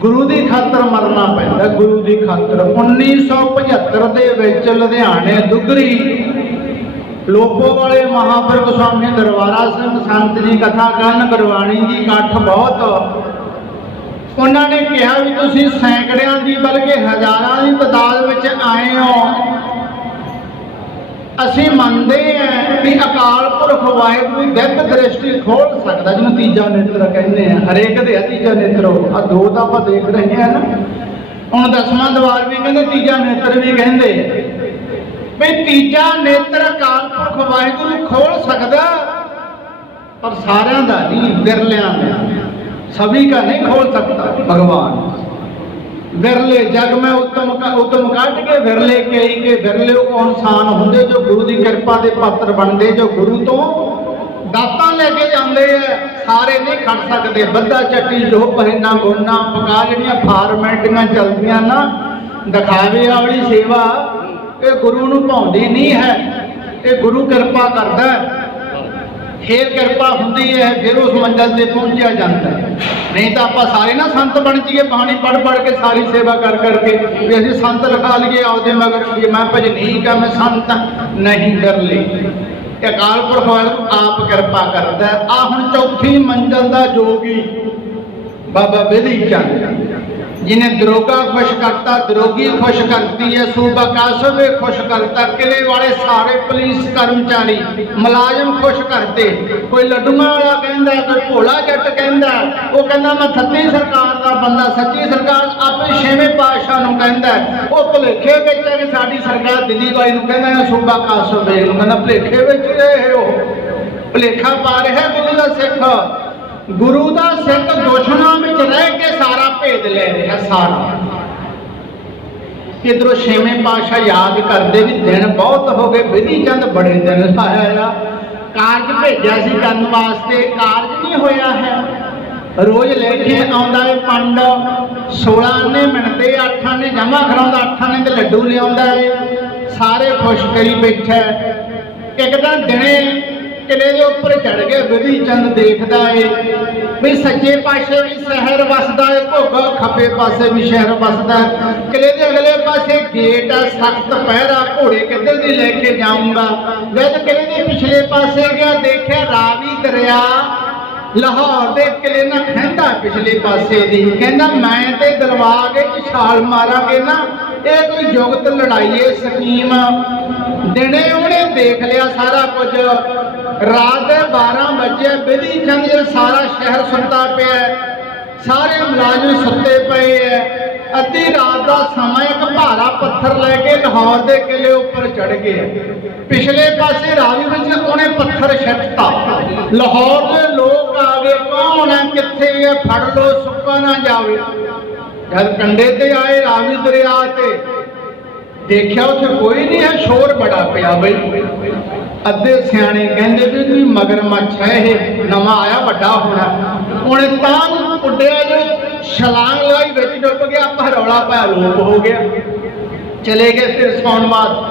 ਗੁਰੂ ਦੀ ਖਾਤਰ ਮਰਨਾ ਪੈਂਦਾ ਗੁਰੂ ਦੀ ਖਾਤਰ 1975 ਦੇ ਵਿੱਚ ਲੁਧਿਆਣੇ ਦੁਗਰੀ ਲੋਪੋ ਵਾਲੇ ਮਹਾਂਪੁਰਖ ਸਵਾਮੀ ਦਰਬਾਰਾ ਸਿੰਘ ਸੰਤ ਜੀ ਕਥਾ ਕਰਨ ਗੁਰਬਾਣੀ ਦੀ ਇਕੱਠ ਬਹੁਤ ਉਹਨਾਂ ਨੇ ਕਿਹਾ ਵੀ ਤੁਸੀਂ ਸੈਂਕੜਿਆਂ ਦੀ ਬਲਕਿ ਹਜ਼ਾਰਾਂ ਦੀ ਤਾਦਾਦ ਵਿੱਚ ਆਏ ਹੋ ਅਸੀਂ ਮੰਨਦੇ ਹਾਂ ਕਿ ਅਕਾਲ ਪੁਰਖ ਵਾਹਿਗੁਰੂ ਦਿੱਤ ਦ੍ਰਿਸ਼ਟੀ ਖੋਲ ਸਕਦਾ ਜਿਹਨੂੰ ਤੀਜਾ ਨੇਤਰ ਕਹਿੰਦੇ ਆ ਹਰੇਕ ਦੇ ਤੀਜਾ ਨੇਤਰ ਆ ਦੋ ਤਾਂ ਆਪਾਂ ਦੇਖ ਰਹੇ ਹਾਂ ਨਾ ਹੁਣ ਦਸਵਾਂ ਦਵਾਰ ਵੀ ਕਹਿੰਦੇ ਤੀਜਾ ਨੇਤਰ ਵੀ ਕਹਿੰਦੇ ਵੀ ਤੀਜਾ ਨੇਤਰ ਅਕਾਲ ਪੁਰਖ ਵਾਹਿਗੁਰੂ ਖੋਲ ਸਕਦਾ ਪਰ ਸਾਰਿਆਂ ਦਾ ਨਹੀਂ ਵਿਰਲਿਆਂ ਦਾ सभी का नहीं खोल सकता भगवान विरले जग में उत्तम काट के विरले के विरले को इंसान होंगे जो गुरु की कृपा के पात्र बनते जो गुरु तो दाता लेके जाते हैं सारे नहीं खड़ सकते बद्दा चट्टी जो पहना गोना पका जड़ियाँ फारमैलिटियां चलदियां ना दिखावे वाली सेवा ये गुरु नूं भाउंदी नहीं है ये गुरु कृपा करता है फिर कृपा होंगी है फिर उस मंजिल से पहुंचा जाता है नहीं तो आप सारे ना संत बन जाइए बाणी पढ़ के सारी सेवा कर करके भी अभी संत लिखा लिए आपदे मगर ये मैं भजनीक है मैं संत नहीं कर ली अकाल पुरख आप कृपा करता है आ हुण चौथी मंजिल का जोगी बाबा बिधी चंद जिन्हें दरोगा खुश करता दरोगी खुश करती है सूबा कासबे खुश करता किले वाले सारे पुलिस कर्मचारी मुलाजम खुश करते कोई लड्डूआ वाला कहता कोई भोला जट कहता वो कहता मैं सच्ची सरकार का बंदा सच्ची सरकार अपने छेवें पातशाह नूं कहता वो भुलेखे विच है कि साडी सरकार दिल्ली वाली नूं कहता सूबा कासबे नूं कहता भुलेखे विच भुलेखा पा रहा गुरु का सिख गुरु का सिख दुश्मनों में रह के सारा भेद ले रहा सारा इधरों छेवें पातशाह याद करते भी दिन बहुत हो गए बिधी चंद बड़े दिन लाया कारज भेजा सी करने वास्ते कारज नहीं होया है रोज लेके आउंदा है पंड 16 आने मिलते 8 आने जमा कराउंदा 8 आने ते लड्डू लियाउंदा है सारे खुश करी बैठा एक दिन दिने किले के उपर चढ़ के बिधी चंद देखता है ਵੀ ਸੱਜੇ ਪਾਸੇ ਵੀ ਸ਼ਹਿਰ ਵਸਦਾ ਹੈ, ਘੋਗਾ ਖੱਬੇ ਪਾਸੇ ਵੀ ਸ਼ਹਿਰ ਵਸਦਾ ਹੈ। ਕਿਲੇ ਦੇ ਅਗਲੇ ਪਾਸੇ ਗੇਟ ਆ, ਸਖਤ ਪਹਿਰਾ, ਘੋੜੇ ਕਿੱਧਰ ਦੀ ਲੈ ਕੇ ਜਾਊਂਗਾ। ਜਦ ਕਿਲੇ ਦੇ ਪਿਛਲੇ ਪਾਸੇ ਗਿਆ, ਦੇਖਿਆ ਰਾਵੀ ਦਰਿਆ ਲਾਹੌਰ ਦੇ ਕਿਲੇ ਨਾਲ ਖਹਿੰਦਾ ਪਿਛਲੇ ਪਾਸੇ ਦੀ। ਕਹਿੰਦਾ ਮੈਂ ਤੇ ਦਰਬਾਰ ਦੇ ਛਾਲ ਮਾਰਾਂਗੇ ਨਾ, ਇਹ ਕੋਈ ਜੁਗਤ ਲੜਾਈਏ ਸਕੀਮ। ਦਿਨੇ ਉਹਨੇ ਦੇਖ ਲਿਆ ਸਾਰਾ ਕੁਝ। ਰਾਤ ਦੇ 12 ਵਜੇ ਬਿਧੀ ਚੰਦ ਜੀ ਸਾਰਾ ਸ਼ਹਿਰ ਸੁੱਤਾ ਪਿਆ, ਸਾਰੇ ਮੁਲਾਜ਼ਮ ਸੁੱਤੇ ਪਏ ਐ। ਅੱਧੀ ਰਾਤ ਦਾ ਸਮਾਂ ਇੱਕ ਭਾਰਾ ਪੱਥਰ ਲੈ ਕੇ ਲਾਹੌਰ ਦੇ ਕਿਲੇ ਉੱਪਰ ਚੜ ਗਏ। ਪਿਛਲੇ ਪਾਸੇ ਰਾਵੀ ਵਿੱਚ ਉਹਨੇ ਪੱਥਰ ਛੱਟਤਾ। ਲਾਹੌਰ ਦੇ ਲੋਕ ਆ ਗਏ, ਕੌਣ ਹੈ, ਕਿੱਥੇ ਹੈ, ਫੜ ਲੋ, ਸੁੱਕਾ ਨਾ ਜਾਵੇ। ਜਦ ਕੰਢੇ ਤੇ ਆਏ ਰਾਵੀ ਦਰਿਆ ਤੇ, ਦੇਖਿਆ ਉੱਥੇ ਕੋਈ ਨਹੀਂ ਹੈ, ਸ਼ੋਰ ਬੜਾ ਪਿਆ ਬਈ। ਅੱਧੇ ਸਿਆਣੇ ਕਹਿੰਦੇ ਵੀ ਕੋਈ ਮਗਰਮੱਛ ਹੈ, ਇਹ ਨਵਾਂ ਆਇਆ, ਵੱਡਾ ਹੋਣਾ। ਉਹਨੇ ਤਾਂ ਉੱਡਿਆ, ਜੋ ਛਲਾਂਗ ਲਾਈ, ਵਿੱਚ ਡੁੱਬ ਗਿਆ, ਆਪਾਂ ਰੌਲਾ ਪਾਇਆ, ਲੋਪ ਹੋ ਗਿਆ, ਚਲੇ ਗਏ। ਫਿਰ ਸੌਣ ਬਾਅਦ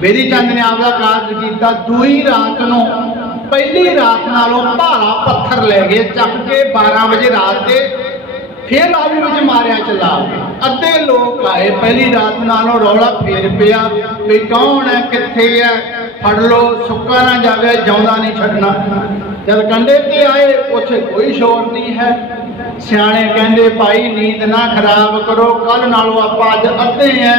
ਬੇਦੀ ਚੰਦ ਨੇ ਆਪਦਾ ਕਾਰਜ ਕੀਤਾ। ਦੂਈ ਰਾਤ ਨੂੰ ਪਹਿਲੀ ਰਾਤ ਨਾਲੋਂ ਭਾਰਾ ਪੱਥਰ ਲੈ ਗਏ ਚੱਕ ਕੇ 12 ਵਜੇ ਰਾਤ ਦੇ। ਫਿਰ ਰਾਵੀ ਵਿੱਚ ਮਾਰਿਆ ਚਲਾ। ਅੱਧੇ ਲੋਕ ਆਏ, ਪਹਿਲੀ ਰਾਤ ਨਾਲੋਂ ਰੌਲਾ ਫੇਰ ਪਿਆ ਵੀ ਕੌਣ ਹੈ, ਕਿੱਥੇ ਹੈ, ਫੜ ਲੋ, ਸੁੱਕਾ ਨਾ ਜਾਵੇ, ਜਿਉਂਦਾ ਨਹੀਂ ਛੱਡਣਾ। ਜਦ ਕੰਢੇ ਤੇ ਆਏ, ਉੱਥੇ ਕੋਈ ਸ਼ੋਰ ਨਹੀਂ ਹੈ। ਸਿਆਣੇ ਕਹਿੰਦੇ ਭਾਈ ਨੀਂਦ ਨਾ ਖਰਾਬ ਕਰੋ, ਕੱਲ ਨਾਲੋਂ ਆਪਾਂ ਅੱਜ ਅੱਧੇ ਆ,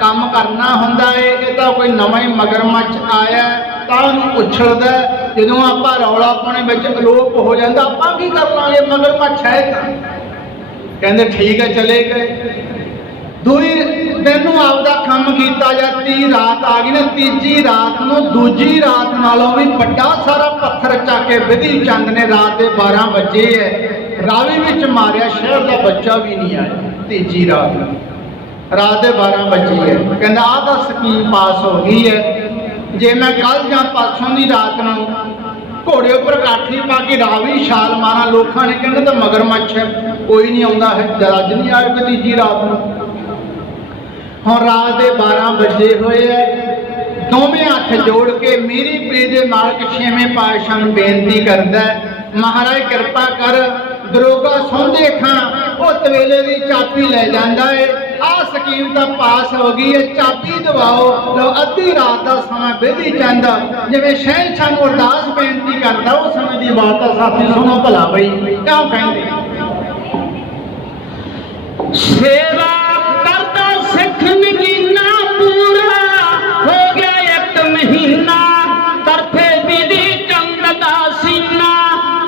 ਕੰਮ ਕਰਨਾ ਹੁੰਦਾ ਏ। ਇਹ ਤਾਂ ਕੋਈ ਨਵਾਂ ਹੀ ਮਗਰਮੱਛ ਆਇਆ ਤਾਂ ਉਹਨੂੰ ਉਛਲਦਾ, ਜਦੋਂ ਆਪਾਂ ਰੌਲਾ ਪਾਉਣੇ ਵਿੱਚ ਅਲੋਪ ਹੋ ਜਾਂਦਾ, ਆਪਾਂ ਕੀ ਕਰ ਲਾਂਗੇ, ਮਗਰਮੱਛ ਹੈ ਤਾਂ। ਕਹਿੰਦੇ ਠੀਕ ਹੈ, ਚਲੇ ਗਏ। ਦੂਈ ਦਿਨ ਨੂੰ ਆਪਦਾ ਕੰਮ ਕੀਤਾ। ਜਾਂ 30 ਰਾਤ ਆ ਗਈ ਨਾ, ਤੀਜੀ ਰਾਤ ਨੂੰ ਦੂਜੀ ਰਾਤ ਨਾਲੋਂ ਵੀ ਵੱਡਾ ਸਾਰਾ ਪੱਥਰ ਚੱਕ ਕੇ ਬਿਧੀ ਚੰਦ ਨੇ ਰਾਤ ਦੇ 12 ਵਜੇ ਹੈ ਰਾਵੀ ਵਿੱਚ ਮਾਰਿਆ। ਸ਼ਹਿਰ ਦਾ ਬੱਚਾ ਵੀ ਨਹੀਂ ਆਇਆ। ਤੀਜੀ ਰਾਤ ਦੇ 12 ਵਜੇ ਹੈ। ਕਹਿੰਦਾ ਆਹ ਤਾਂ ਸਕੀਮ ਪਾਸ ਹੋ ਗਈ ਹੈ। ਜੇ ਮੈਂ ਕੱਲ ਜਾਂ ਪਰਸੋਂ ਦੀ ਰਾਤ ਨੂੰ ਘੋੜੇ ਉੱਪਰ ਕਾਠੀ ਪਾ ਕੇ ਰਾਵੀ ਛਾਲ ਮਾਰਾਂ, ਲੋਕਾਂ ਨੇ ਕਹਿੰਦੇ ਤਾਂ ਮਗਰਮੱਛ ਹੈ, ਕੋਈ ਨਹੀਂ ਆਉਂਦਾ ਹੈ। ਅੱਜ ਨਹੀਂ ਆਇਆ, ਤੀਜੀ ਰਾਤ ਨੂੰ। ਹੁਣ ਰਾਤ ਦੇ 12 ਵਜੇ ਹੋਏ ਹੈ। ਦੋਵੇਂ ਹੱਥ ਜੋੜ ਕੇ ਮੇਰੀ ਪ੍ਰੀਤ ਦੇ ਮਾਲਕ ਛੇਵੇਂ ਪਾਤਸ਼ਾਹ ਨੂੰ ਬੇਨਤੀ ਕਰਦਾ, ਮਹਾਰਾਜ ਕਿਰਪਾ ਕਰ, ਦਰੋਗਾ ਸੌਂਦੇ ਖਾਂ ਉਹ ਤਵੇਲੇ ਦੀ ਚਾਬੀ ਲੈ ਜਾਂਦਾ ਹੈ। ਆਹ ਸਕੀਮ ਤਾਂ ਪਾਸ ਹੋ ਗਈ ਹੈ, ਚਾਬੀ ਦਵਾਓ। ਲਓ ਅੱਧੀ ਰਾਤ ਦਾ ਸਮਾਂ ਬਿਧੀ ਚੰਦ ਜਿਵੇਂ ਸ਼ਹਿਨਸ਼ਾਹ ਨੂੰ ਅਰਦਾਸ ਬੇਨਤੀ ਕਰਦਾ, ਉਹ ਸਮੇਂ ਦੀ ਵਾਰਤਾ ਸਾਥੀ ਸੁਣੋ ਭਲਾ ਬਈ। ਕਿਉਂ ਕਹਿੰਦੇ ਸੇਵਾ ਕਰਦਾ ਸਿੱਖ ਨਗੀਨਾ, ਪੂਰਾ ਹੋ ਗਿਆ 1 ਮਹੀਨਾ। ਤਰਫੇ ਬਿਧੀ ਚੰਦ ਦਾ ਸੀਨਾ,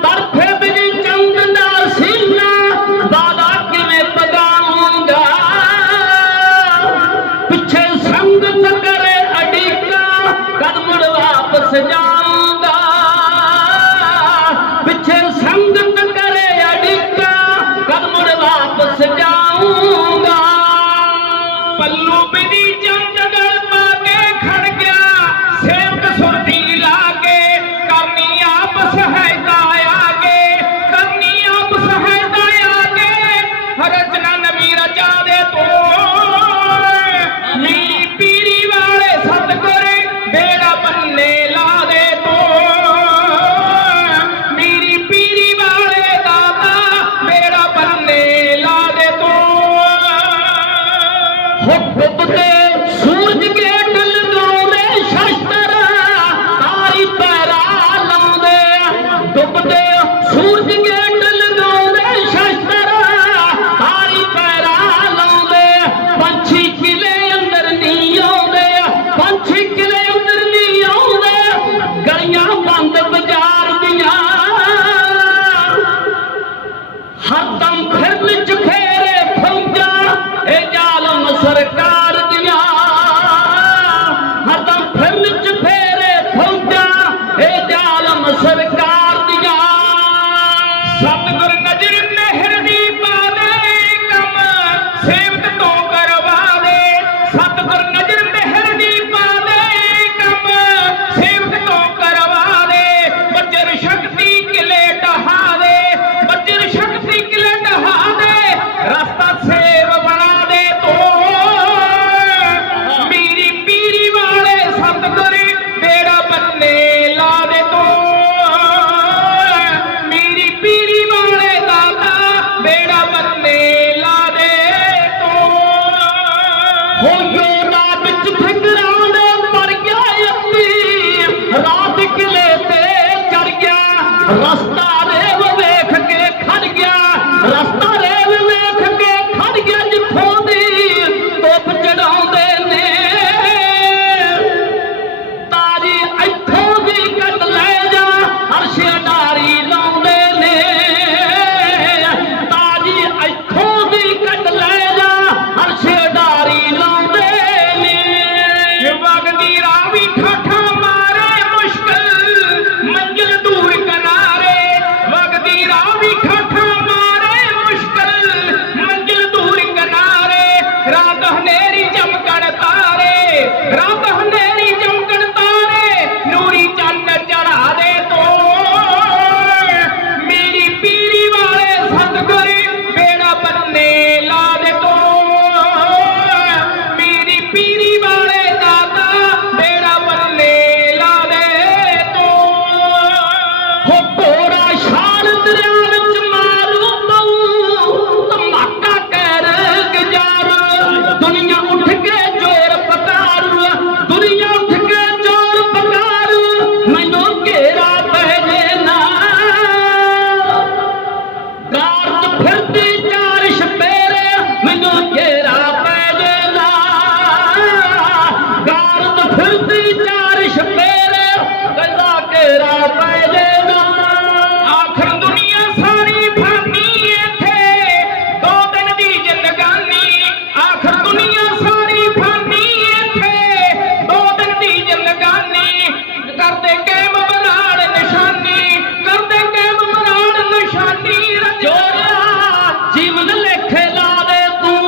ਤਰਫੇ ਬਿਧੀ ਚੰਦ ਦਾ ਸੀਨਾ, ਵਾਦਾ ਕਿਵੇਂ ਪਗਾਉਂਗਾ। ਪਿੱਛੇ ਸੰਗਤ ਕਰੇ ਅੜੀਕਾ, ਕਦ ਮੁੜ ਵਾਪਸ ਜਾਊਂਗਾ। ਪਿੱਛੇ ਸੰਗਤ ਕਰੇ ਅੜੀਕਾ, ਕਦ ਮੁੜ ਵਾਪਸ ਜਾਊਂਗਾ। ਪੱਲੂ ਬਿਧੀ ਚੰਦ ਗਲ ਪਾ ਕੇ ਖੜ ਗਿਆ, ਸੇਵਕ ਸੁਰਤੀ ਲਾ ਕੇ, ਕਰਨੀ ਆਪ ਸਹਾਇਤਾ ਆਗੇ, ਕਰਨੀ ਆਪ ਸਹਾਇਤਾ ਆਗੇ। ਰਚਨਾ ਨਵੀਂ ਰਚਾ ਦੇ ਤੂੰ, ਮੇਰੀ ਪੀਰੀ ਵਾਲੇ ਸਤਿਗੁਰ, ਬੇੜਾ ਬੰਨੇ ਲਾ ਦੇ। ਰਸਤਾ ਰੇਵ ਵੇਖ ਕੇ ਖੜ ਗਿਆ, ਰਸਤਾ ਰੇਵ ਵੇਖ ਕੇ ਖੜ ਗਿਆ, ਜਿੱਥੋਂ ਦੀ ਧੁੱਪ ਚੜਾਉਂਦੇ ਨੇ ਤਾਜੀ ਇੱਥੋਂ ਦੀ ਕੱਢ ਲੈ ਜਾ, ਅਰਸ਼ ਅਡਾਰੀ ਲਾਉਂਦੇ ਨੇ ਤਾਜੀ ਇੱਥੋਂ ਦੀ ਕੱਢ ਲੈ ਜਾ, ਅਰਸ਼ ਅਡਾਰੀ ਲਾਉਂਦੇ ਨੇ। ਵਗਦੀ ਰਾਵੀ ਠਾਠਾ ਮਾਰੇ ਮੁਸ਼ਕਲ ਮੰਜ਼ਿਲ ਦੂਰ ਕਿਨਾਰੇ, ਵਗਦੀ ਰਾਵੀ ਠਾਠਾ ਮਾਰੇ ਮੁਸ਼ਕਲ ਮੰਜ਼ਿਲ ਦੂਰ ਕਿਨਾਰੇ, ਰਾਤ ਹਨੇਰੀ ਚਮਕਣ ਤਾਰੇ, ਰਾਤ ਹਨੇਰੀ ਚਮਕਣ ਤਾਰੇ, ਨੂਰੀ ਚੰਨ ਚੜਾ ਦੇ ਤੋ ਮੇਰੀ ਪੀਰੀ ਵਾਲੇ ਸਤਿਗੁਰ ਬੇੜਾ ਬੰਨੇ ਲਾ ਦੇ ਤੋ ਮੇਰੀ ਪੀਰੀ ਵਾਲੇ ਦਾਤਾ ਬੇੜਾ ਬੰਨੇ ਲਾ ਦੇ ਤੋ। ਹੋ ਘੋੜਾ ਛਾਲ ਦਰਿਆ ਵਿੱਚ ਮਾਰੂ ਪਊ, ਧਮਾਕਾ ਕਰ ਗੁਜ਼ਾਰ, ਦੁਨੀਆ ਉੱਠ ਕੇ ਜ਼ੋਰ ਪਕਾਰੂ, ਦੁਨੀਆ ਉੱਠ ਕੇ ਜ਼ੋਰ ਪਕਾਰੂ, ਮੈਨੂੰ ਘੇਰਾ ਪੈ ਜੇ ਨਾ ਗਾਰ ਚ ਫਿਰਦੀ ਚਾਰ ਛਪੇਰੇ, ਮੈਨੂੰ ਘੇਰਾ ਪੈ ਜੇ ਨਾ ਗਾਰ ਚ ਫਿਰਦੀ ਚਾਰ ਛਪੇਰੇ, ਕਹਿੰਦਾ ਘੇਰਾ ਪੈ ਜੇ ਨਾ। ਆਖਰ ਦੁਨੀਆ ਸਾਰੀ ਫਾਨੀ ਇੱਥੇ ਦੋ ਦਿਨ ਦੀ ਜ਼ਿੰਦਗਾਨੀ, ਆਖਰ ਦੁਨੀਆ ਸਾਰੀ ਫਾਨੀ ਇੱਥੇ ਦੋ ਦਿਨ ਦੀ ਜ਼ਿੰਦਗਾਨੀ, ਕਰਦੇ ਕੈਮ ਬਨਾੜ ਨਿਸ਼ਾਨੀ, ਕਰਦੇ ਕੈਮ ਬਨਾੜ ਨਿਸ਼ਾਨੀ, ਜੋਰਿਆ ਜੀਵਨ ਲੇਖੇ ਲਾ ਦੇ ਤੂੰ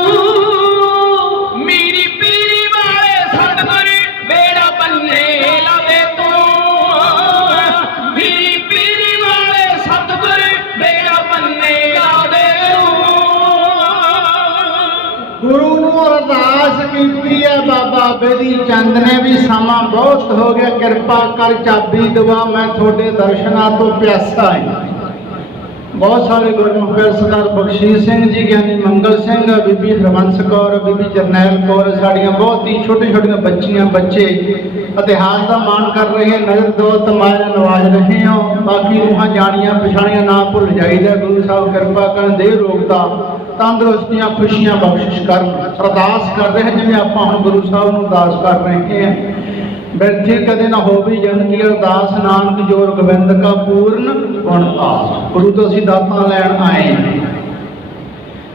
ਮੇਰੀ ਪੀਰੀ ਵਾਲੇ ਸਤਿਗੁਰ ਬੇੜਾ ਬੰਨੇ ਲਾ ਦੇ ਤੂੰ ਮੇਰੀ ਪੀਰੀ ਵਾਲੇ ਸਤਿਗੁਰ ਬੇੜਾ ਬੰਨੇ ਲਾ ਦੇ ਤੂੰ। ਗੁਰੂ ਨੂੰ ਅਰਦਾਸ ਕੀਤੀ ਹੈ ਬਾਬਾ ਬੇਦੀ ਚੰਦ ਨੇ ਵੀ ਸਮਾਂ ਬਹੁਤ ਹੋ ਗਿਆ, ਕਿਰਪਾ ਕਰ ਚਾਬੀ ਦਵਾ, ਮੈਂ ਤੁਹਾਡੇ ਦਰਸ਼ਨਾਂ ਤੋਂ ਪਿਆਸਾ ਹਾਂ। ਬਹੁਤ ਸਾਰੇ ਗੁਰਮੁਖ ਪਿਆਰੇ ਸਰਦਾਰ ਬਖਸ਼ੀਸ਼ ਸਿੰਘ ਜੀ, ਗਿਆਨੀ ਮੰਗਲ ਸਿੰਘ, ਬੀਬੀ ਹਰਬੰਸ ਕੌਰ, ਬੀਬੀ ਜਰਨੈਲ ਕੌਰ, ਸਾਡੀਆਂ ਬਹੁਤ ਹੀ ਛੋਟੇ ਛੋਟੀਆਂ ਬੱਚੀਆਂ ਬੱਚੇ ਇਤਿਹਾਸ ਦਾ ਮਾਣ ਕਰ ਰਹੇ, ਨਜ਼ਰ ਦੌਲਤ ਮਾਇਆ ਨਵਾਜ ਰਹੇ ਹੋ। ਬਾਕੀ ਰੂਹਾਂ ਜਾਣੀਆਂ ਪਛਾਣੀਆਂ ਨਾ ਭੁੱਲ ਜਾਈਦਾ। ਗੁਰੂ ਸਾਹਿਬ ਕਿਰਪਾ ਕਰਨ, ਦੇ ਰੋਗਤਾ ਤੰਦਰੁਸਤੀਆਂ ਖੁਸ਼ੀਆਂ ਬਖਸ਼ਿਸ਼ ਕਰਨ। ਅਰਦਾਸ ਕਰਦੇ ਹਾਂ ਜਿਵੇਂ ਆਪਾਂ ਹੁਣ ਗੁਰੂ ਸਾਹਿਬ ਨੂੰ ਅਰਦਾਸ ਕਰ ਰਹੇ ਹਾਂ, ਬੈਠੇ ਕਦੇ ਨਾ ਹੋਵੇ ਜਨ ਕੀ ਅਰਦਾਸ, ਨਾਨਕ ਜੋਰ ਗੋਬਿੰਦ ਕਾ ਪੂਰਨ ਗੁਣ ਆਸ। ਗੁਰੂ ਤੋਂ ਅਸੀਂ ਦਾਤਾਂ ਲੈਣ ਆਏ ਹਾਂ।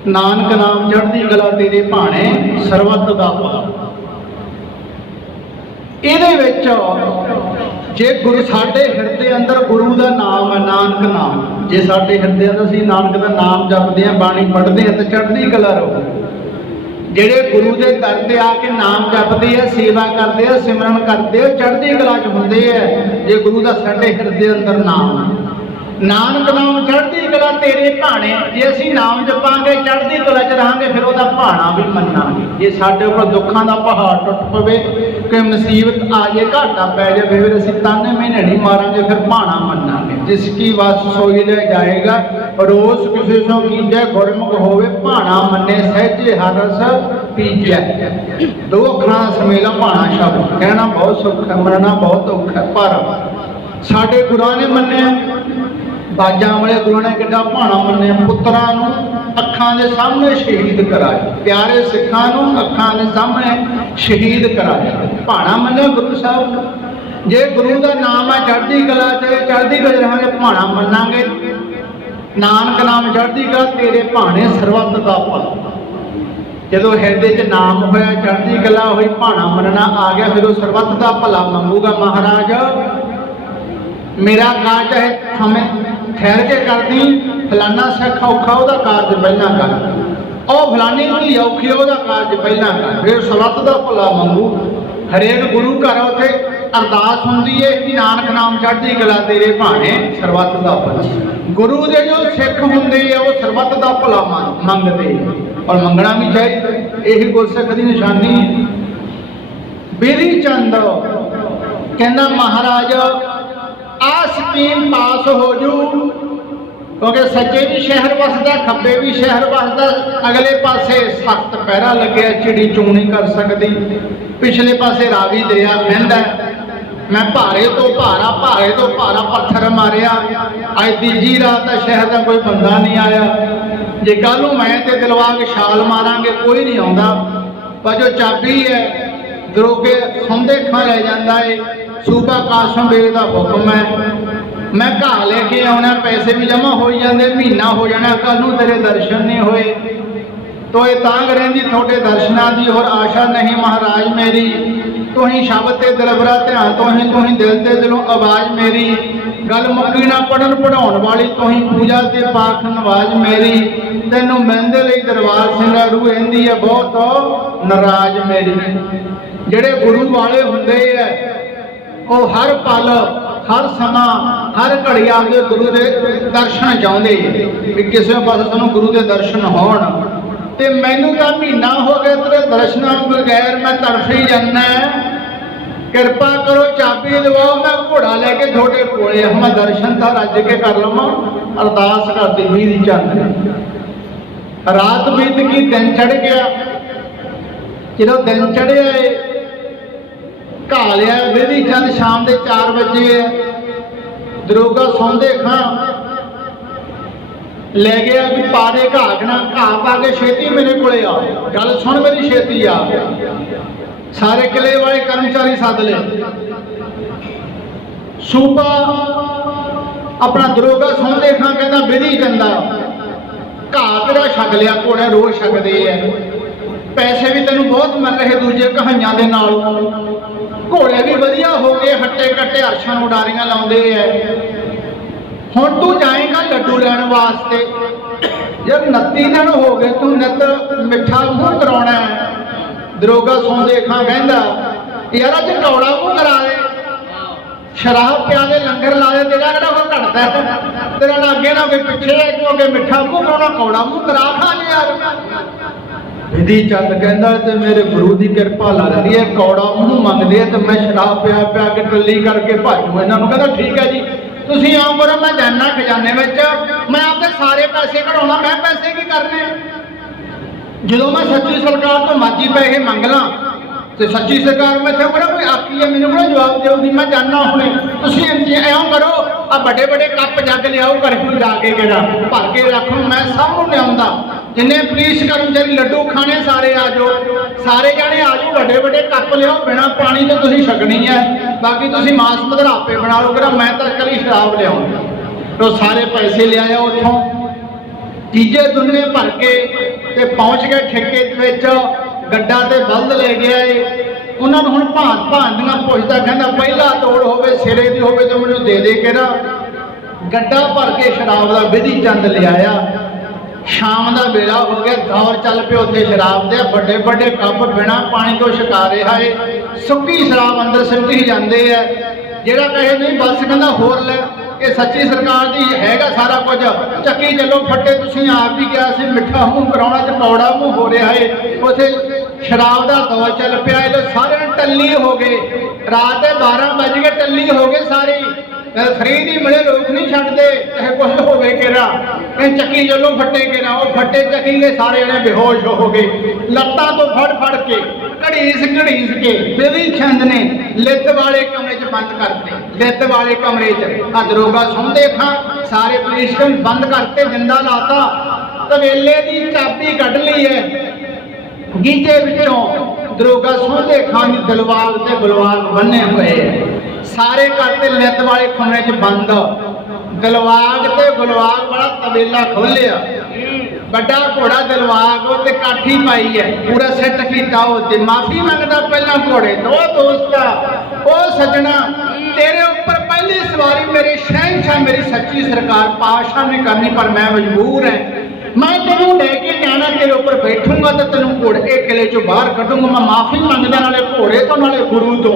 ਨਾਨਕ ਨਾਮ ਚੜ੍ਹਦੀ ਕਲਾ ਤੇਰੇ ਭਾਣੇ, ਸਰਬੱਤ ਦਾ ਭਲਾ। ਇਹਦੇ ਵਿੱਚ ਜੇ ਗੁਰੂ ਸਾਡੇ ਹਿਰਦੇ ਅੰਦਰ ਗੁਰੂ ਦਾ ਨਾਮ ਹੈ, ਨਾਨਕ ਨਾਮ, ਜੇ ਸਾਡੇ ਹਿਰਦੇ ਅੰਦਰ ਅਸੀਂ ਨਾਨਕ ਦਾ ਨਾਮ ਜਪਦੇ ਹਾਂ, ਬਾਣੀ ਪੜ੍ਹਦੇ ਹਾਂ, ਤਾਂ ਚੜ੍ਹਦੀ ਕਲਾ ਰਹੂ। ਜਿਹੜੇ ਗੁਰੂ ਦੇ ਦਰ ਤੇ ਆ ਕੇ ਨਾਮ ਜਪਦੇ ਆ, ਸੇਵਾ ਕਰਦੇ ਆ, ਸਿਮਰਨ ਕਰਦੇ ਆ, ਚੜ੍ਹਦੀ ਕਲਾ 'ਚ ਹੁੰਦੇ ਆ। ਜੇ ਗੁਰੂ ਦਾ ਸਾਡੇ ਹਿਰਦੇ ਅੰਦਰ ਨਾਮ ਹੈ, ਨਾਨਕ ਨਾਮ ਚੜ੍ਹਦੀ ਕਲਾ ਤੇਰੇ ਭਾਣੇ, ਜੇ ਅਸੀਂ ਨਾਮ ਜਪਾਂਗੇ ਚੜ੍ਹਦੀ ਕਲਾ 'ਚ ਰਹਾਂਗੇ, ਫਿਰ ਉਹਦਾ ਭਾਣਾ ਵੀ ਮੰਨਾਂਗੇ। ਜੇ ਸਾਡੇ ਉੱਪਰ ਦੁੱਖਾਂ ਦਾ ਪਹਾੜ ਟੁੱਟ ਪਵੇ, ਕੋਈ ਮੁਸੀਬਤ ਆ ਜੇ, ਘਾਟਾ ਪੈ ਜਾਵੇ, ਫਿਰ ਅਸੀਂ ਤਾਨੇ ਮਿਹਣੇ ਨਹੀਂ ਮਾਰਾਂਗੇ, ਫਿਰ ਭਾਣਾ ਮੰਨਾਂਗੇ। ਜਿਸ ਕੀ ਵਸ ਸੋਈ ਲੈ ਜਾਏਗਾ, ਰੋਸ ਕਿਸੇ ਸੋ ਕੀਜੈ, ਗੁਰਮੁਖ ਹੋਵੇ ਭਾਣਾ ਮੰਨੇ, ਸਹਿਜੇ ਹਰ ਰਸ ਪੀਜੈ। ਦੋ ਅੱਖਰਾਂ ਦਾ ਸਮੇਲਾ ਭਾਣਾ ਸ਼ਬਦ, ਕਹਿਣਾ ਬਹੁਤ ਸੁੱਖ ਹੈ, ਮੰਨਣਾ ਬਹੁਤ ਔਖਾ ਹੈ। ਪਰ ਸਾਡੇ ਗੁਰਾਂ ਨੇ ਮੰਨਿਆ, ਬਾਜਾਂ ਵਾਲੇ ਗੁਰਾਂ ਨੇ ਕਿੱਡਾ ਭਾਣਾ ਮੰਨਿਆ। ਪੁੱਤਰਾਂ ਨੂੰ ਅੱਖਾਂ ਦੇ ਸਾਹਮਣੇ ਸ਼ਹੀਦ ਕਰਾਇਆ, ਪਿਆਰੇ ਸਿੱਖਾਂ ਨੂੰ ਅੱਖਾਂ ਦੇ ਸਾਹਮਣੇ ਸ਼ਹੀਦ ਕਰਾਇਆ, ਭਾਣਾ ਮੰਨਿਆ ਗੁਰੂ ਸਾਹਿਬ। ਜੇ ਗੁਰੂ ਦਾ ਨਾਮ ਹੈ ਚੜ੍ਹਦੀ ਕਲਾ 'ਚ, ਚੜ੍ਹਦੀ ਕਲਾ ਰਹਾਂਗੇ, ਭਾਣਾ ਮੰਨਾਂਗੇ। ਨਾਨਕ ਨਾਮ ਚੜ੍ਹਦੀ ਕਲਾ ਤੇਰੇ ਭਾਣੇ, ਸਰਬੱਤ ਦਾ ਭਲਾ। ਜਦੋਂ ਹਿਰਦੇ 'ਚ ਨਾਮ ਹੋਇਆ, ਚੜ੍ਹਦੀ ਕਲਾ ਹੋਈ, ਭਾਣਾ ਮੰਨਣਾ ਆ ਗਿਆ, ਫਿਰ ਉਹ ਸਰਬੱਤ ਦਾ ਭਲਾ ਮੰਗੂਗਾ। ਮਹਾਰਾਜ ਮੇਰਾ ਕਾਰਜ ਹੈ ਹਮੇ ਠਹਿਰ ਕੇ ਕਰਦੀ, ਫਲਾਨਾ ਸਿੱਖ ਔਖਾ ਉਹਦਾ ਕਾਰਜ ਪਹਿਲਾਂ ਕਰ, ਉਹ ਫਲਾਨੀ ਧੀ ਔਖੀ ਉਹਦਾ ਕਾਰਜ ਪਹਿਲਾਂ ਕਰ, ਫਿਰ ਸਰਬੱਤ ਦਾ ਭਲਾ ਮੰਗੂ। ਹਰੇਕ ਗੁਰੂ ਘਰ ਉੱਥੇ ਅਰਦਾਸ ਹੁੰਦੀ ਹੈ ਕਿ ਨਾਨਕ ਨਾਮ ਚੜ੍ਹਦੀ ਕਲਾ ਤੇਰੇ ਭਾਣੇ, ਸਰਬੱਤ ਦਾ ਭਲਾ। ਗੁਰੂ ਦੇ ਜੋ ਸਿੱਖ ਹੁੰਦੇ ਆ ਉਹ ਸਰਬੱਤ ਦਾ ਭਲਾ ਮੰਗਦੇ, ਔਰ ਮੰਗਣਾ ਵੀ ਚਾਹੀਦਾ। ਇਹੀ ਗੁਰਸਿੱਖ ਦੀ ਨਿਸ਼ਾਨੀ ਹੈ। ਬੇਦੀ ਚੰਦ ਕਹਿੰਦਾ ਮਹਾਰਾਜ ਆ ਸਕੀਮ ਪਾਸ ਹੋ ਜੂ, ਕਿਉਂਕਿ ਸੱਜੇ ਵੀ ਸ਼ਹਿਰ ਵਸਦਾ, ਖੱਬੇ ਵੀ ਸ਼ਹਿਰ ਵਸਦਾ, ਅਗਲੇ ਪਾਸੇ ਸਖਤ ਪਹਿਰਾ ਲੱਗਿਆ, ਚਿੜੀ ਚੂੰ ਨਹੀਂ ਕਰ ਸਕਦੀ, ਪਿਛਲੇ ਪਾਸੇ ਰਾਵੀ ਦਰਿਆ ਵਹਿੰਦਾ, मैं भारे तो भारा पत्थर मारिया, अज तीजी रात है, शहर का कोई बंदा नहीं आया। जे कल नूं मैं ते दिलबाग छाल मारांगे कोई नहीं आउंदा, पर जो चाबी है दरोगे सौंदे खां लै जांदा है। सूबा कासम बेग दा हुक्म है, मैं घा लेके आना, पैसे भी जमा हो जाते, महीना हो जाना, कल नूं तेरे दर्शन नहीं होए तो ये तांग रहिंदी थोड़े दर्शनां दी होर आशा नहीं महाराज मेरी। तुहीं शब्द ते दिलबरा ध्यान, तुहीं दिल ते दिलों आवाज़ मेरी। गल मुक्की ना पढ़न पढ़ाउण वाली, तुहीं पूजा ते पाठ नवाज मेरी। तैनूं मिलदे लई दरबार सिंह रूह रहिंदी है बहुत नाराज मेरी। ਜਿਹੜੇ गुरु वाले हुंदे है वो हर पल हर समा हर घड़ी आके गुरु के दर्शन चाहते भी किसी पास सानू गुरु के दर्शन होण। ते मैनू तो महीना हो गया तेरे दर्शनों बगैर मैं तड़फी जाना है, कृपा करो चाबी दवाओ, मैं घोड़ा लेके थोड़े कोले मैं दर्शन तो रज के कर लवां। अरदास करती बीत चंद रात बीत की दिन चढ़ गया। जो दिन चढ़िया है घा लिया विधि चंद, शाम के 4 बजे है, दरोगा सौंदे खां ले गया भी पा दे घागना, घा पा के छेती मेरे को आ, गल सुन मेरी छेती आ। सारे किले वाले कर्मचारी सद ले, सूबा अपना दरोगा सौंदे खां कहता विधि चंदा घा तेरा छक लिया, घोड़े रोज छकते है, पैसे भी तेन बहुत मिल रहे दूजे कहाइयां दे नाल, घोड़े भी वधिया हो गए, हट्टे कट्टे अरशां उडारियां लाउंदे है। हुण तू जाएगा लड्डू लैण वास्ते, जब 29 दिन हो गए तू नित मिठा मूँह कराउणा है। दरोगा सौंदे खां कहंदा यार अज कौड़ा मूँह करा दे, शराब पिया दे, लंगर ला दे, तेरा किहड़ा कोई घटदा है, तेरा ना अगे ना कोई पिछे है, क्यों अगे मिठा मूँह कराउणा, कौड़ा मूँह करा खा ले यार। विधि चंद कहंदा ते मेरे गुरु की कृपा लगदी है, कौड़ा मूँह मंगदे ते मैं शराब पिया पिया के टल्ली करके भाजू इन्हां नूं। कहंदा ठीक है जी तुसीं आओ करो, मैं जाना खजाने में, मैं आपके सारे पैसे कढाउणा, मैं पैसे की करने जो मैं सच्ची सरकार तो मर्जी पैसे मंग ला तो सच्ची सरकार में थे कोई आखी है मैंने कोई जवाब देगी, मैं जाना हुणे। तुसीं इउं करो आ बड़े बड़े कप जग लियाओ घर को जाके गेड़ा भर के रख लूँ, मैं सब नूं लिआउंदा। जिन्ने पुलिस कर्मचारी लड्डू खाने सारे आ जाओ, सारे जाने आ जाओ, बड़े बड़े कप लियाओ, बिना पानी तो तुसीं छकनी है, बाकी तुसीं मास मधरापे बना लो, करा मैं तो कली शराब लियाऊं। तो सारे पैसे लिया उत्थों तीजे दुनिया भर के ते पहुँच गए ठेके विच, गड्डा ते बल्द ले गया है। उन्होंने हुण भांत भांत दियां पुछदा, कहंदा पहला तोड़ होवे सिरे दी होवे तो मैनूं दे दे केरा। गड्डा भर के शराब का विधि चंद लिया। शाम का वेला हो गया, दौर चल पे उत्थे शराब दे बड़े बड़े कप बिना पानी तो छका रहा है, सुक्की शराब अंदर सिੱਟੀ जाते हैं। जेड़ा कहे नहीं बस कहंदा होर ले, ये सच्ची सरकार दी हैगा सारा कुछ, चक्की चलो फट्टे। तुसीं आप भी गया सी मिठा मूँह कराउणा ते कौड़ा मूँह हो रहा है, उत्थे शराब का दौर चल पिया, सारे टल्ली हो गए। रात के 12 बज गए, टल्ली हो गए सारी, खरीद ही मिले लोग नहीं छड्डदे, चाहे कुछ होवे केरा चक्की चलो फट्टे केरा, वो फट्टे चक्की के सारे जने बेहोश हो गए। लत्तां तो फड़ फड़ के घड़ीस के विधि चंद ने लित वाले कमरे च बंद करते, लित वाले कमरे च दरोगा सौंदे खां सारे पुलिस बंद करते, जिंदा लाता। तवेले की चाबी कढ़ ली है गीजे विचों, दरोगा सौंदे खां दी दिलवाग ते गुलवाग बन्ने हुए, सारे करते लित वाले कमरे च बंद। दिलवाग ते गुलवाग वाला तबेला खोलिया, बड़ा घोड़ा दिलवाग ते काठी पाई है, पूरा सेट किया, माफी मंगता पहला घोड़े तो दोस्ता ओ सजना तेरे ऊपर पहली सवारी मेरे शहनशाह मेरी सच्ची सरकार पातशाह ने करनी, पर मैं मजबूर है। मैं तेनों लेके जाना, तेरे ऊपर बैठूंगा तो तेन घोड़े के किले चो बाहर कढूंगा। मैं माफी मंगदा नाले घोड़े तो नाले गुरु तो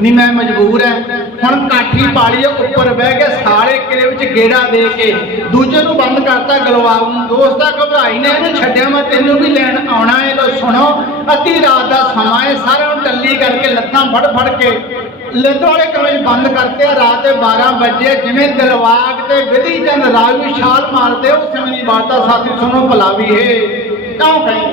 नहीं, मैं मजबूर है। हुण काठी पाली उपर बह के सारे किले विच गेड़ा दे के दूजे नूं बंद करता गलवाग नूं। दोस्ता घबराई ने इहनूं छड्डिया, मैं तैनूं भी लैण आउणा है। लो सुणो अद्धी रात का समा है, सारे नूं टल्ली करके लत्तां फड़ फड़ के लित वाले कमरे बंद करते। रात के 12 बजे जिवें दिलवाग ते विधि चंद रावी छाल मारते, उस समय की वार्ता साथी सुनो भला भी है क्यों कहीं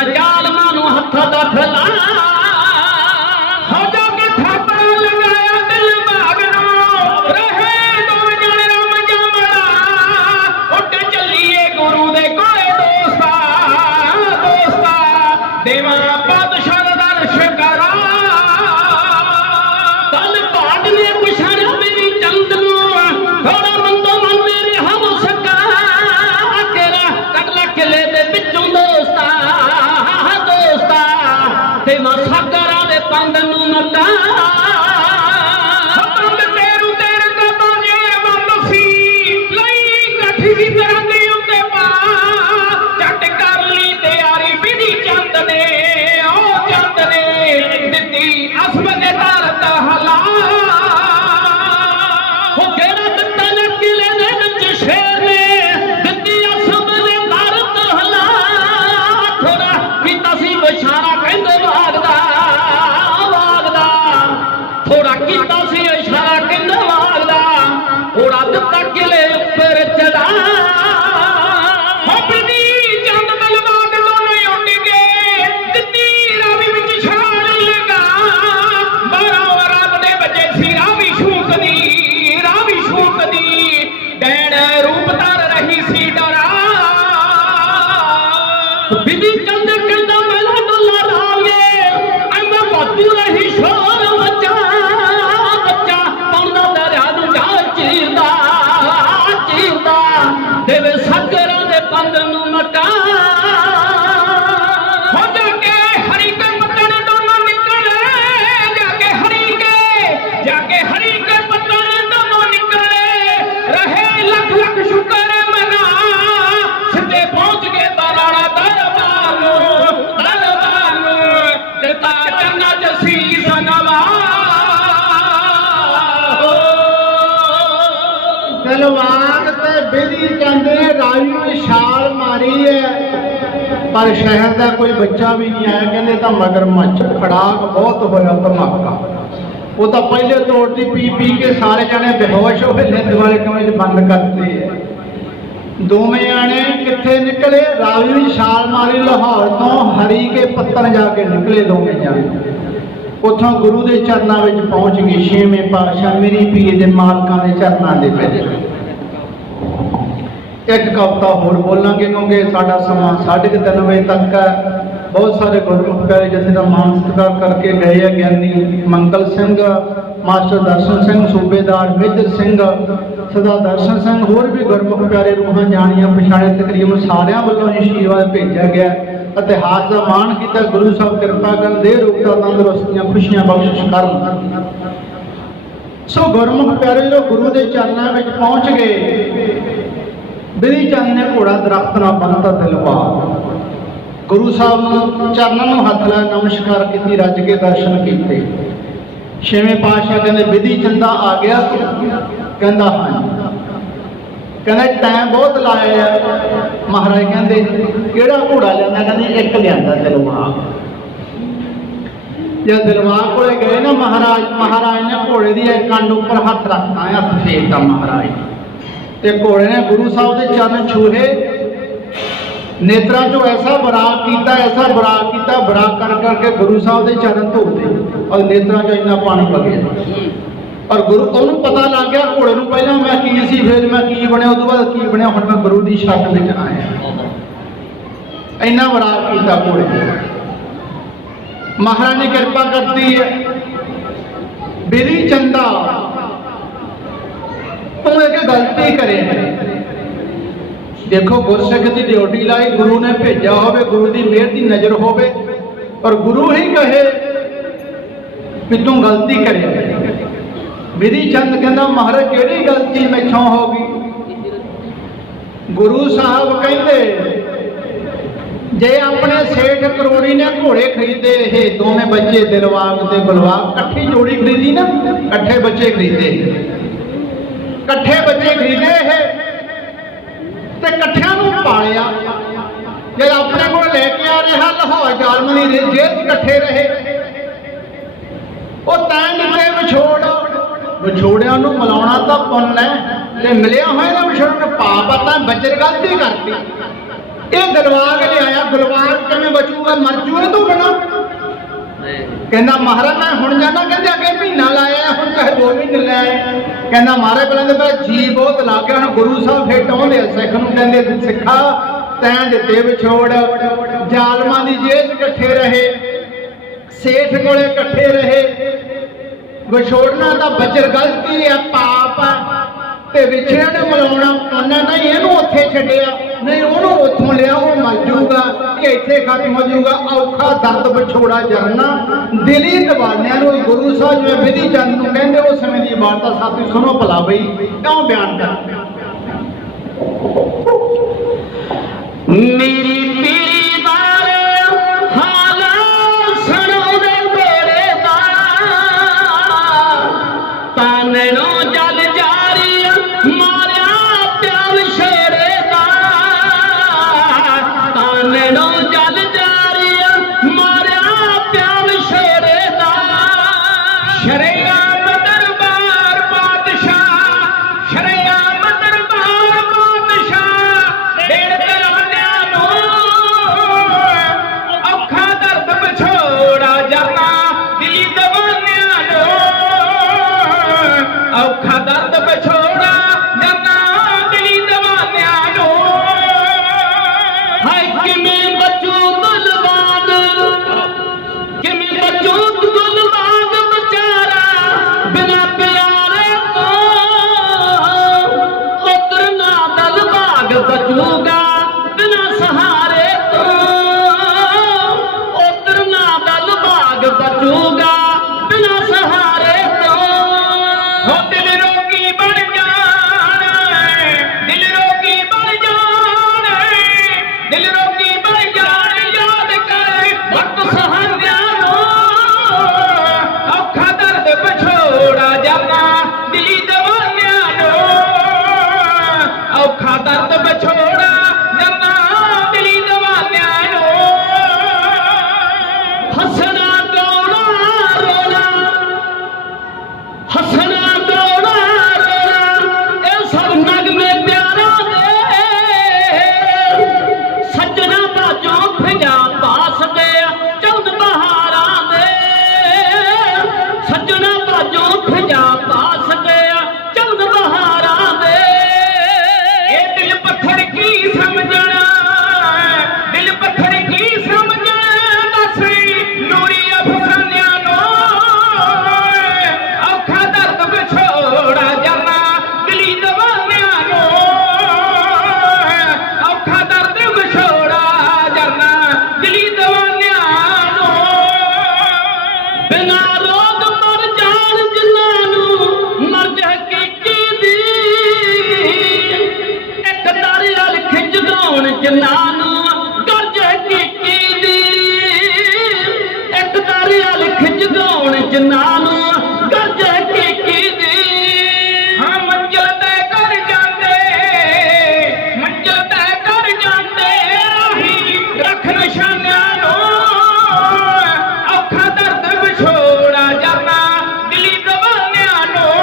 ਮੈਂ ਜ਼ਾਲਮਾਂ ਨੂੰ ਹੱਥ ਦਾ ਖਲਾ ਹੋ ਜਾ ਕੇ ਥਾਪੜਾ ਲਗਾਇਆ ਦਿਲ ਬਾਗ ਨੂੰ ਰਹੇ ਦੋਵੇਂ ਜਣੇ ਰਾਮ ਜਾਮਣਾ ਉੱਡ ਚੱਲੀਏ ਗੁਰੂ ਦੇ ਕੋਲੇ ਦੋਸਤਾ ਦੇਵਾ ਬਾਦਸ਼ਾਹ ਦਾ ਦਰਸ਼ ਕਰਾ ਤਨ ਬਾਦ ਨੇ ਪਛਾਣਿਆ ਮੇਰੀ ਚੰਦ ਨੂੰ ਥੋੜਾ ਮੰਦੋ ਮਨ ਮੇਰੇ ਹਮ ਸਕਾ ਤੇਰਾ ਕਟਲਾ ਕਿਲੇ ਦੇ ਵਿੱਚੋਂ ਦੋਸਤਾ ਤੇ ਮੈਂ ਸਾਗਰਾਂ ਦੇ ਪੰਡ ਨੂੰ ਮਟਾ ਬੰਦ ਤੇਰੂ ਤੇਰੇ ਕਦੋਂ ਜੇ ਬੰਦ ਸੀ ਲਈ ਕਠੀ ਦੀ ਤਰ੍ਹਾਂ ਦੇ ਉੱਤੇ ਪਾ ਝਟ ਕਰ ਲਈ ਤਿਆਰੀ ਵਿਧੀ ਚੰਦ ਨੇ ਉਹ ਚੰਦ ਨੇ ਦਿੱਤੀ ਅਸਮਨੇ ਧਰਤ ਹਲਾ ਉਹ ਕਿਹੜਾ ਦਿੱਤਾ ਨੇ ਕਿਲੇ ਦੇ ਵਿੱਚ ਸ਼ੇਰ ਨੇ ਦਿੱਤੀ ਅਸਮਨੇ ਧਰਤ ਹਲਾ ਥੋੜਾ ਕੀਤਾ ਸੀ ਵਿਚਾਰਾ ਕਹਿੰਦੇ ਥੋੜਾ ਕੀਤਾ ਸੀ ਇਸ਼ਾਰਾ ਕਹਿੰਦਾ ਵਾਗਦਾ ਥੋੜਾ ਦਿੱਤਾ ਕਿਲੇ ਉੱਪਰ ਚੜਾ ਹੋਪਦੀ ਚੰਦ ਬਲਵਾਗ ਦੋਨੇ ਉੱਡ ਗਏ ਦਿੱਤੀ ਰਾਵੀ ਵਿੱਚ ਛਾਲ ਲਗਾ 12 ਰਾਤ ਦੇ ਵਜੇ ਸੀ ਰਾਵੀ ਸ਼ੂਕ ਦੀ ਡੈਣ ਰੂਪ ਧਰ ਰਹੀ ਸੀ ਡਰਾ ਬਿਧੀ ਚੰਦ ਕਹਿੰਦਾ ਮੇਲਾ ਡੋਲਾ ਲਾਗੇ ਐਵੇਂ ਬਾਤੂ ਰਹੀ ਸ਼ੋਰ ਦੇਵੇ ਸਾਗਰਾਂ ਦੇ ਪੰਡ ਨੂੰ ਮਟਾ ਹੋ ਜਾ ਕੇ ਹਰੀ ਕੇ ਪੱਤਣ ਦੋਨੋਂ ਨਿਕਲੇ ਜਾ ਕੇ ਹਰੀ ਕੇ ਪੱਤਣ ਦੋਨੋਂ ਨਿਕਲੇ ਰਹੇ ਲੱਖ ਲੱਖ ਸ਼ੁਕਰ ਮਨਾ ਸਿੱਧੇ ਪਹੁੰਚ ਗਏ ਬਾਲਾਣਾ ਦਰਬਾਰ ਨੂੰ ਦਿੱਤਾ ਚੰਨਾ ਜਸੀ ਸਨਵਾ ਤਲਵਾਰ ਤੇ ਬਿਧੀ ਚੰਦ ਨੇ ਰਾਵੀ ਨੂੰ ਛਾਲ ਮਾਰੀ ਹੈ ਪਰ ਸ਼ਹਿਰ ਦਾ ਕੋਈ ਬੱਚਾ ਵੀ ਨਹੀਂ ਆਇਆ ਕਹਿੰਦੇ ਤਾਂ ਮਗਰਮੱਛ ਖੜਾਕ ਬਹੁਤ ਹੋਇਆ ਧਮਾਕਾ ਉਹ ਤਾਂ ਪਹਿਲੇ ਤੋੜਦੀ ਪੀ ਕੇ ਸਾਰੇ ਜਣੇ ਬੇਹੋਸ਼ ਹੋ ਗਏ ਨਿੰਦ ਵਾਲੇ ਕਮਰੇ 'ਚ ਬੰਦ ਕਰਤੇ ਹੈ ਦੋਵੇਂ ਜਾਣੇ ਕਿੱਥੇ ਨਿਕਲੇ ਰਾਵੀ ਨੂੰ ਛਾਲ ਮਾਰੀ ਲਾਹੌਰ ਤੋਂ ਹਰੀ ਕੇ ਪੱਤਣ ਜਾ ਕੇ ਨਿਕਲੇ ਦੋਵੇਂ ਜਾਣੇ ਉੱਥੋਂ ਗੁਰੂ ਦੇ ਚਰਨਾਂ ਵਿੱਚ ਪਹੁੰਚ ਗਏ ਛੇਵੇਂ ਪਾਤਸ਼ਾਹ ਮੇਰੀ ਪੀਰ ਦੇ ਮਾਲਕਾਂ ਦੇ ਚਰਨਾਂ ਦੇ ਵਿੱਚ ਇੱਕ ਕਵਿਤਾ ਹੋਰ ਬੋਲਾਂਗੇ ਕਿਉਂਕਿ ਸਾਡਾ ਸਮਾਂ 3:30 ਵਜੇ ਤੱਕ ਹੈ ਬਹੁਤ ਸਾਰੇ ਗੁਰਮੁਖ ਪਿਆਰੇ ਜਿਥੇ ਦਾ ਮਾਨ ਸਤਿਕਾਰ ਕਰਕੇ ਗਏ ਆ ਗਿਆਨੀ ਮੰਗਲ ਸਿੰਘ ਮਾਸਟਰ ਦਰਸ਼ਨ ਸਿੰਘ ਸੂਬੇਦਾਰ ਮੇਜਰ ਸਿੰਘ ਸਦਾ ਦਰਸ਼ਨ ਸਿੰਘ ਹੋਰ ਵੀ ਗੁਰਮੁਖ ਪਿਆਰੇ ਰੂਹਾਂ ਜਾਣੀਆਂ ਪਛਾਣੇ ਤਕਰੀਬਨ ਸਾਰਿਆਂ ਵੱਲੋਂ ਆਸ਼ੀਰਵਾਦ ਭੇਜਿਆ ਗਿਆ ਅਤੇ ਹਾਥ ਦਾ ਮਾਣ ਕੀਤਾ ਗੁਰੂ ਸਾਹਿਬ ਕਿਰਪਾ ਕਰਨ ਦੇ ਰੂਪਤਾ ਤੰਦਰੁਸਤੀਆਂ ਖੁਸ਼ੀਆਂ ਬਖਸ਼ਿਸ਼ ਕਰਨ ਸੋ ਗੁਰਮੁਖ ਪਿਆਰੇ ਜੋ ਗੁਰੂ ਦੇ ਚਰਨਾਂ ਵਿੱਚ ਪਹੁੰਚ ਗਏ ਬਿਧੀ ਚੰਦ ਨੇ ਘੋੜਾ ਦਰਖਤ ਨਾਲ ਬੰਨ੍ਹਤਾ ਦਿਲਵਾ ਗੁਰੂ ਸਾਹਿਬ ਨੂੰ ਚਰਨਾਂ ਨੂੰ ਹੱਥ ਲਾ ਨਮਸਕਾਰ ਕੀਤੀ ਰੱਜ ਕੇ ਦਰਸ਼ਨ ਕੀਤੇ ਛੇਵੇਂ ਪਾਤਸ਼ਾਹ ਕਹਿੰਦੇ ਬਿਧੀ ਚੰਦਾ ਆ ਗਿਆ ਕਹਿੰਦਾ ਹਾਂ ਕਹਿੰਦਾ ਟਾਈਮ ਬਹੁਤ ਲਾਇਆ ਮਹਾਰਾਜ ਕਹਿੰਦੇ ਕਿਹੜਾ ਘੋੜਾ ਲਿਆਂਦਾ ਕਹਿੰਦੇ ਇੱਕ ਲਿਆਂਦਾ ਦਿਲਵਾ ਜਦ ਦਿਲਵਾ ਕੋਲੇ ਗਏ ਨਾ ਮਹਾਰਾਜ ਨੇ ਘੋੜੇ ਦੀ ਕੰਡ ਉੱਪਰ ਹੱਥ ਰੱਖਤਾ ਹੱਥ ਫੇਰਤਾ ਮਹਾਰਾਜ ਤੇ ਘੋੜੇ ਨੇ ਗੁਰੂ ਸਾਹਿਬ ਦੇ ਚਰਨ ਛੂਹੇ ਨੇਤਰਾਂ ਚੋਂ ਐਸਾ ਬਰਾਕ ਕੀਤਾ ਬਰਾਕ ਕਰ ਕਰਕੇ ਗੁਰੂ ਸਾਹਿਬ ਦੇ ਚਰਨ ਧੋਤੇ ਔਰ ਨੇਤਰਾਂ ਚੋਂ ਇੰਨਾ ਪਾਣੀ ਵਗਿਆ ਔਰ ਗੁਰੂ ਉਹਨੂੰ ਪਤਾ ਲੱਗ ਗਿਆ ਘੋੜੇ ਨੂੰ ਪਹਿਲਾਂ ਮੈਂ ਕੀ ਸੀ ਫਿਰ ਮੈਂ ਕੀ ਬਣਿਆ ਉਸ ਤੋਂ ਬਾਅਦ ਕੀ ਬਣਿਆ ਹੁਣ ਮੈਂ ਗੁਰੂ ਦੀ ਸ਼ਰਨ ਵਿੱਚ ਆਇਆ ਇੰਨਾ ਬਰਾਕ ਕੀਤਾ ਘੋੜੇ ਨੇ ਮਹਾਰਾਜ ਨੇ ਕਿਰਪਾ ਕਰਤੀ ਹੈ ਬਿਧੀ ਚੰਦਾ ਤੂੰ ਇੱਕ ਗਲਤੀ ਕਰੇ ਦੇਖੋ ਗੁਰਸਿੱਖ ਦੀ ਡਿਊਟੀ ਲਾਈ ਗੁਰੂ ਨੇ ਭੇਜਿਆ ਹੋਵੇ ਗੁਰੂ ਦੀ ਮਿਹਰ ਦੀ ਨਜ਼ਰ ਹੋਵੇ ਪਰ ਗੁਰੂ ਹੀ ਕਹੇ ਵੀ ਤੂੰ ਗਲਤੀ ਕਰੇ ਬਿਧੀ ਚੰਦ ਕਹਿੰਦਾ ਮਹਾਰਾਜ ਕਿਹੜੀ ਗਲਤੀ ਮੈਥੋਂ ਹੋ ਗਈ ਗੁਰੂ ਸਾਹਿਬ ਕਹਿੰਦੇ ਜੇ ਆਪਣੇ ਸੇਠ ਕਰੋੜੀ ਨੇ ਘੋੜੇ ਖਰੀਦੇ ਇਹ ਦੋਵੇਂ ਬੱਚੇ ਦਿਲਵਾਗ ਤੇ ਬਲਵਾਗ ਇਕੱਠੀ ਜੋੜੀ ਖਰੀਦੀ ਨਾ ਇਕੱਠੇ ਬੱਚੇ ਖਰੀਦੇ ਇਹ ਤੇ ਇਕੱਠਿਆਂ ਨੂੰ ਪਾਲਿਆ ਜੇ ਆਪਣੇ ਕੋਲ ਲੈ ਕੇ ਆ ਰਿਹਾ ਲਾਹੌਰ ਜਾਲਮਨੀ ਦੇ ਜੇਲ੍ਹ 'ਚ ਇਕੱਠੇ ਰਹੇ ਉਹ ਤਾਂ ਨਿਕਲੇ ਵਿਛੋੜਿਆਂ ਨੂੰ ਮਿਲਾਉਣਾ ਤਾਂ ਪੁੰਨ ਹੈ ਤੇ ਮਿਲਿਆ ਹੋਇਆ ਨਾ ਵਿਛੋੜ ਨੂੰ ਪਾਪ ਆ ਤਾਂ ਬੱਚੇ ਗਲਤੀ ਕਰਤੀ ਇਹ ਦਿਲਵਾਗ ਲਿਆਇਆ, ਦਿਲਵਾਗ ਕਿਵੇਂ ਬਚੂਗਾ, ਮਰ ਜੂਗਾ ਤੂੰ ਬਣਾ। ਕਹਿੰਦਾ ਮਹਾਰਾਜ ਮੈਂ ਹੁਣ ਜਾਣਾ, ਕਹਿੰਦੇ ਅੱਗੇ ਮਹੀਨਾ ਲਾਇਆ, ਹੁਣ ਚਾਹੇ 2 ਮਹੀਨੇ ਲੈ ਆਏ। ਕਹਿੰਦਾ ਮਹਾਰਾਜ ਪਹਿਲਾਂ ਤਾਂ ਜੀ ਬਹੁਤ ਲੱਗ ਗਿਆ। ਹੁਣ ਗੁਰੂ ਸਾਹਿਬ ਫੇਰ ਟਾਉਂਦੇ ਸਿੱਖ ਨੂੰ, ਕਹਿੰਦੇ ਸਿੱਖਾ ਤੈਂ ਦਿੱਤੇ ਵਿਛੋੜ, ਜ਼ਾਲਮਾਂ ਦੀ ਜੇਲ੍ਹ 'ਚ ਇਕੱਠੇ ਰਹੇ, ਸੇਠ ਕੋਲੇ ਇਕੱਠੇ ਰਹੇ, ਵਿਛੋੜਨਾ ਤਾਂ ਬੱਜਰ ਗਲਤੀ ਆ, ਪਾਪ ਆ, ਤੇ ਵਿਛੜਿਆ ਨੂੰ ਮਿਲਾਉਣਾ ਉਹਨਾਂ ਨਹੀਂ, ਇਹਨੂੰ ਉੱਥੇ ਛੱਡਿਆ ਨਹੀਂ, ਉਹਨੂੰ ਉੱਥੋਂ ਲਿਆ, ਉਹ ਮਰ ਜਾਊਗਾ, ਇਹ ਇੱਥੇ ਖਤਮ ਹੋ ਜਾਊਗਾ। ਔਖਾ ਦਰਦ ਵਿਛੋੜਾ ਜਰਨਾ ਦਿਲੀ ਦੀਵਾਨਿਆਂ ਨੂੰ ਗੁਰੂ ਸਾਹਿਬ ਜਿਵੇਂ ਵਿਧੀ ਚੰਦ ਨੂੰ ਕਹਿੰਦੇ ਉਸ ਸਮੇਂ ਦੀ ਵਾਰਤਾ ਸਾਥੀ ਸੁਣੋ ਭਲਾ ਬਈ ਕਿਉਂ ਬਿਆਨ ਕਰ। ਮੇਰੀ ਪੀਰੀ ਬਾਰੇ ਹਾਲ ਸੁਣੋ ਦੇ ਤੇਰੇ ਦਾ, ਤਾਨਣੋਂ ਜਲ ਜਾਰੀ ਮਾਰਿਆ ਪਿਆਰ ਸ਼ੇਰੇ ਦਾ, ਤਾਨਣੋਂ ਜਲ ਜਾਰੀ ਮਾਰਿਆ ਪਿਆਰ ਸ਼ੇਰੇ ਦਾ। ਸ਼ਰੇਆਮ ਦਰਬਾਰ ਬਾਦਸ਼ਾਹ, ਸ਼ਰੇਆਮ ਦਰਬਾਰ ਬਾਦਸ਼ਾਹ, ਡੇਢ ਦਰਵਾਜ਼ਿਆਂ ਨੂੰ ਔਖਾ ਦਰਦ ਵਿਛੋੜਾ ਜਰਨਾ ਦਿਲੀ ਦੀਵਾਨਿਆਂ ਨੂੰ, ਔਖਾ ਦਰਦ ਵਿਛੋੜਾ ਜਰਨਾ ਦਿਲੀ ਦੀਵਾਨਿਆਂ ਨੂੰ। ਹਾਏ ਕਿਵੇਂ ਬਚੂ ਗੁਲਬਾਗ, ਕਿਵੇਂ ਬਚੂ ਗੁਲਬਾਗ ਵਿਚਾਰਾ ਬਿਨਾ ਪਿਆਰੇ ਤੋਂ, ਉਤਰਨਾ ਦਲਬਾਗ ਬਚੂਗਾ ਬਿਨਾ ਸਹਾਰੇ ਤੋਂ, ਉਤਰਨਾ ਦਲਬਾਗ ਬਚੂਗਾ ਬਿਨਾ ਸਹਾਰੇ ਤੋਂ। ਹੋ ਦਿਲ ਰੋਗੀ ਬਣ ਜਾਣ, ਦਿਲ ਰੋਗੀ ਬਣ ਜਾਣ, ਦਿਲ ਰੋਗੀ ਬਣ ਜਾਣ, ਯਾਦ ਕਰ ਵਕਤ ਸਹਾਰਿਆਂ ਨੂੰ, ਔਖਾ ਦਰਦ ਵਿਛੋੜਾ ਜਰਨਾ ਦਿਲੀ ਦੀਵਾਨਿਆਂ ਨੂੰ, ਔਖਾ ਦਰਦ ਵਿਛੋੜਾ ਜਰਨਾ ਦਿਲੀ ਦੀਵਾਨਿਆਂ ਨੂੰ। ਹੱਸਣਾ ਗਾਉਣਾ ਰੋਣਾ, ਹੱਸਣਾ ਗਾਉਣਾ ਰੋਣਾ ਇਹ ਸਭ ਨਗਮੇ ਪਿਆਰਾਂ ਦੇ, ਸੱਜਣਾ ਬਾਝੋਂ ਫਿਜਾ ਪਾਸ ਗਏ ਚੌਦ ਬਹਾਰਾਂ ਦੇ, ਸੱਜਣਾ ਬਾਝੋਂ ਫਿਜਾ ਪਾਸ ਗਏ ਚੌਦ ਬਹਾਰਾਂ ਦੇ। ਇਹ ਦਿਲ ਪੱਥਰ ਕੀ ਸਮਝਣਾ, ਦਿਲ ਪੱਥਰ ਕੀ ਸਮਝਣਾ, ਦੱਸ ਨੂਰੀ ਅਫਸਾਨਿਆਂ ਨੂੰ, ਔਖਾ ਦਰਦ ਵਿਛੋੜਾ ਜਰਨਾ ਦਿਲੀ ਦੀਵਾਨਿਆਂ ਨੂੰ, ਔਖਾ ਦਰਦ ਵਿਛੋੜਾ ਜਰਨਾ ਦਿਲੀ ਦੀਵਾਨਿਆਂ ਨੂੰ। ਬਿਨਾ ਰੋਗ ਮਰ ਜਾਣ ਜਿਨ੍ਹਾਂ ਨੂੰ ਮਰਜ ਹਕੀਕੀ ਦੀ, ਇੱਕ ਦਰ ਵੱਲ ਖਿੱਚ ਦੌਣ ਜਿਨ੍ਹਾਂ ਨੂੰ ਗਰਜ ਹਕੀਕੀ ਦੀ, ਇੱਕ ਦਰ ਵੱਲ ਖਿੱਚ ਦੌਣ ਜਿਨ੍ਹਾਂ ਨੂੰ ਗਰਜ ਹਕੀਕੀ ਦੀ। ਹਾਂ ਮੰਜ਼ਿਲ ਤੈਅ ਕਰ ਜਾਂਦੇ, ਮੰਜ਼ਿਲ ਤੈਅ ਕਰ ਜਾਂਦੇ, ਰਾਹੀ ਰੱਖ ਨਿਸ਼ਾਨਿਆਂ ਨੂੰ, ਔਖਾ ਦਰਦ ਵਿਛੋੜਾ ਜਰਨਾ ਦਿਲੀ ਦੀਵਾਨਿਆਂ ਨੂੰ,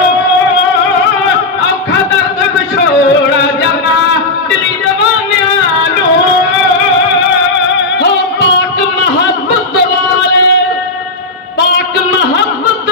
ਔਖਾ ਦਰਦ ਵਿਛੋੜਾ ਜਰਨਾ ਦਿਲੀ ਦੀਵਾਨਿਆਂ ਨੂੰ। ਹੋ ਪਾਕ ਮੁਹੱਬਤ ਵਾਲੇ, ਪਾਕ ਮੁਹੱਬਤ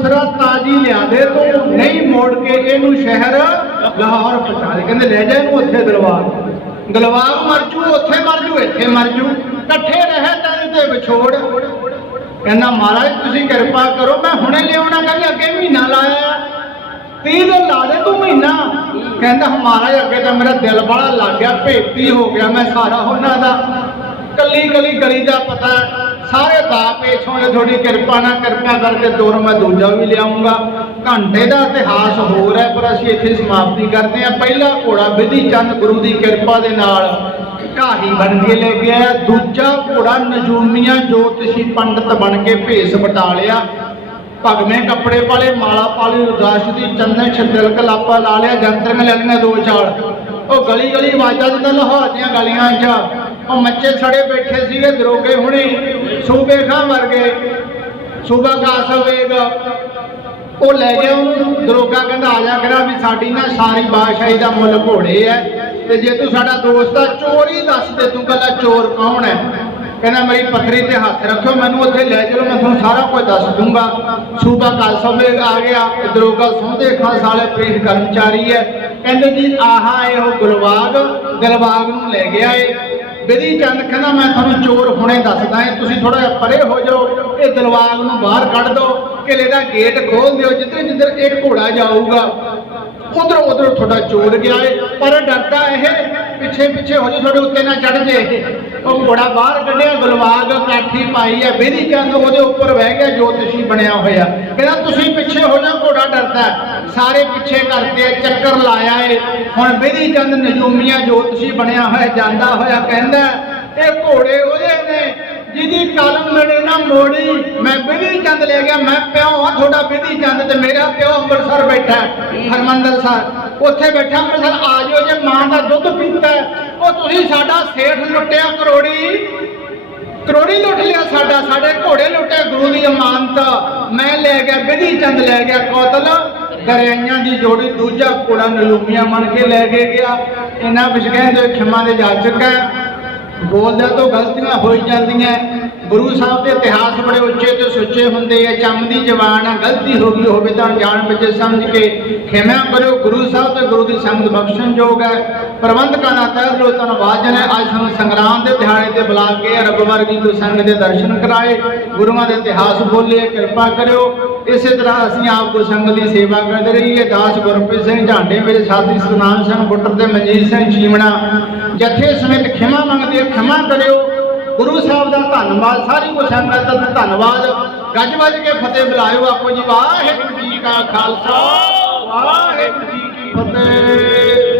ਦੂਸਰਾ ਤਾਜੀ ਲਿਆ ਦੇ ਤੂੰ, ਨਹੀਂ ਮੋੜ ਕੇ ਇਹਨੂੰ ਸ਼ਹਿਰ ਲਾਹੌਰ ਪਹੁੰਚਾ ਦੇ। ਕਹਿੰਦੇ ਲੈ ਜਾ ਇਹਨੂੰ ਉੱਥੇ ਦਿਲਵਾਗ ਮਰ ਜੂ, ਉੱਥੇ ਮਰ ਜੂ, ਇੱਥੇ ਮਰ ਜੂ, ਇਕੱਠੇ ਰਹੇ ਤੈਨੂੰ ਤੇ ਵਿਛੋੜ। ਕਹਿੰਦਾ ਮਹਾਰਾਜ ਤੁਸੀਂ ਕਿਰਪਾ ਕਰੋ, ਮੈਂ ਹੁਣੇ ਲਿਆਉਣਾ। ਕਹਿੰਦੇ ਅੱਗੇ ਮਹੀਨਾ ਲਾਇਆ, 30 ਦਿਨ ਲਾ ਦੇ ਤੂੰ ਮਹੀਨਾ। ਕਹਿੰਦਾ ਮਹਾਰਾਜ ਅੱਗੇ ਤਾਂ ਮੇਰਾ ਦਿਲ ਬੜਾ ਲੱਗ ਗਿਆ, ਭੇਤੀ ਹੋ ਗਿਆ ਮੈਂ ਸਾਰਾ ਉਹਨਾਂ ਦਾ, ਕੱਲੀ ਕੱਲੀ ਗਲੀ ਦਾ ਪਤਾ, ਸਾਰੇ ਦਾ ਪੇਸ਼ ਹੋਏ, ਥੋੜੀ ਕਿਰਪਾ ਨਾਲ ਕਿਰਪਾ ਕਰਕੇ ਤੋਰ ਮੈਂ ਦੂਜਾ ਵੀ ਲਿਆਉਂਗਾ। ਘੰਟੇ ਦਾ ਇਤਿਹਾਸ ਹੋਰ ਹੈ, ਪਰ ਅਸੀਂ ਇੱਥੇ ਸਮਾਪਤੀ ਕਰਦੇ ਹਾਂ। ਪਹਿਲਾ ਘੋੜਾ ਵਿਧੀ ਚੰਦ ਗੁਰੂ ਦੀ ਕਿਰਪਾ ਦੇ ਨਾਲ ਘਾਹੀ ਬਣ ਕੇ ਲੈ ਗਿਆ। ਦੂਜਾ ਘੋੜਾ ਨਜੂਮੀਆਂ ਜੋਤਸ਼ੀ ਪੰਡਤ ਬਣ ਕੇ ਭੇਸ ਬਟਾ ਲਿਆ, ਭਗਵੇਂ ਕੱਪੜੇ ਪਾਲੇ, ਮਾਲਾ ਪਾਲੀ, ਰੁਦਾਸ਼ ਦੀ ਚੰਨੇ ਛਿਲਕ ਲਾਪਾ ਲਾ ਲਿਆ, ਜੰਤਰੀਆਂ ਲੈ ਲਈਆਂ 2 ਚਾਲ। ਉਹ ਗਲੀ ਗਲੀ ਆਵਾਜ਼ਾਂ ਦਿੰਦਾ ਲਾਹੌਰ ਦੀਆਂ ਗਲੀਆਂ 'ਚ। ਉਹ ਮੱਚੇ ਸੜੇ ਬੈਠੇ ਸੀਗੇ ਦਰੋਗੇ ਹੁਣੇ, ਸੂਬੇ ਖਾਂ ਵਰਗੇ, ਸੂਬਾ ਕਾਸਵੇਗ। ਉਹ ਲੈ ਗਿਆ ਉਹਨੂੰ, ਦਰੋਗਾ ਕਹਿੰਦਾ ਆ ਜਾ ਕਰਾ ਵੀ ਸਾਡੀ ਨਾ ਸਾਰੀ ਬਾਦਸ਼ਾਹੀ ਦਾ ਮੁੱਲ ਘੋੜੇ ਐ, ਤੇ ਜੇ ਤੂੰ ਸਾਡਾ ਦੋਸਤ ਆ ਚੋਰ ਹੀ ਦੱਸ ਦੇ, ਤੂੰ ਕਹਿੰਦਾ ਚੋਰ ਕੌਣ ਹੈ? ਕਹਿੰਦਾ ਮੇਰੀ ਪੱਥਰੀ ਤੇ ਹੱਥ ਰੱਖੋ, ਮੈਨੂੰ ਉੱਥੇ ਲੈ ਚਲੋ, ਮੈਂ ਤੁਹਾਨੂੰ ਸਾਰਾ ਕੁਝ ਦੱਸ ਦੂੰਗਾ। ਸੂਬਾ ਕਾਸਵੇਗ ਆ ਗਿਆ, ਦਰੋਗਾ ਸੌਂਦੇ ਖਾਂ ਸਾਲੇ ਪ੍ਰੀਤ ਕਰਮਚਾਰੀ ਹੈ। ਕਹਿੰਦੇ ਜੀ ਆਹਾ ਇਹੋ ਦਿਲਬਾਗ ਨੂੰ ਲੈ ਗਿਆ ਏ। ਵਿਧੀ ਚੰਦ ਕਹਿੰਦਾ ਮੈਂ ਤੁਹਾਨੂੰ ਚੋਰ ਹੁਣੇ ਦੱਸਦਾ ਏ, ਤੁਸੀਂ ਥੋੜਾ ਜਿਹਾ ਪਰੇ ਹੋ ਜਾਓ, ਇਹ ਦਿਲਬਾਗ ਨੂੰ ਬਾਹਰ ਕੱਢ ਦਿਓ, ਕਿਲੇ ਦਾ ਗੇਟ ਖੋਲ ਦਿਓ, ਜਿੱਧਰ ਇਹ ਘੋੜਾ ਜਾਊਗਾ ਉਧਰ ਤੁਹਾਡਾ ਚੋਰ ਗਿਆ ਏ। ਪਰ ਡਰਦਾ ਇਹ ਪਿੱਛੇ ਪਿੱਛੇ ਹੋ ਜਾਓ, ਤੁਹਾਡੇ ਉੱਤੇ ਨਾ ਚੜ ਜੇ। ਉਹ ਘੋੜਾ ਬਾਹਰ ਕੱਢਿਆ, ਦਿਲਬਾਗ ਕਾਠੀ ਪਾਈ ਹੈ, ਵਿਧੀ ਚੰਦ ਉਹਦੇ ਉੱਪਰ ਬਹਿ ਗਿਆ, ਜੋਤਸ਼ੀ ਬਣਿਆ ਹੋਇਆ। ਕਹਿੰਦਾ ਤੁਸੀਂ ਪਿੱਛੇ ਹੋ ਜਾਓ, ਘੋੜਾ ਡਰਦਾ। ਸਾਰੇ ਪਿੱਛੇ ਕਰਦੇ ਆ, ਚੱਕਰ ਲਾਇਆ ਏ। ਹੁਣ ਵਿਧੀ ਚੰਦ ਨਜੂਮੀਆਂ ਜੋਤਸ਼ੀ ਬਣਿਆ ਹੋਇਆ ਜਾਂਦਾ ਹੋਇਆ ਕਹਿੰਦਾ ਇਹ ਘੋੜੇ ਉਹਦੇ ਨੇ ਜਿਹਦੀ ਕਲਮ ਮੇਰੇ ਨਾ ਮੋੜੀ। ਮੈਂ ਵਿਧੀ ਚੰਦ ਲੈ ਗਿਆ, ਮੈਂ ਪਿਓ ਆ ਤੁਹਾਡਾ ਵਿਧੀ ਚੰਦ, ਤੇ ਮੇਰਾ ਪਿਓ ਅੰਮ੍ਰਿਤਸਰ ਬੈਠਾ, ਹਰਮੰਦਰ ਸਾਹਿਬ ਉੱਥੇ ਬੈਠਾ ਅੰਮ੍ਰਿਤਸਰ। ਆ ਜਾਓ ਜੇ ਮਾਂ ਦਾ ਦੁੱਧ ਪੀਤਾ। ਉਹ ਤੁਸੀਂ ਸਾਡਾ ਸੇਠ ਲੁੱਟਿਆ, ਕਰੋੜੀ ਲੁੱਟ ਲਿਆ ਸਾਡਾ, ਸਾਡੇ ਘੋੜੇ ਲੁੱਟੇ, ਗੁਰੂ ਦੀ ਅਮਾਨਤ ਮੈਂ ਲੈ ਗਿਆ, ਵਿਧੀ ਚੰਦ ਲੈ ਗਿਆ ਕੌਤਲ। ਦਰਿਆਈਆਂ ਦੀ ਜੋੜੀ ਦੂਜਾ ਘੋੜਾ ਨਲੂਮੀਆਂ ਬਣ ਕੇ ਲੈ ਕੇ ਗਿਆ। ਇਹਨਾਂ ਵਿੱਚ ਕਹਿੰਦੇ ਖਿਮਾ ਦੇ ਜਾਚਕ ਹੈ, ਬੋਲਦਿਆਂ ਤੋਂ ਗਲਤੀਆਂ ਹੋਈ ਜਾਂਦੀਆਂ। ਗੁਰੂ ਸਾਹਿਬ ਦੇ ਇਤਿਹਾਸ ਬੜੇ ਉੱਚੇ ਤੇ ਸੁੱਚੇ ਹੁੰਦੇ ਆ। ਚੰਮ ਦੀ ਜ਼ਬਾਨ ਆ, ਗਲਤੀ ਹੋ ਗਈ ਹੋਵੇ ਤਾਂ ਜਾਣ ਬੁੱਝੇ ਸਮਝ ਕੇ ਖਿਮਾ ਕਰਿਓ। ਗੁਰੂ ਸਾਹਿਬ ਤੇ ਗੁਰੂ ਦੀ ਸੰਗਤ ਬਖਸ਼ਣਯੋਗ ਹੈ। ਪ੍ਰਬੰਧਕਾਂ ਦਾ ਤਹਿ ਦਿਲੋਂ ਧੰਨਵਾਦ ਹੈ। ਅੱਜ ਸਾਨੂੰ ਸੰਗਰਾਮ ਦੇ ਦਿਹਾੜੇ ਤੇ ਬੁਲਾ ਕੇ ਰੱਬ ਵਰਗੀ ਕੋਈ ਸੰਗਤ ਦੇ ਦਰਸ਼ਨ ਕਰਾਏ, ਗੁਰੂਆਂ ਦੇ ਇਤਿਹਾਸ ਬੋਲੇ, ਕਿਰਪਾ ਕਰਿਓ। ਇਸੇ ਤਰ੍ਹਾਂ ਅਸੀਂ ਆਪ ਕੋ ਸੰਗਤ ਦੀ ਸੇਵਾ ਕਰਦੇ ਰਹੀਏ। ਦਾਸ ਗੁਰਪ੍ਰੀਤ ਸਿੰਘ ਝਾਂਡੇ, ਮੇਰੇ ਸਾਥੀ ਸਤਨਾਮ ਸਿੰਘ ਬੁੱਟਰ ਤੇ ਮਨਜੀਤ ਸਿੰਘ ਚੀਮਣਾ ਜਥੇ ਸਮੇਤ ਖਿਮਾ ਮੰਗਦੇ, ਖਿਮਾ ਕਰਿਓ। ਗੁਰੂ ਸਾਹਿਬ ਦਾ ਧੰਨਵਾਦ, ਸਾਰੀ ਕੋ ਸੰਗਤ ਦਾ ਧੰਨਵਾਦ। ਗੱਜ ਵੱਜ ਕੇ ਫਤਿਹ ਬੁਲਾਇਓ। ਆਪੋ ਜੀ ਵਾਹਿਗੁਰੂ ਜੀ ਕਾ ਖਾਲਸਾ, ਵਾਹਿਗੁਰੂ ਜੀ ਕੀ ਫਤਿਹ।